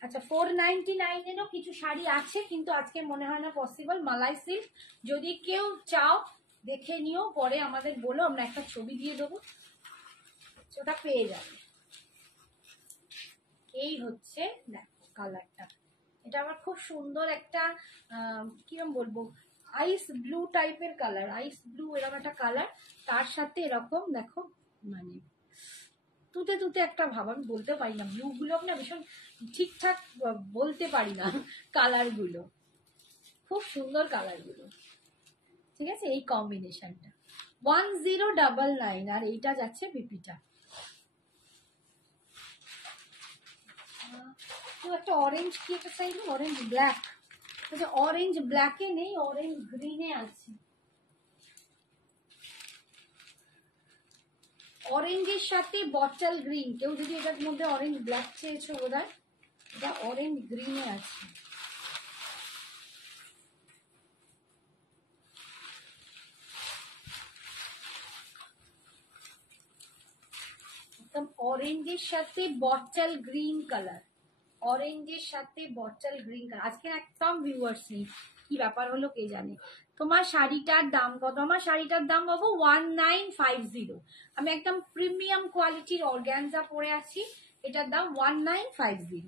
আচ্ছা 499 এরও কিছু শাড়ি আছে, কিন্তু আজকে মনে হয় না পসিবল। মালাই সিল্ক, যদি কেউ চাও দেখে নিও, পরে আমাদের বলো, আমরা একটা ছবি দিয়ে দেবো, ওটা পেয়ে যাবে। এই হচ্ছে দেখো কালারটা, এটা আমার খুব সুন্দর একটা কিরম বলবো, আইস ব্লু টাইপের কালার, আইস ব্লু এরকম একটা কালার, তার সাথে এরকম দেখো মানে তুতে তুতে একটা ভাব, আমি বলতে পারি না, ব্লু গুলো না ভীষণ ঠিকঠাক বলতে পারি না কালার গুলো, খুব সুন্দর কালার গুলো, ঠিক আছে? এই কম্বিনেশনটা 1099, আর এইটা যাচ্ছে বিপিটা। তো একটা অরেঞ্জ কি একটা চাইলো, অরেঞ্জ ব্ল্যাক, আচ্ছা অরেঞ্জ ব্ল্যাকে নেই, অরেঞ্জ গ্রিনে আছে, অরেঞ্জের সাথে বটল গ্রিন, কেউ যদি এটার মধ্যে অরেঞ্জ ব্ল্যাক চেয়েছো বোধহয়, এটা অরেঞ্জ গ্রিনে আছে, একদম অরেঞ্জের সাথে বটল গ্রিন কালার, অরেঞ্জের সাথে বটল গ্রিন কালার। আজকে একদম ভিউয়ার্স নেই, কি ব্যাপার হলো কে জানে। তোমার শাড়িটার দাম কত? আমার শাড়িটার দাম বাবু 1950, আমি একদম প্রিমিয়াম কোয়ালিটির অর্গ্যানজা পরে আছি, এটার দাম 1950,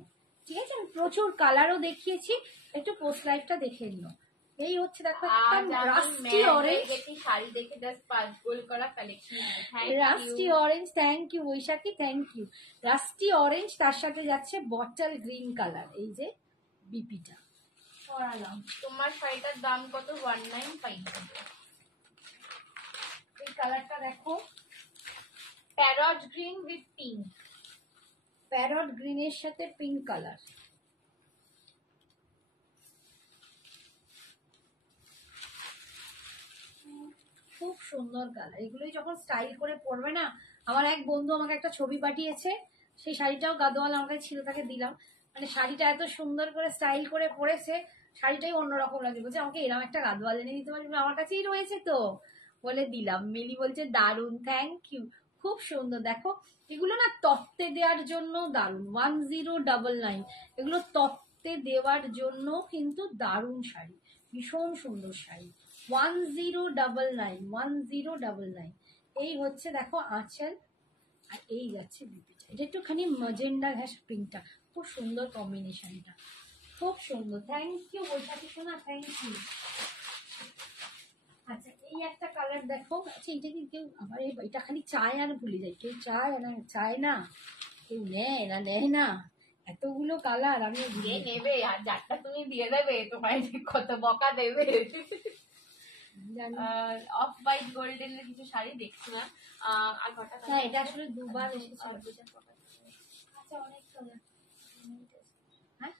ঠিক আছে? আমি প্রচুর কালারও দেখিয়েছি, একটু পোস্ট লাইফটা দেখে নিও। এই হচ্ছে দেখো একদম রাস্টি অরেঞ্জ, শাড়ি দেখে জাস্ট পাঁচ গোল করা collection, rusty orange, thank you Baishakhi, thank you. Rusty orange, তার সাথে যাচ্ছে বটল গ্রিন কালার, এই যে বিপিটা সরালাম। তোমার শাড়িটার দাম কত? 1950। এই কালারটা দেখো, parrot green with pink, parrot গ্রিনের সাথে পিঙ্ক কালার, খুব সুন্দর কালার। এগুলোই যখন স্টাইল করে পরবে না, আমার এক বন্ধু আমাকে একটা ছবি পাঠিয়েছে, সেই শাড়িটাও গাদোয়াল আমার কাছে ছিল, তাকে দিলাম, মানে শাড়িটা এত সুন্দর করে স্টাইল করে পরেছে, শাড়িটাই অন্যরকম লাগে, বলছে আমাকে এরকম একটা গাদোয়াল এনে দিতে পারবি? আমার কাছেই রয়েছে তো, বলে দিলাম। মিলি বলছে দারুন, থ্যাংক ইউ, খুব সুন্দর। দেখো এগুলো না তপ্তে দেওয়ার জন্য দারুন, 1099, এগুলো তপ্তে দেওয়ার জন্য কিন্তু দারুন শাড়ি, ভীষণ সুন্দর শাড়ি। 1099। এই হচ্ছে দেখো আঁচল, আর এই যাচ্ছে বিপিটা। এটা একটুখানি মজেন্ডা ঘাস পিঙ্কটা, খুব সুন্দর কম্বিনেশনটা, খুব সুন্দর। থ্যাংক ইউ বৈশাখী সোনা, থ্যাংক ইউ। আচ্ছা এই একটা কালার দেখো। আচ্ছা এটা কি কেউ আবার এটা খালি চায় আর ভুলে যায়, কেউ চায় না, চায় না, কেউ নেয় না, নেয় না, এতগুলো কালার আমি দিয়ে নেবে, আর যারটা তুমি দিয়ে দেবে তোমায় কত বকা দেবে। অফ হোয়াইট গোল্ডেনের কিছু শাড়ি দেখছিলাম, আর কটা হ্যাঁ এটা আসলে দুবার এসেছে। আচ্ছা অনেক কালার, হ্যাঁ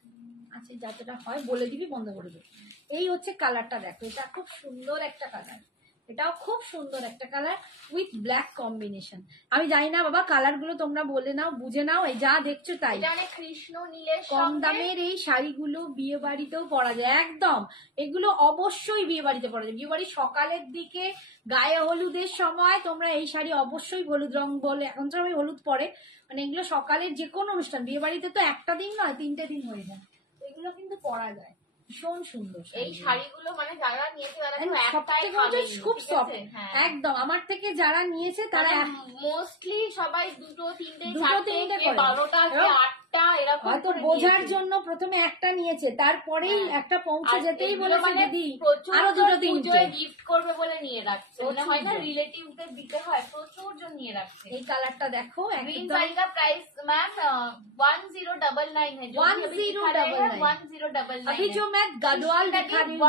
আচ্ছা যতটা হয় বলে দিবি, বন্ধ করে দেবো। এই হচ্ছে কালারটা দেখো, এটা খুব সুন্দর একটা কালার, এটাও খুব সুন্দর একটা কালার উইথ ব্ল্যাক কম্বিনেশন। আমি জানি না বাবা, কালার গুলো তোমরা বলে নাও, বুঝে নাও, এই যা দেখছো তাই। কৃষ্ণ নীলের কম দামের এই শাড়িগুলো বিয়ে বাড়িতেও পরা যায় একদম, এগুলো অবশ্যই বিয়ে বাড়িতে পরা যায়। বিয়ে বাড়ি সকালের দিকে গায়ে হলুদের সময় তোমরা এই শাড়ি অবশ্যই, হলুদ রং বলে এখন তো আমি হলুদ পরে, মানে এগুলো সকালের যে কোনো অনুষ্ঠান, বিয়ে বাড়িতে তো একটা দিন নয় 3টে দিন হয়ে যায়, এগুলো কিন্তু পরা যায়, ভীষণ সুন্দর এই শাড়িগুলো। মানে যারা নিয়েছে তারা খুব সফট, একদম আমার থেকে যারা নিয়েছে তারা মোস্টলি সবাই দুটো তিনটে 12টা 8টা এরকম হয়তো বোঝার জন্য প্রথমে একটা নিয়েছে, তারপরেই একটা পৌঁছে যেতেই বলেছে দিদি আরো দুটো তিনটে গিফট করবে বলে নিয়ে রাখছে, মানে হয় না রিলেটিভদের দিতে হয়, প্রচুর জন নিয়ে রাখছে। এই কালারটা দেখো, ग्रीन साड़ी का प्राइस मैम 1099 है, जो 1099 अभी जो मैं गढ़वाल दिखा रही हूँ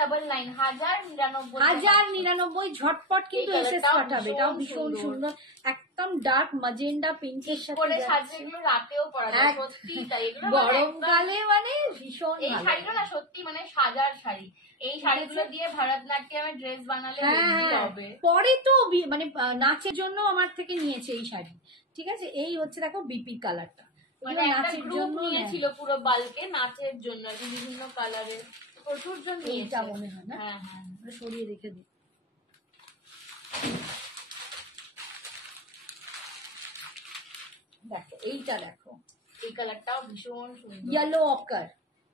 1099 1099 ঝটপট কিন্তু এসএস পাঠাবে। এটাও ভীষণ সুন্দর, একদম ডার্ক ম্যাজেন্ডা পিঙ্কের সাথে সাজে, এগুলো রাতেও পরা যায়, সত্যি তাই। এগুলো গরমকালে মানে ভীষণ এই শাড়িটা না সত্যি মানে সাজার শাড়ি, এই শাড়িগুলো দিয়ে ভারতনাট্যমে ড্রেস বানালে হবে। পরে তো মানে নাচের জন্য আমার থেকে নিয়েছে এই শাড়ি, ঠিক আছে। এই হচ্ছে দেখো বিপি কালারটা, মানে নাচের জন্য নিয়েছিল পুরো বালকে, নাচের জন্য বিভিন্ন কালারের, প্রচুর জন এইটা মনে হয় না। হ্যাঁ হ্যাঁ সরিয়ে রেখে দিই। দেখো এইটা দেখো, এই কালারটাও ভীষণ সুন্দর,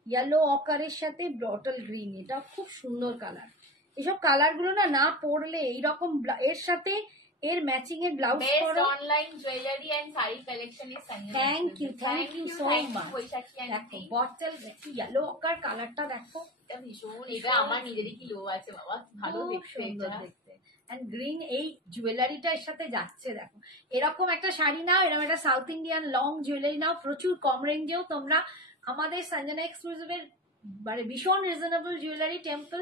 ইয়েলো অকারের সাথে বটল গ্রিন, এটা খুব সুন্দর কালার। এসব কালার গুলো না পরলে এইরকম এর সাথে এর ম্যাচিং এর ব্লাউজ পরো। Online jewellery and sari collection is Sania. Thank you so much. দেখো বটল ইয়েলো অকার কালারটা দেখো, এটা ভীষণ, এটা আমার নিজেরই কি লো আছে বাবা, ভালো দেখতে। এন্ড গ্রিন এই জুয়েলারিটা এর সাথে যাচ্ছে। দেখো এরকম একটা শাড়ি নাও, এরকম একটা সাউথ ইন্ডিয়ান লং জুয়েলারি নাও, প্রচুর কম রেঞ্জেও তোমরা আমাদের সঞ্জনা এক্সক্লুসিভের মানে ভীষণ রিজনেবল জুয়েলারি টেম্পল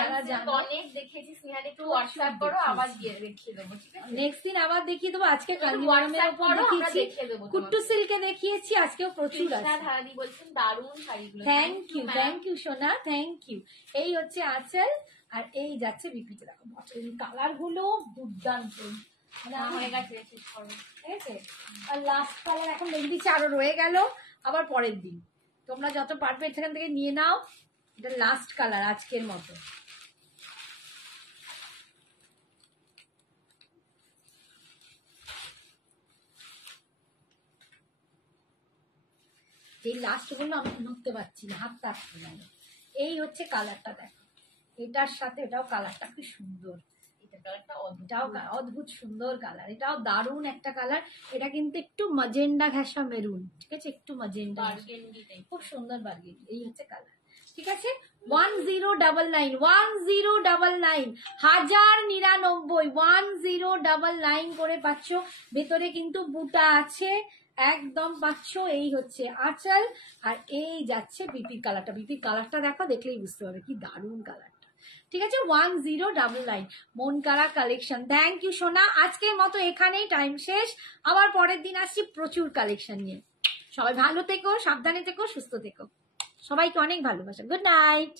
যারা জানো। অনেক দেখেছি স্নেহা, একটু হোয়াটসঅ্যাপ করো, আবার দিয়ে দেখিয়ে দেবো, ঠিক আছে? নেক্সট দিন আবার দেখিয়ে দেবো। আজকে কাঞ্জিভারমের উপর দেখিয়েছি, কুট্টু সিল্কে দেখিয়েছি, আজকেও প্রচুর আছে। ধারাদি বলছেন দারুণ শাড়িগুলো। থ্যাংক ইউ সোনা, থ্যাংক ইউ। এই হচ্ছে আঁচল, আর এই যাচ্ছে বিপিতে। দেখো কালার গুলো দুর্দান্ত, হয়ে গেছে, শেষ করো, ঠিক আছে। আর লাস্ট কালার এখন দেখে দিচ্ছি, আরো রয়ে গেল আবার পরের দিন, তোমরা যত পারবে সেখান থেকে নিয়ে নাও। এটা লাস্ট কালার আজকের মতো। এই লাস্ট গুলো আমি ধরতে পারছি না, হাতটা আসতে গেল। এই হচ্ছে কালারটা দেখো, এটার সাথে এটাও কালারটা কি সুন্দর, এটাও অদ্ভুত সুন্দর কালার, এটাও দারুণ একটা কালার। এটা কিন্তু একটু ম্যাজেন্ডা ঘেঁষা মেরুন, ঠিক আছে, একটু ম্যাজেন্ডা, খুব সুন্দর বার্গেন্ডি। এই হচ্ছে কালার, ঠিক আছে। 1099 1099 করে পাচ্ছ। ভেতরে কিন্তু বুটা আছে, একদম পাচ্ছ। এই হচ্ছে আঁচল, আর এই যাচ্ছে বিপির কালারটা। বিপির কালারটা দেখো, দেখলেই বুঝতে পারবে কি দারুণ কালারটা, ঠিক আছে। 1099 মন কারা কালেকশন। থ্যাংক ইউ সোনা, আজকের মতো এখানেই টাইম শেষ। আবার পরের দিন আসছি প্রচুর কালেকশন নিয়ে। সবাই ভালো থেকো, সাবধানে থেকো, সুস্থ থেকো, সবাইকে অনেক ভালোবাসা। Good night.